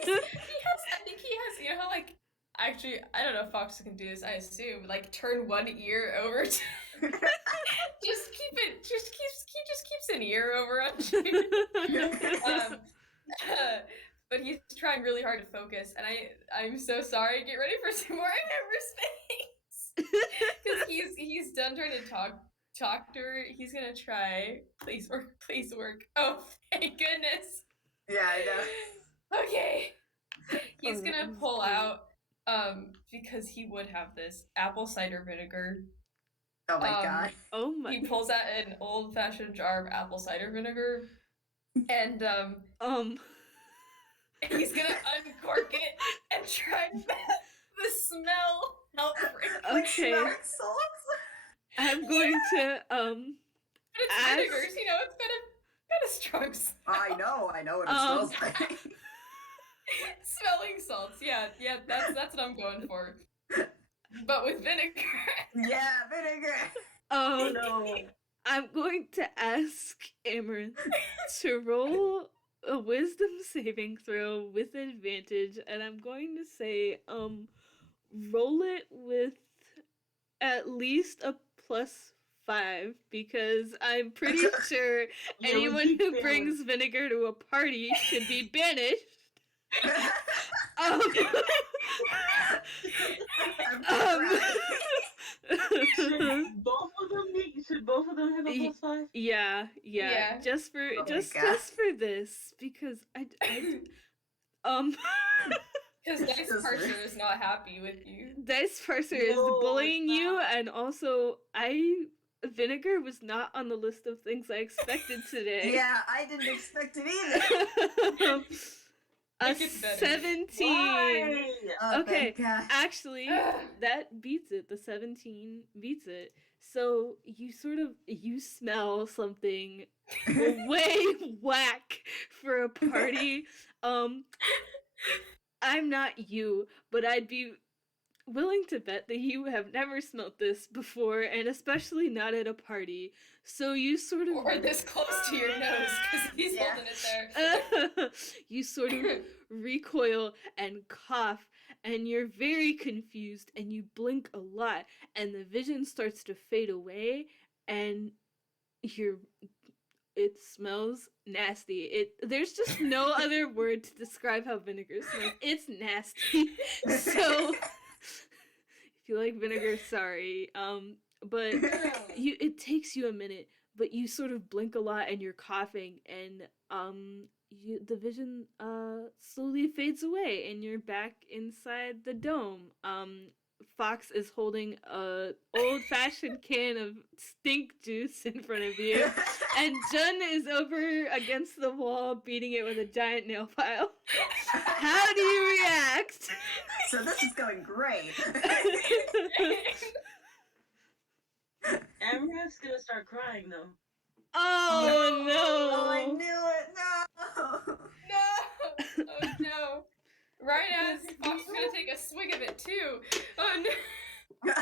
think he has, you know how, like, actually, I don't know if Fox can do this, I assume, like, turn one ear over to just keeps an ear over on you. But he's trying really hard to focus, and I'm so sorry. Get ready for some more space. Because he's done trying to talk to her. He's gonna try. Please work. Oh, thank goodness. Yeah, I know. Okay. He's gonna pull out, because he would have this apple cider vinegar. Oh my god. Oh my. He pulls out an old-fashioned jar of apple cider vinegar, and he's gonna uncork it and try to the smell help bring Okay. I'm going to But it's vinegars, you know, it's got a strong smell. I know what it smells like. Smelling salts, yeah, that's what I'm going for. But with vinegar. Yeah, vinegar. Oh no. I'm going to ask Amaranth to roll a wisdom saving throw with advantage, and I'm going to say, roll it with at least a +5, because I'm pretty sure anyone who brings vinegar to a party should be banished. Should both of them have a +5? Yeah. Just for this, because I because Dice Parser is not happy with you. Dice Parser is bullying you, and also vinegar was not on the list of things I expected today. Yeah, I didn't expect it either. A 17. Oh, okay, actually, that beats it. The 17 beats it. So you smell something way whack for a party. I'm not you, but I'd be willing to bet that you have never smelt this before, and especially not at a party. So you sort of... Or this close to your nose, because he's holding it there. You sort of recoil and cough, and you're very confused, and you blink a lot, and the vision starts to fade away, and it smells nasty. There's just no other word to describe how vinegar smells. It's nasty. So... if you like vinegar, sorry. But it takes you a minute, but you sort of blink a lot and you're coughing, and the vision slowly fades away and you're back inside the dome. Fox is holding a old-fashioned can of stink juice in front of you, and Jun is over against the wall beating it with a giant nail file. How do you react? So this is going great. Amaranth's gonna start crying though. Oh no! Oh, I knew it! No! No! Oh no! Right as Fox is gonna take a swig of it too. Oh no!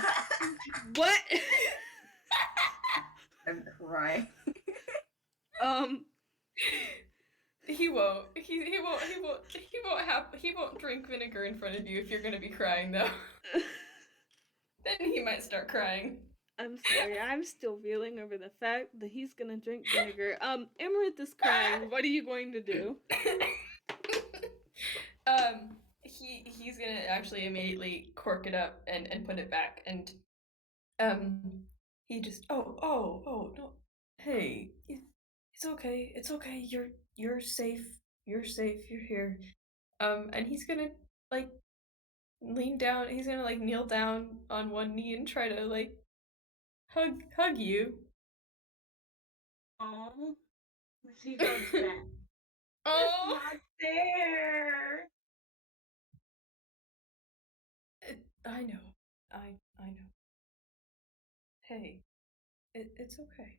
What? I'm crying. He won't drink vinegar in front of you if you're gonna be crying though. Then he might start crying. I'm sorry, I'm still reeling over the fact that he's gonna drink vinegar. Amaranth is crying. What are you going to do? He's gonna actually immediately cork it up and put it back, and he just no, hey, it's okay, you're safe, you're here, and he's gonna like lean down, he's gonna like kneel down on one knee and try to like hug you. Oh, she hugs back. Oh, Not there. I know. I know. Hey, it's okay.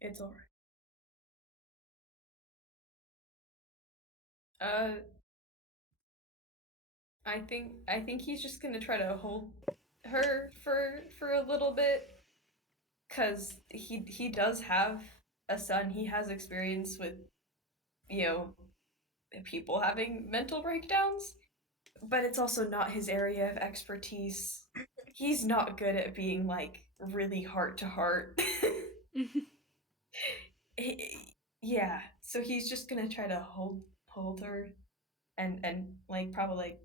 It's alright. I think he's just gonna try to hold her for a little bit, cause he does have a son. He has experience with, you know, people having mental breakdowns, but it's also not his area of expertise. He's not good at being like really heart to heart. Yeah, so he's just gonna try to hold her and like probably like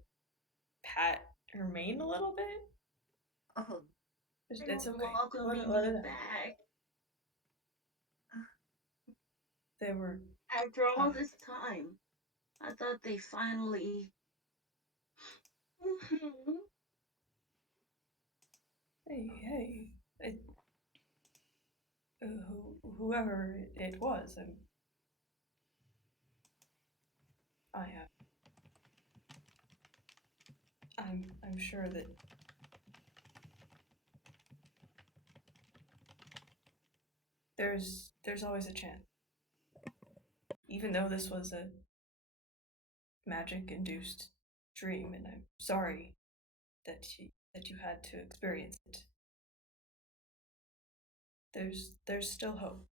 pat her mane a little bit. Oh, It's okay. Welcoming Let you it out. back. They were After all this time, I thought they finally. hey, whoever it was, I'm sure that there's always a chance. Even though this was a magic induced dream, and I'm sorry that you had to experience it. There's still hope.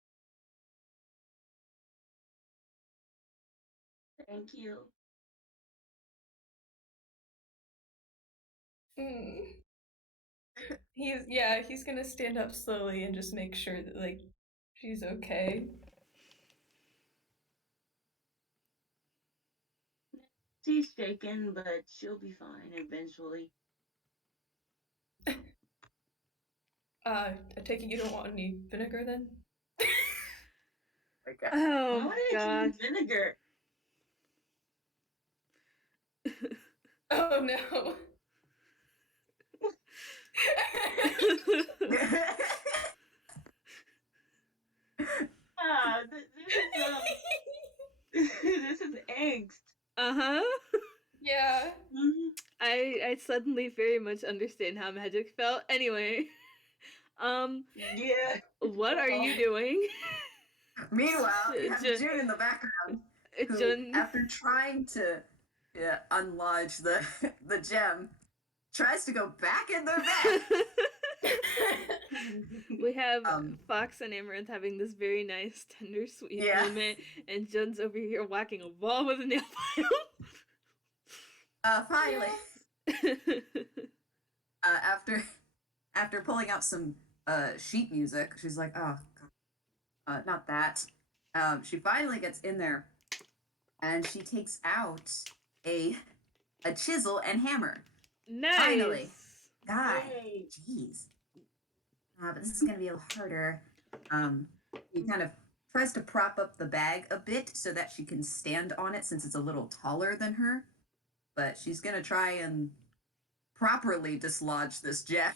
Thank you. He's gonna stand up slowly and just make sure that like she's okay. She's shaken, but she'll be fine eventually. I take it you don't want any vinegar then? Oh Why would I god. choose vinegar? Oh no. This is angst. Uh-huh. Yeah. I suddenly very much understand how magic felt. Anyway, Yeah. what are you doing? Meanwhile, you have Jun in the background, who, Jun, after trying to unlodge the gem, tries to go back in their bag. we have Fox and Amaranth having this very nice, tender, sweet moment, and Jun's over here whacking a wall with a nail file. Finally, after pulling out some sheet music, she's like, "Oh, God. Not that." She finally gets in there, and she takes out a chisel and hammer. Nice. Finally, God, jeez. But this is gonna be a little harder. He kind of tries to prop up the bag a bit so that she can stand on it since it's a little taller than her. But she's gonna try and properly dislodge this gem.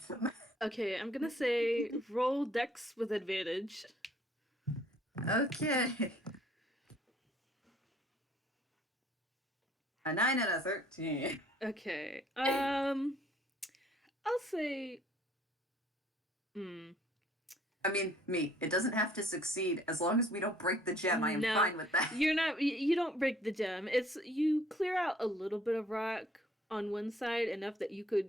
Okay, I'm gonna say roll dex with advantage. Okay. A 9 and a 13. Okay. I'll say. I mean, it doesn't have to succeed as long as we don't break the gem. I am fine with that. You're not. You don't break the gem. It's you clear out a little bit of rock on one side, enough that you could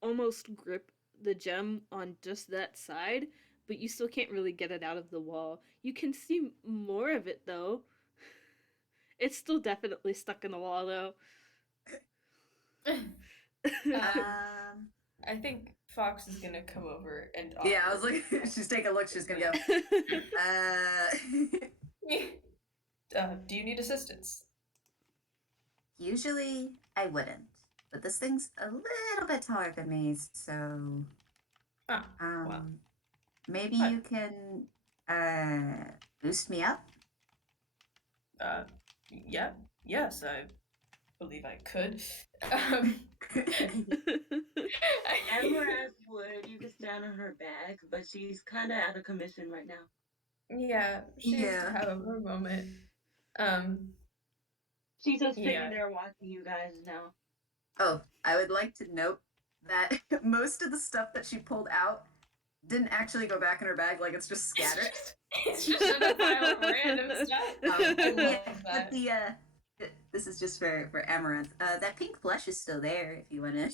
almost grip the gem on just that side, but you still can't really get it out of the wall. You can see more of it though. It's still definitely stuck in the wall though. I think Fox is gonna come over and offer. Yeah, I was like, she's taking a look. She's gonna go. Do you need assistance? Usually, I wouldn't, but this thing's a little bit taller than me, so. Well. Maybe you can boost me up. Yeah. Yes, I believe I could. Amaranth would. You could stand on her back, but she's kind of out of commission right now. Yeah, she needs to have her moment. She's just sitting Yeah. there watching you guys now. Oh, I would like to note that most of the stuff that she pulled out didn't actually go back in her bag, like it's just scattered. It's just in a pile of random stuff. I Yeah, love but that. this is just for Amaranth. That pink blush is still there if you wanna.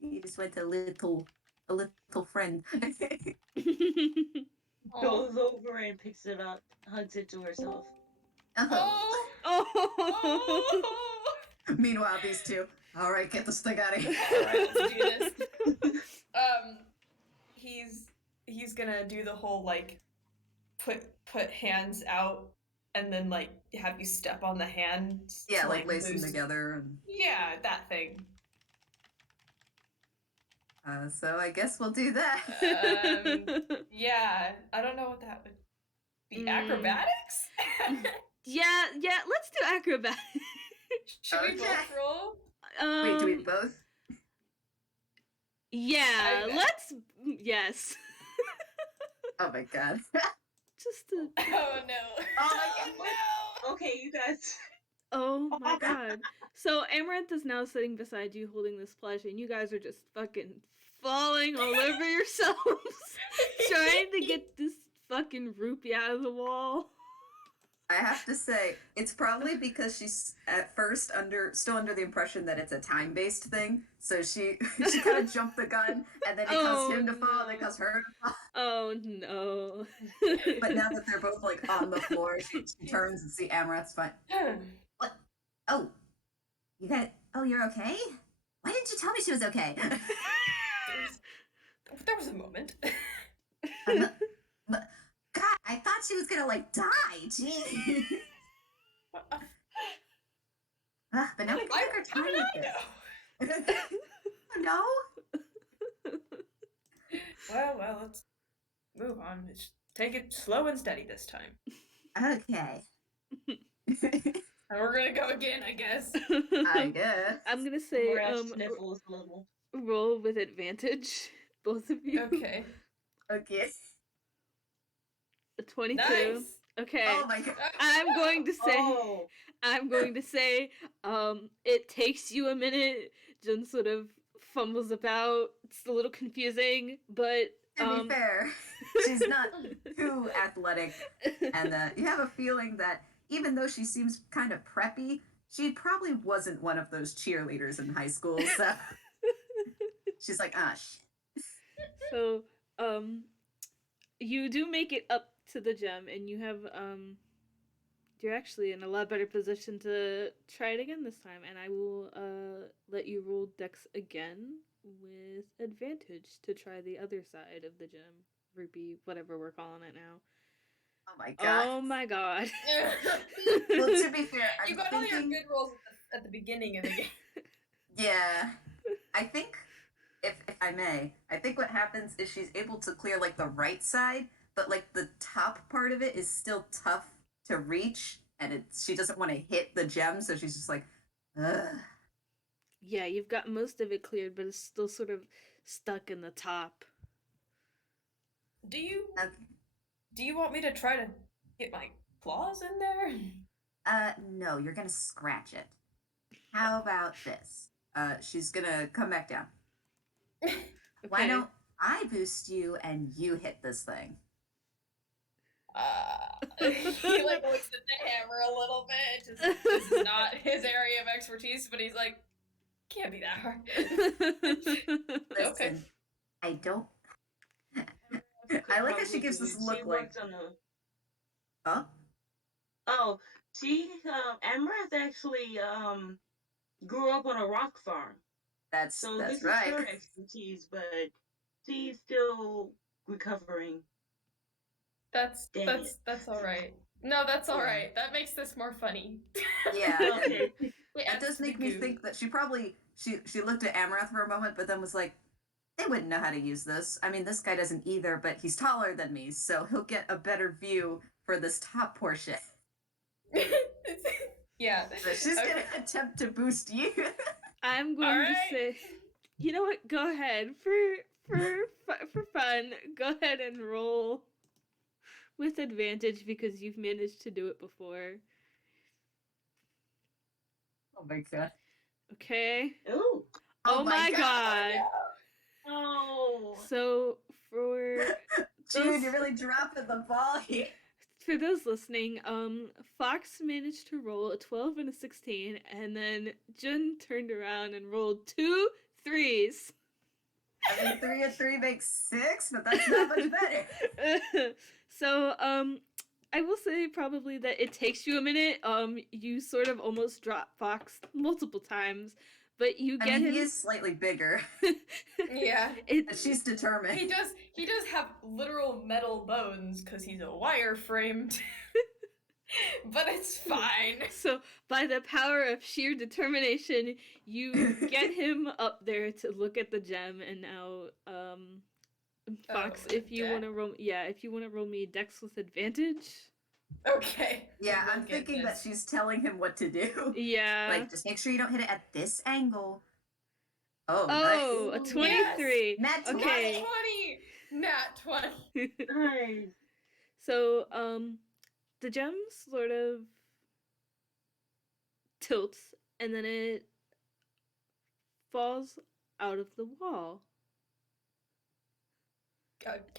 You just went a little friend. Goes over and picks it up, hugs it to herself. Oh. Oh. Meanwhile, these two. All right, get this thing out of here. All right, let's do this. He's gonna do the whole like put hands out and then like have you step on the hands. Yeah, to, like lace them boost- together. And... Yeah, that thing. So I guess we'll do that. Yeah, I don't know what that would be. Acrobatics? yeah, let's do acrobatics. Should we both Okay. roll? Wait, do we both? Yeah, Okay. let's. Yes. Oh my god. Just to. Oh no. Oh my god. No. Okay, you guys. Oh my god. So Amaranth is now sitting beside you holding this plush, and you guys are just fucking falling all over yourselves, trying to get this fucking rupee out of the wall. I have to say, it's probably because she's at first still under the impression that it's a time-based thing. So she kind of jumped the gun, and then it caused him to fall, and then it caused her to fall. Oh no. But now that they're both like on the floor, she turns and see Amaranth's fine. What? Oh, you're okay? Why didn't you tell me she was okay? There was a moment. God, I thought she was gonna like die. Gee. But now we can take our time with this. No. Well, let's move on. Just take it slow and steady this time. Okay. And we're gonna go again, I guess. I guess. I'm gonna say We're at Sniffles level. roll with advantage, both of you. Okay. Okay. A 22. Nice. Okay. Oh my god. I'm going to say Oh, it takes you a minute. Jun sort of fumbles about. It's a little confusing, but To be fair, she's not too athletic, and you have a feeling that even though she seems kind of preppy, she probably wasn't one of those cheerleaders in high school. So she's like, shit. So you do make it up to the gem, and you have you're actually in a lot better position to try it again this time, and I will let you roll dex again with advantage to try the other side of the gem, rupee, whatever we're calling it now. Oh my god. Oh my god. Well, to be fair, You got all your good rolls at the beginning of the game. Yeah. I think, if I may, I think what happens is she's able to clear, like, the right side, but, like, the top part of it is still tough to reach, and she doesn't want to hit the gem, so she's just like, ugh. Yeah, you've got most of it cleared, but it's still sort of stuck in the top. Do you Okay. want me to try to get my claws in there? No, you're gonna scratch it. How about this? She's gonna come back down. Why Okay. don't I boost you and you hit this thing? He like looks at the hammer a little bit. Just like, this is not his area of expertise, but he's like, can't be that hard. Listen, Okay. I don't. I like how she gives this look she like, works on the. huh? Oh, she Amaranth actually grew up on a rock farm, That's so this is right. her expertise, but she's still recovering. That's Dang all right. No, that's all Yeah. right. That makes this more funny. Yeah. Okay. It does make me think that she probably she looked at Amaranth for a moment, but then was like, they wouldn't know how to use this. I mean, this guy doesn't either, but he's taller than me, so he'll get a better view for this top portion. Yeah. So she's Okay. gonna attempt to boost you. I'm going Alright. to say, you know what? Go ahead for fun. Go ahead and roll with advantage because you've managed to do it before. Oh my god. Okay. Ooh. Oh my god. Oh. So for Dude, you're really dropping the ball here. for those listening, Fox managed to roll a 12 and a 16, and then Jun turned around and rolled 2 3s. I mean, 3 and 3 makes 6, but that's not much better. So, I will say probably that it takes you a minute. You sort of almost drop Fox multiple times, but you get him. He is slightly bigger. Yeah. But she's determined. He does have literal metal bones because he's a wireframed. But it's fine. So, by the power of sheer determination, you get him up there to look at the gem, and now, Fox, if you want to roll me Dex with advantage. Okay. Yeah, I'm thinking that she's telling him what to do. Yeah. Like, just make sure you don't hit it at this angle. Oh, nice. A 23. Yes. Nat 20. Okay. Nat 20. Nice. So, the gem sort of tilts, and then it falls out of the wall.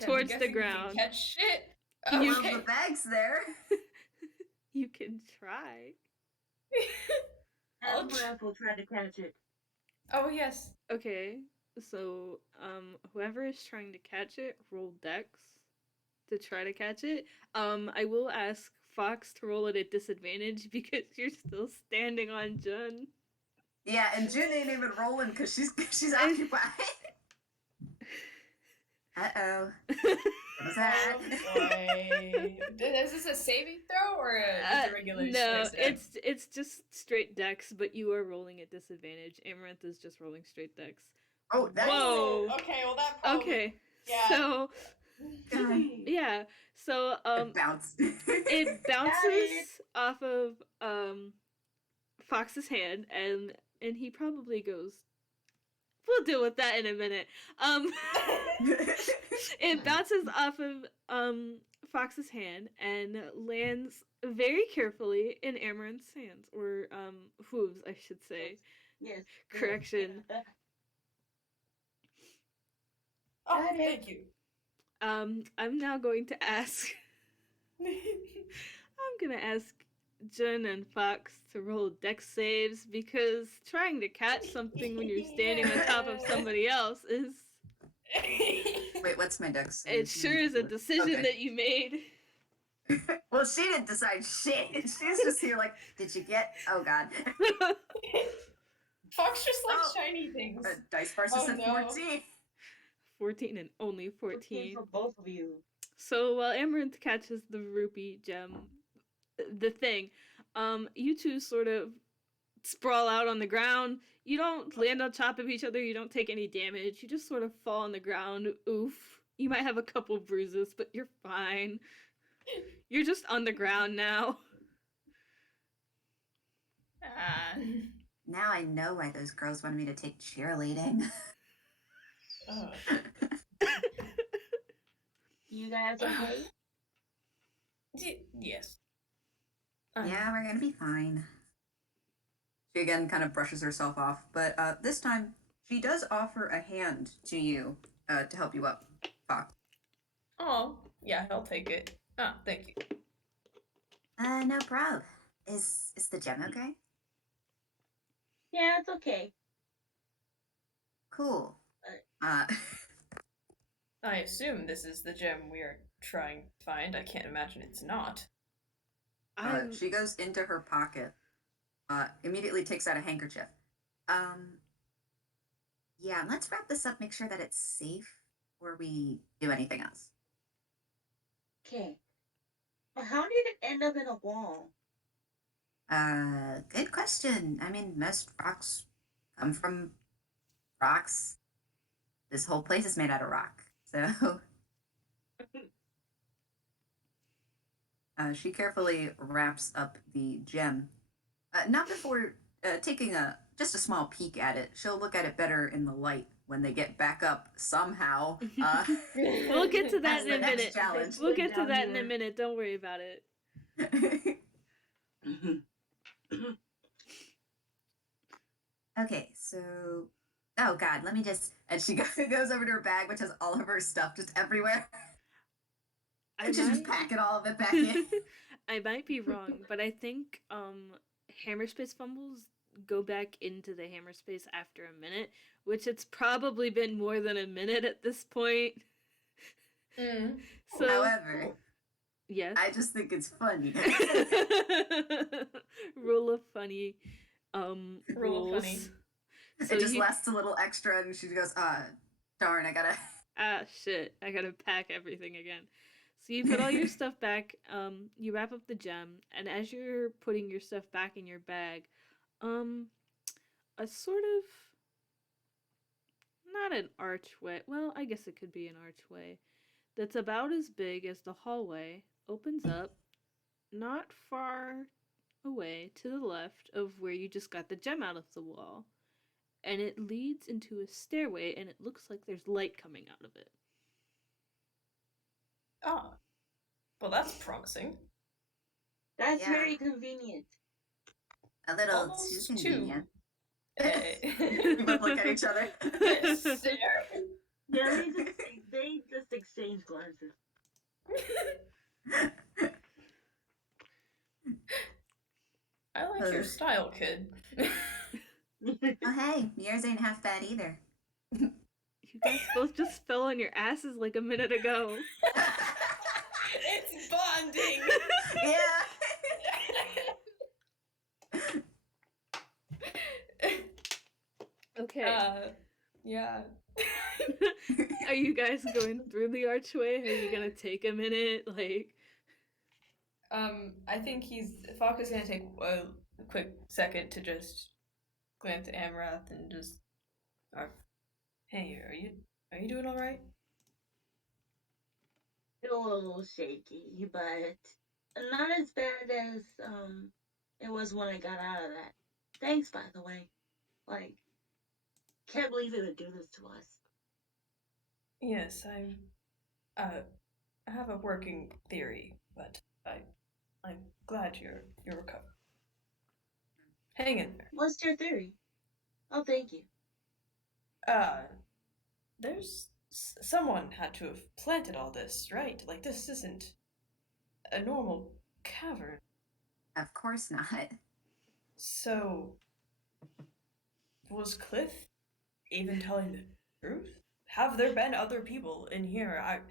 Towards the ground. Catch shit. You Well, the bag's there. You can try. Amaranth will try to catch it. Oh, yes. Okay, so, whoever is trying to catch it, roll Dex to try to catch it. I will ask Fox to roll it at disadvantage because you're still standing on Jun. Yeah, and Jun ain't even rolling because she's occupied. Uh-oh. What was that? Is this a saving throw or a regular? No, it's just straight Dex, but you are rolling at disadvantage. Amaranth is just rolling straight Dex. Oh, that's... Whoa. Okay, well that probably... Okay, yeah. so... Yeah, so, It bounced. it bounces off of, Fox's hand, and he probably goes, we'll deal with that in a minute. It bounces off of, Fox's hand and lands very carefully in Amaranth's hands, or, hooves, I should say. Yes. Correction. Oh, thank you. I'm now going to ask... Jun and Fox to roll Dex saves, because trying to catch something when you're standing on top of somebody else is... Wait, what's my Dex? It sure is a decision that you made. Well, she didn't decide shit. She's just here like, did you get... Oh, God. Fox just likes shiny things. Dice versus 14. 14 and only 14. For both of you. So while Amaranth catches the rupee gem, the thing, you two sort of sprawl out on the ground. You don't land on top of each other. You don't take any damage. You just sort of fall on the ground. Oof. You might have a couple bruises, but you're fine. You're just on the ground now. Now I know why those girls wanted me to take cheerleading. You guys okay? Yes. Yeah, we're gonna be fine. She again kind of brushes herself off, but this time she does offer a hand to you to help you up, Fox. Oh, yeah, I'll take it. Oh, thank you. No prob. Is the gem okay? Yeah, it's okay. Cool. I assume this is the gem we are trying to find. I can't imagine it's not. She goes into her pocket, immediately takes out a handkerchief. Yeah, let's wrap this up, make sure that it's safe before we do anything else. Okay. Well, how did it end up in a wall? Good question. I mean, most rocks come from rocks. This whole place is made out of rock, so... She carefully wraps up the gem. Not before taking just a small peek at it. She'll look at it better in the light when they get back up somehow. We'll get to that in a minute. Challenge. We'll get to that in a minute. Don't worry about it. So, oh God, let me just. And she goes over to her bag, which has all of her stuff just everywhere. And she's just packing all of it back in. I might be wrong, but I think Hammerspace fumbles go back into the Hammerspace after a minute, which it's probably been more than a minute at this point. So, however, yes, I just think it's funny. Rule of funny, Rule of rules. funny. So it just lasts a little extra, and she goes, darn, I gotta. Shit, I gotta pack everything again. So you put all your stuff back, you wrap up the gem, and as you're putting your stuff back in your bag, a sort of, not an archway, well, I guess it could be an archway, that's about as big as the hallway, opens up, not far away to the left of where you just got the gem out of the wall. And it leads into a stairway, and it looks like there's light coming out of it. Ah. Well, that's promising. That's very convenient. A little Almost too convenient. We both look at each other. Yeah, they just exchange glances. I like your style, kid. Oh, hey, yours ain't half bad either. You guys both just fell on your asses like a minute ago. It's bonding. Yeah. Okay. Yeah. Are you guys going through the archway? Are you gonna take a minute? Like, I think Faux is gonna take a quick second to just glance at Amaranth and just, hey, are you doing all right? Still a little shaky, but not as bad as it was when I got out of that. Thanks, by the way. Like, can't believe it would do this to us. Yes, I have a working theory, but I'm glad you're recovered. Hang in there. What's your theory? Oh, thank you. There's someone had to have planted all this, right? Like, this isn't a normal cavern. Of course not. So, was Cliff even telling the truth? Have there been other people in here?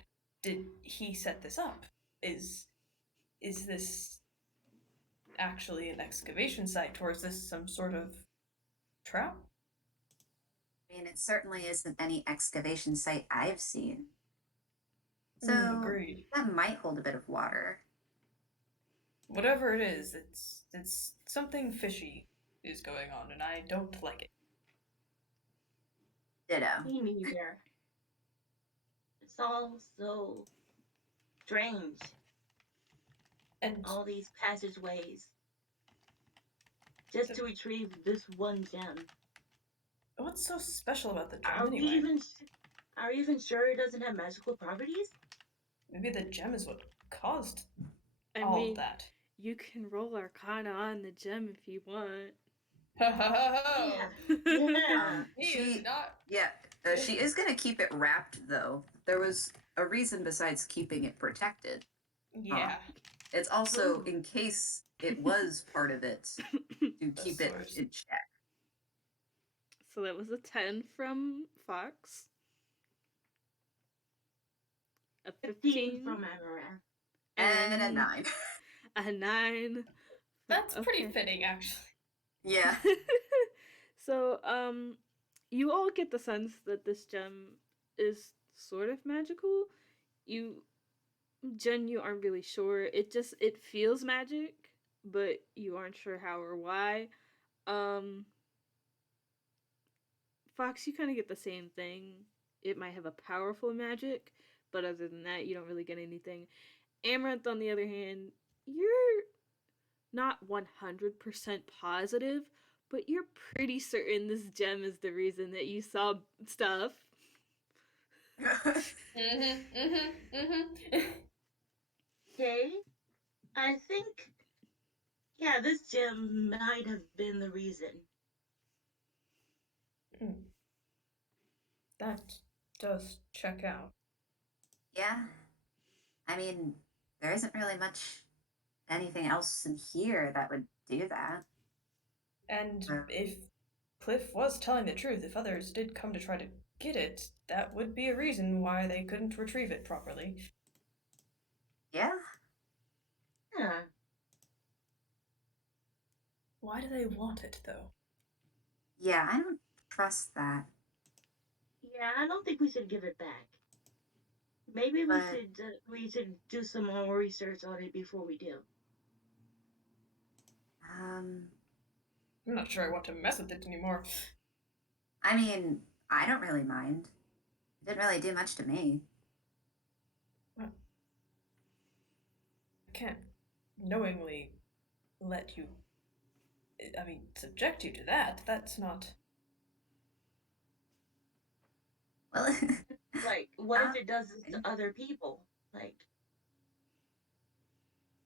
Did he set this up? Is this actually an excavation site, or is this some sort of trap? I mean, it certainly isn't any excavation site I've seen. So Agreed. that might hold a bit of water. Whatever it is, it's something fishy is going on, and I don't like it. Ditto. Me neither. It's all so strange. And all these passageways just to retrieve this one gem. What's so special about the gem Are we even sure it doesn't have magical properties? Maybe the gem is what caused I all mean, of that. You can roll Arcana on the gem if you want. She is going to keep it wrapped, though. There was a reason besides keeping it protected. Yeah. It's also in case it was part of it to keep it in check. So that was a 10 from Fox. A 15 from Amaranth. And a 9. A 9. That's pretty fitting, actually. Yeah. So, you all get the sense that this gem is sort of magical. Jen, you aren't really sure. It feels magic, but you aren't sure how or why. Fox, you kind of get the same thing. It might have a powerful magic, but other than that, you don't really get anything. Amaranth, on the other hand, you're not 100% positive, but you're pretty certain this gem is the reason that you saw stuff. Okay. I think, yeah, this gem might have been the reason. That does check out. Yeah. I mean, there isn't really much anything else in here that would do that. And Or- if Cliff was telling the truth, if others did come to try to get it, that would be a reason why they couldn't retrieve it properly. Yeah. Yeah. Why do they want it, though? Yeah, I don't trust that. Yeah, I don't think we should give it back. Maybe But- we should do some more research on it before we do. I'm not sure I want to mess with it anymore. I mean, I don't really mind. It didn't really do much to me. I can't knowingly let you, subject you to that. That's not... Well, Like, what if it does this to other people? Like,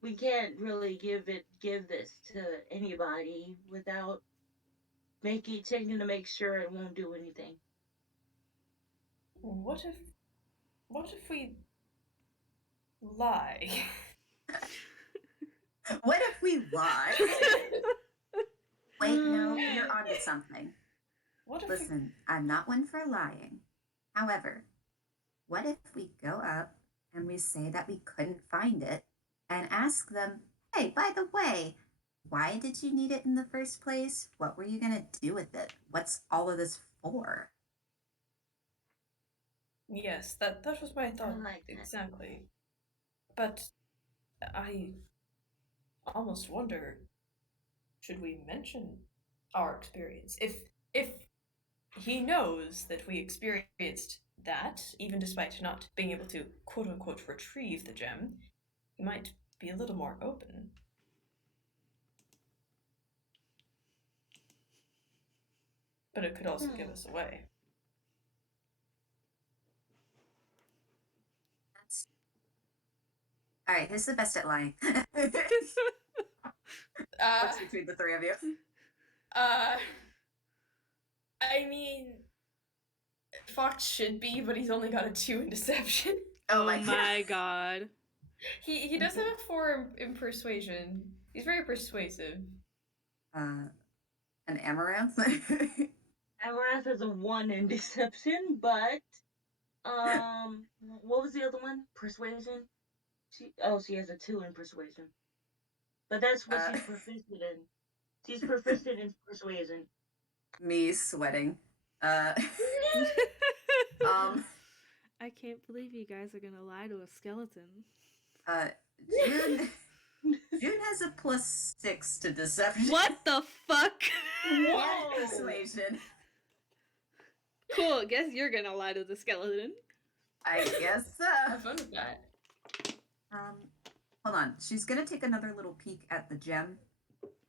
we can't really give this to anybody without checking to make sure it won't do anything. What if we lie? what if we lie? Wait, no, you're onto something. What if Listen, I'm not one for lying. However, what if we go up and we say that we couldn't find it and ask them, hey, by the way, why did you need it in the first place? What were you going to do with it? What's all of this for? Yes, that was my thought. I like that. Exactly. But I almost wonder, should we mention our experience? If he knows that we experienced that, even despite not being able to quote unquote retrieve the gem, he might be a little more open. But it could also give us away. All right, who's the best at lying? What's between the three of you? I mean, Fox should be, but he's only got a 2 in deception. Oh my god. He does have a 4 in persuasion. He's very persuasive. An Amaranth? Amaranth has a 1 in deception, but what was the other one? Persuasion? She has a 2 in persuasion. But that's what she's proficient in. She's proficient in persuasion. Me sweating. I can't believe you guys are gonna lie to a skeleton. June has a +6 to deception. What the fuck? Whoa! Persuasion. Cool, guess you're gonna lie to the skeleton. I guess so. Have fun with that. Hold on. She's gonna take another little peek at the gem.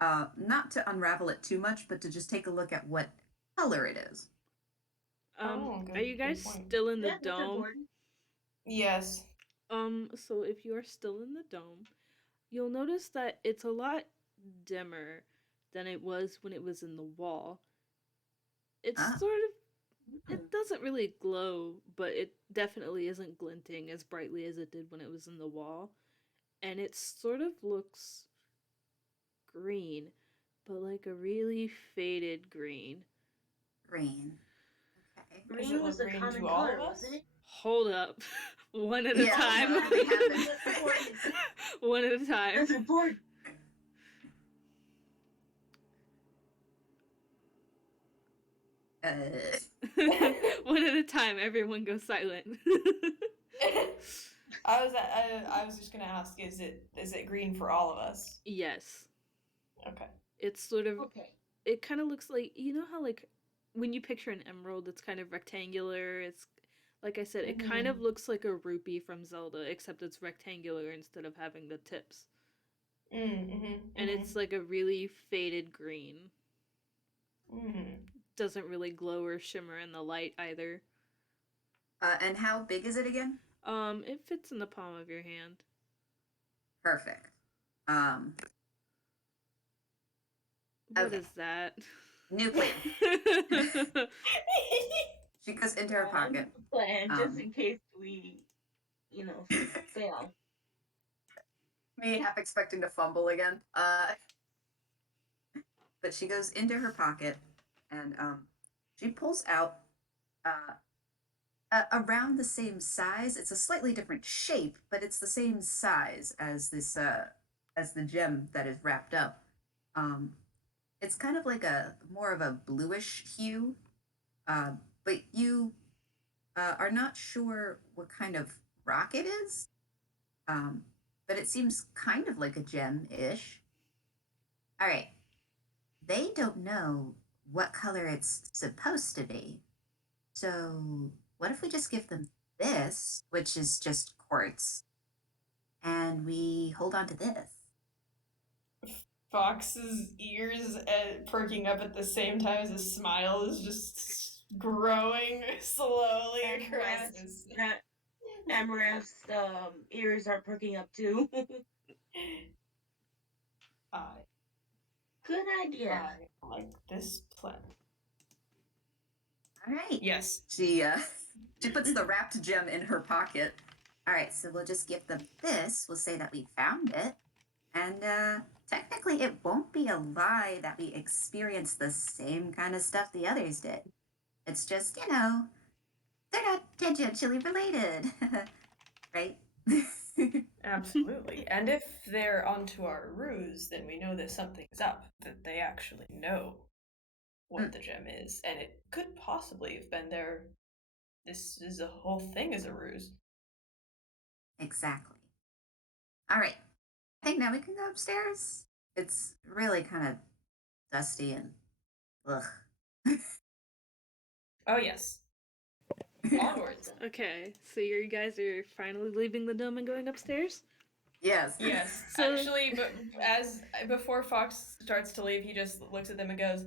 Not to unravel it too much, but to just take a look at what color it is. Are you guys still in the dome? Yes. So if you are still in the dome, you'll notice that it's a lot dimmer than it was when it was in the wall. It's it doesn't really glow, but it definitely isn't glinting as brightly as it did when it was in the wall. And it sort of looks green, but like a really faded green. Green. Okay. Green was the common color, wasn't it? Hold up. One at a time. One at a time. That's important. One at a time, everyone go silent. I was just gonna ask, is it green for all of us? Yes. Okay. It's sort of Okay. It kind of looks like, you know how like when you picture an emerald, it's kind of rectangular. It's like I said, it kind of looks like a rupee from Zelda, except it's rectangular instead of having the tips. And it's like a really faded green. Doesn't really glow or shimmer in the light either. And how big is it again? It fits in the palm of your hand. Perfect. What is that? New plan. She goes into her pocket. Plan just in case we, fail. Me half expecting to fumble again. But she goes into her pocket and she pulls out around the same size. It's a slightly different shape, but it's the same size as this as the gem that is wrapped up. It's kind of like a more of a bluish hue, but you are not sure what kind of rock it is. But it seems kind of like a gem-ish. All right. They don't know what color it's supposed to be. So what if we just give them this, which is just quartz, and we hold on to this? Fox's ears perking up at the same time as his smile is just growing slowly across his... Amaranth's ears are perking up too. Good idea. I like this plan. All right. Yes. She puts the wrapped gem in her pocket. All right, so we'll just give them this. We'll say that we found it. And technically, it won't be a lie that we experienced the same kind of stuff the others did. It's just, they're not tangentially related. Right? Absolutely. And if they're onto our ruse, then we know that something's up, that they actually know what the gem is. And it could possibly have been the whole thing is a ruse. Exactly. All right. I think now we can go upstairs. It's really kind of dusty and ugh. Oh, yes. Onwards. Okay, so you guys are finally leaving the dome and going upstairs? Yes. Yes. So- Actually, but before Fox starts to leave, he just looks at them and goes,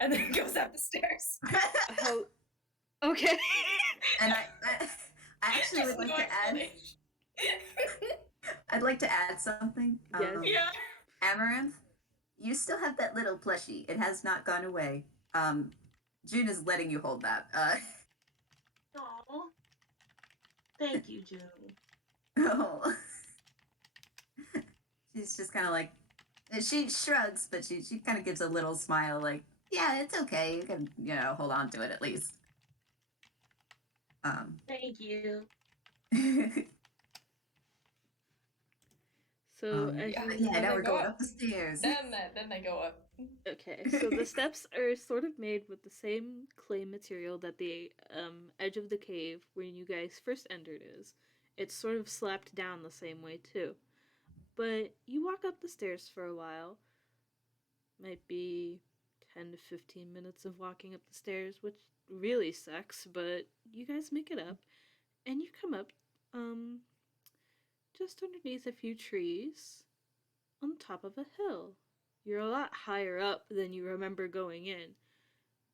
and then goes up the stairs. Oh, okay. And I actually would like to add. I'd like to add something. Yes. Yeah. Amaranth, you still have that little plushie. It has not gone away. June is letting you hold that. Aw. Thank you, June. Oh. She's just kind of like, she shrugs, but she kind of gives a little smile, like, yeah, it's okay. You can, hold on to it at least. Thank you. So now we're going up the stairs. Then they go up. Okay, so the steps are sort of made with the same clay material that the edge of the cave where you guys first entered is. It's sort of slapped down the same way too. But you walk up the stairs for a while. Might be 10 to 15 minutes of walking up the stairs, which really sucks, but you guys make it up. And you come up just underneath a few trees on top of a hill. You're a lot higher up than you remember going in.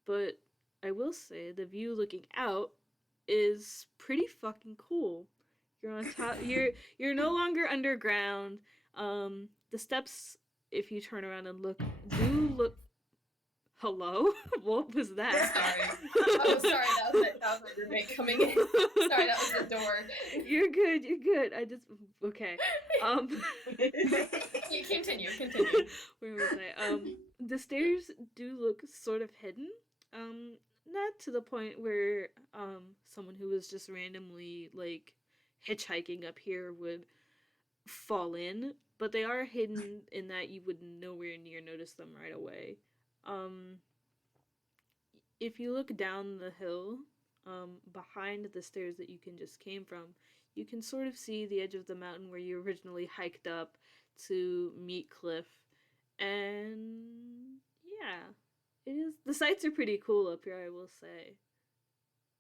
But I will say the view looking out is pretty fucking cool. You're on top you're no longer underground. The steps, if you turn around and look, do look... Hello? What was that? Sorry. Oh, sorry, that was my roommate coming in. Sorry, that was the door. You're good. I just... Okay. You continue. Where was I? The stairs do look sort of hidden. Not to the point where, someone who was just randomly, like, hitchhiking up here would fall in, but they are hidden in that you would nowhere near notice them right away. If you look down the hill, behind the stairs that you just came from, you can sort of see the edge of the mountain where you originally hiked up to meet Cliff. And yeah, the sights are pretty cool up here, I will say.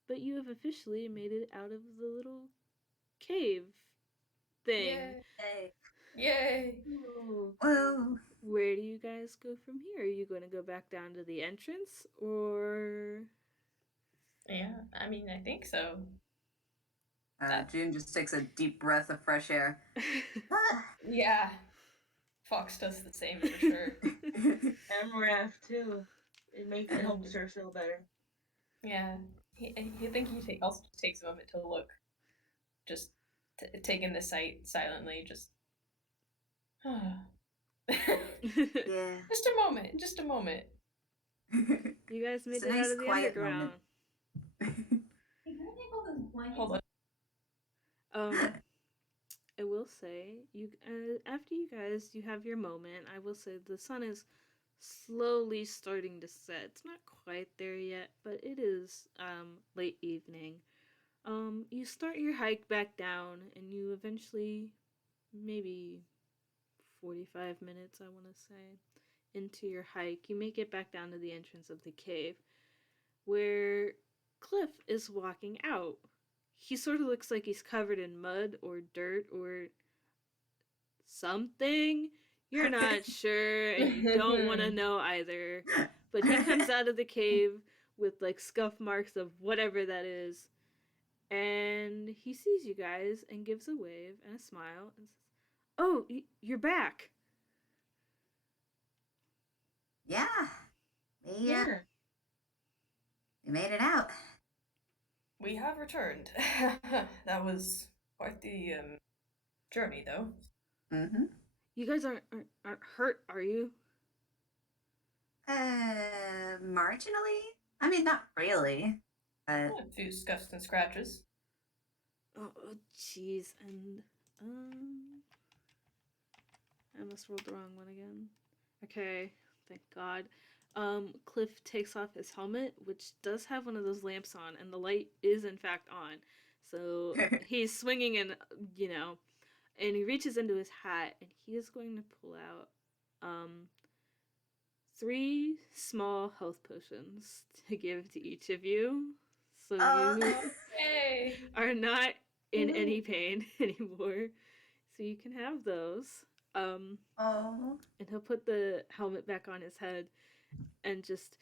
But you have officially made it out of the little cave thing. Yay. Whoa. Where do you guys go from here? Are you going to go back down to the entrance, or... Yeah, I mean, I think so. June just takes a deep breath of fresh air. Yeah. Fox does the same for sure. Amaranth too. It helps her feel better. Yeah, I think he also takes a moment to look, just take in the sight silently, just. Yeah. Just a moment, just a moment. You guys made It's a it out nice of the quiet underground. Hold on. I will say, after you have your moment, I will say the sun is slowly starting to set. It's not quite there yet, but it is late evening. You start your hike back down, and you eventually, maybe 45 minutes, I want to say, into your hike, you make it back down to the entrance of the cave, where Cliff is walking out. He sort of looks like he's covered in mud or dirt or something. You're not sure, and you don't want to know either. But he comes out of the cave with like scuff marks of whatever that is, and he sees you guys and gives a wave and a smile and says, "Oh, you're back." Yeah. We, Yeah. we made it out. We have returned. That was quite the journey, though. Mm-hmm. You guys aren't hurt, are you? Marginally? I mean, not really. A few scuffs and scratches. Oh, jeez, and I must roll the wrong one again. Okay, thank God. Cliff takes off his helmet, which does have one of those lamps on, and the light is in fact on. So he's swinging and and he reaches into his hat, and he is going to pull out 3 small health potions to give to each of you, so you Yay! are not in any pain anymore. So you can have those. Oh. And he'll put the helmet back on his head and just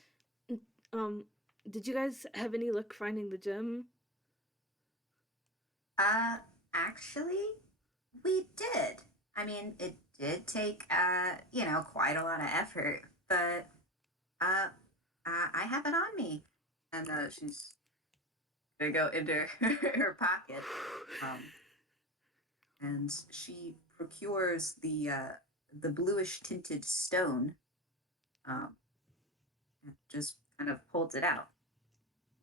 did you guys have any luck finding the gem? Actually, we did. I mean, it did take, quite a lot of effort, but, I have it on me. And, she's gonna go into her pocket. And she procures the bluish tinted stone, and just kind of holds it out.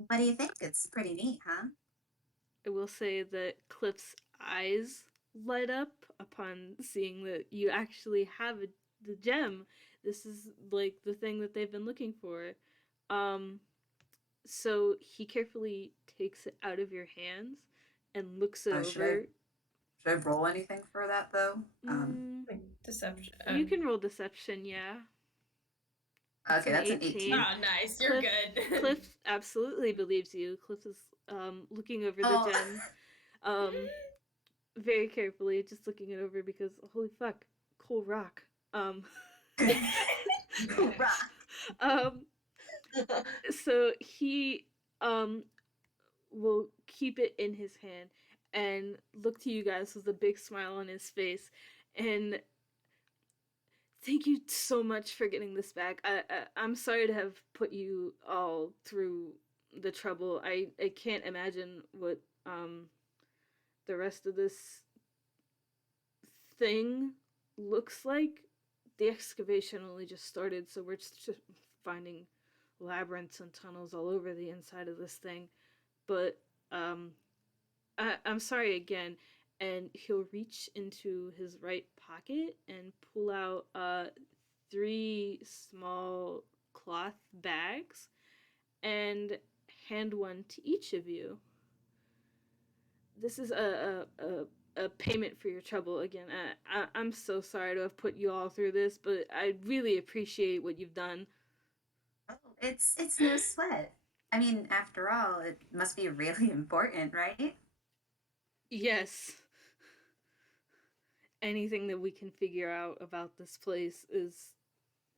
What do you think? It's pretty neat, huh? I will say that Cliff's eyes light up upon seeing that you actually have the gem. This is like the thing that they've been looking for. So he carefully takes it out of your hands and looks it over. Should I roll anything for that though? Deception. You can roll deception, yeah. Okay, that's an 18. Ah, nice. You're good. Cliff absolutely believes you. Cliff is looking over the gem very carefully, just looking it over because holy fuck, cool rock. Cool rock. So he will keep it in his hand and look to you guys with a big smile on his face and thank you so much for getting this back. I'm sorry to have put you all through the trouble. I can't imagine what the rest of this thing looks like. The excavation only just started, so we're just finding labyrinths and tunnels all over the inside of this thing. But I'm sorry again. And he'll reach into his right pocket and pull out 3 small cloth bags and hand one to each of you. This is a payment for your trouble again. I'm so sorry to have put you all through this, but I really appreciate what you've done. Oh, it's no sweat. I mean, after all, it must be really important, right? Yes. Anything that we can figure out about this place is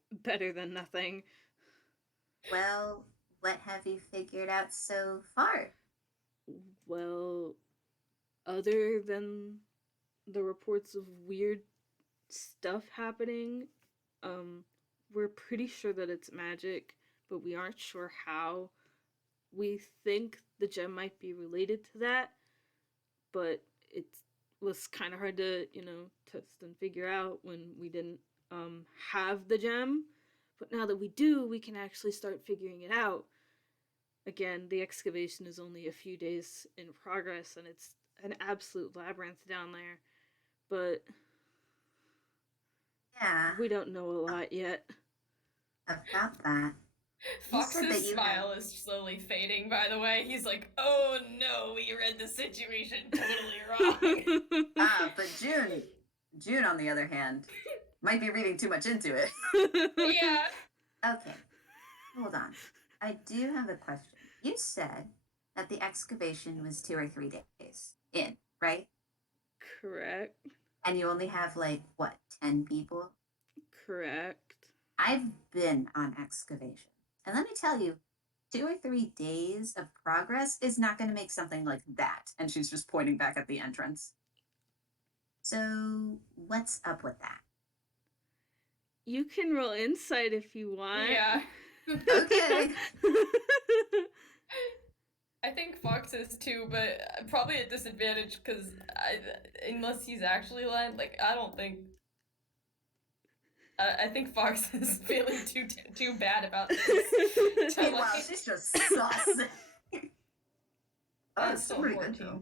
better than nothing. Well, what have you figured out so far? Well, other than the reports of weird stuff happening, we're pretty sure that it's magic, but we aren't sure how. We think the gem might be related to that, but it was kind of hard to, test and figure out when we didn't have the gem. But now that we do, we can actually start figuring it out. Again, the excavation is only a few days in progress, and it's an absolute labyrinth down there. But Yeah. we don't know a lot yet. About that. Fox's smile is slowly fading, by the way. He's like, oh no, we read the situation totally wrong. But June, on the other hand, might be reading too much into it. Yeah. Okay, hold on. I do have a question. You said that the excavation was 2 or 3 days in, right? Correct. And you only have, 10 people? Correct. I've been on excavation. And let me tell you, 2 or 3 days of progress is not going to make something like that. And she's just pointing back at the entrance. So, what's up with that? You can roll insight if you want. Yeah. Okay. I think Fox is too, but probably at disadvantage because unless he's actually lying, I don't think. I think Fox is feeling too bad about this. Meanwhile, she's just saucing. That's still pretty 14. good, though.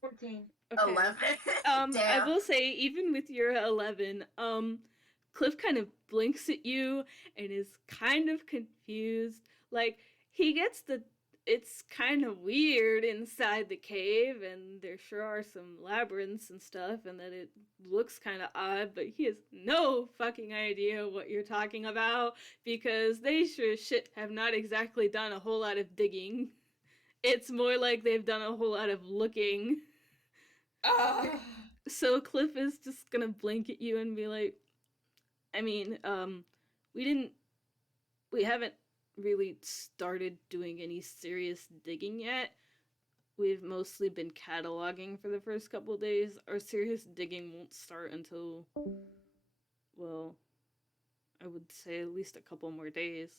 14. Okay. 11. I Damn. will say, even with your 11, Cliff kind of blinks at you and is kind of confused. He gets it's kind of weird inside the cave, and there sure are some labyrinths and stuff, and that it looks kind of odd, but he has no fucking idea what you're talking about, because they sure as shit have not exactly done a whole lot of digging. It's more like they've done a whole lot of looking. So Cliff is just gonna blink at you and be like, I mean, we haven't really started doing any serious digging yet. We've mostly been cataloging for the first couple of days. Our serious digging won't start until, well, I would say at least a couple more days.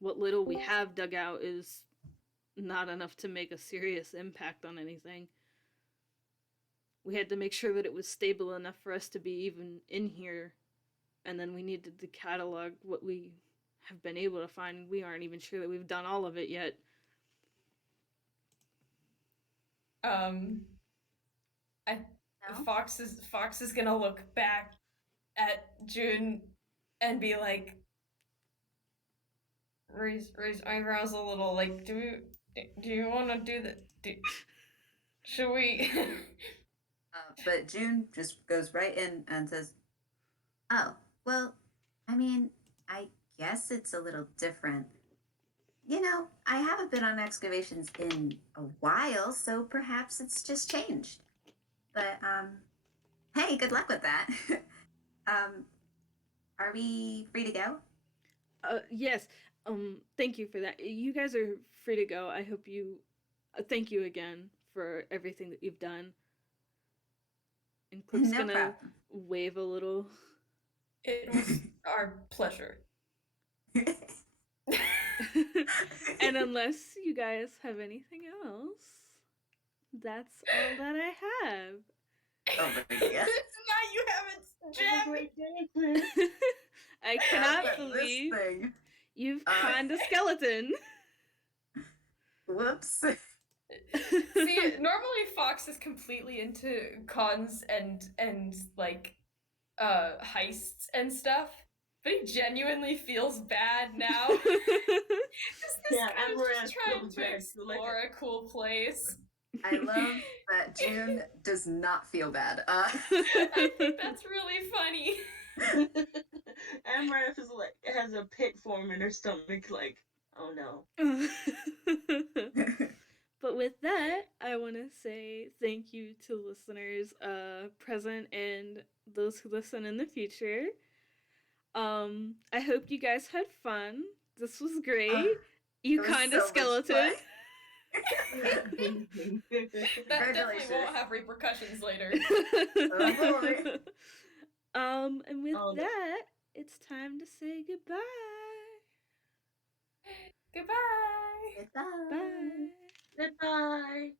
What little we have dug out is not enough to make a serious impact on anything. We had to make sure that it was stable enough for us to be even in here, and then we needed to catalog what we have been able to find. We aren't even sure that we've done all of it yet. Fox is gonna look back at June and be like, raise eyebrows a little. Do you want to do that? Should we? But June just goes right in and says, oh, well, I mean, I guess it's a little different. I haven't been on excavations in a while, so perhaps it's just changed. But, hey, good luck with that. Are we free to go? Yes. Thank you for that. You guys are free to go. I hope you... thank you again for everything that you've done. And Cliff's No gonna problem. wave a little. It was our pleasure. And unless you guys have anything else, that's all that I have. Oh, my God. Now you haven't, Have a Jim. great day, Cliff. I cannot believe This thing. you've conned a skeleton. Whoops. See, normally Fox is completely into cons and heists and stuff, but he genuinely feels bad now. This guy's just trying to explore a cool place. I love that June does not feel bad. I think that's really funny. Amaranth is has a pit form in her stomach, oh no. But with that, I want to say thank you to listeners present and those who listen in the future. I hope you guys had fun. This was great. You conned a skeleton. That definitely won't have repercussions later. Oh, boy. And with Oh, no. that, it's time to say goodbye. Goodbye. Goodbye. Bye. Goodbye.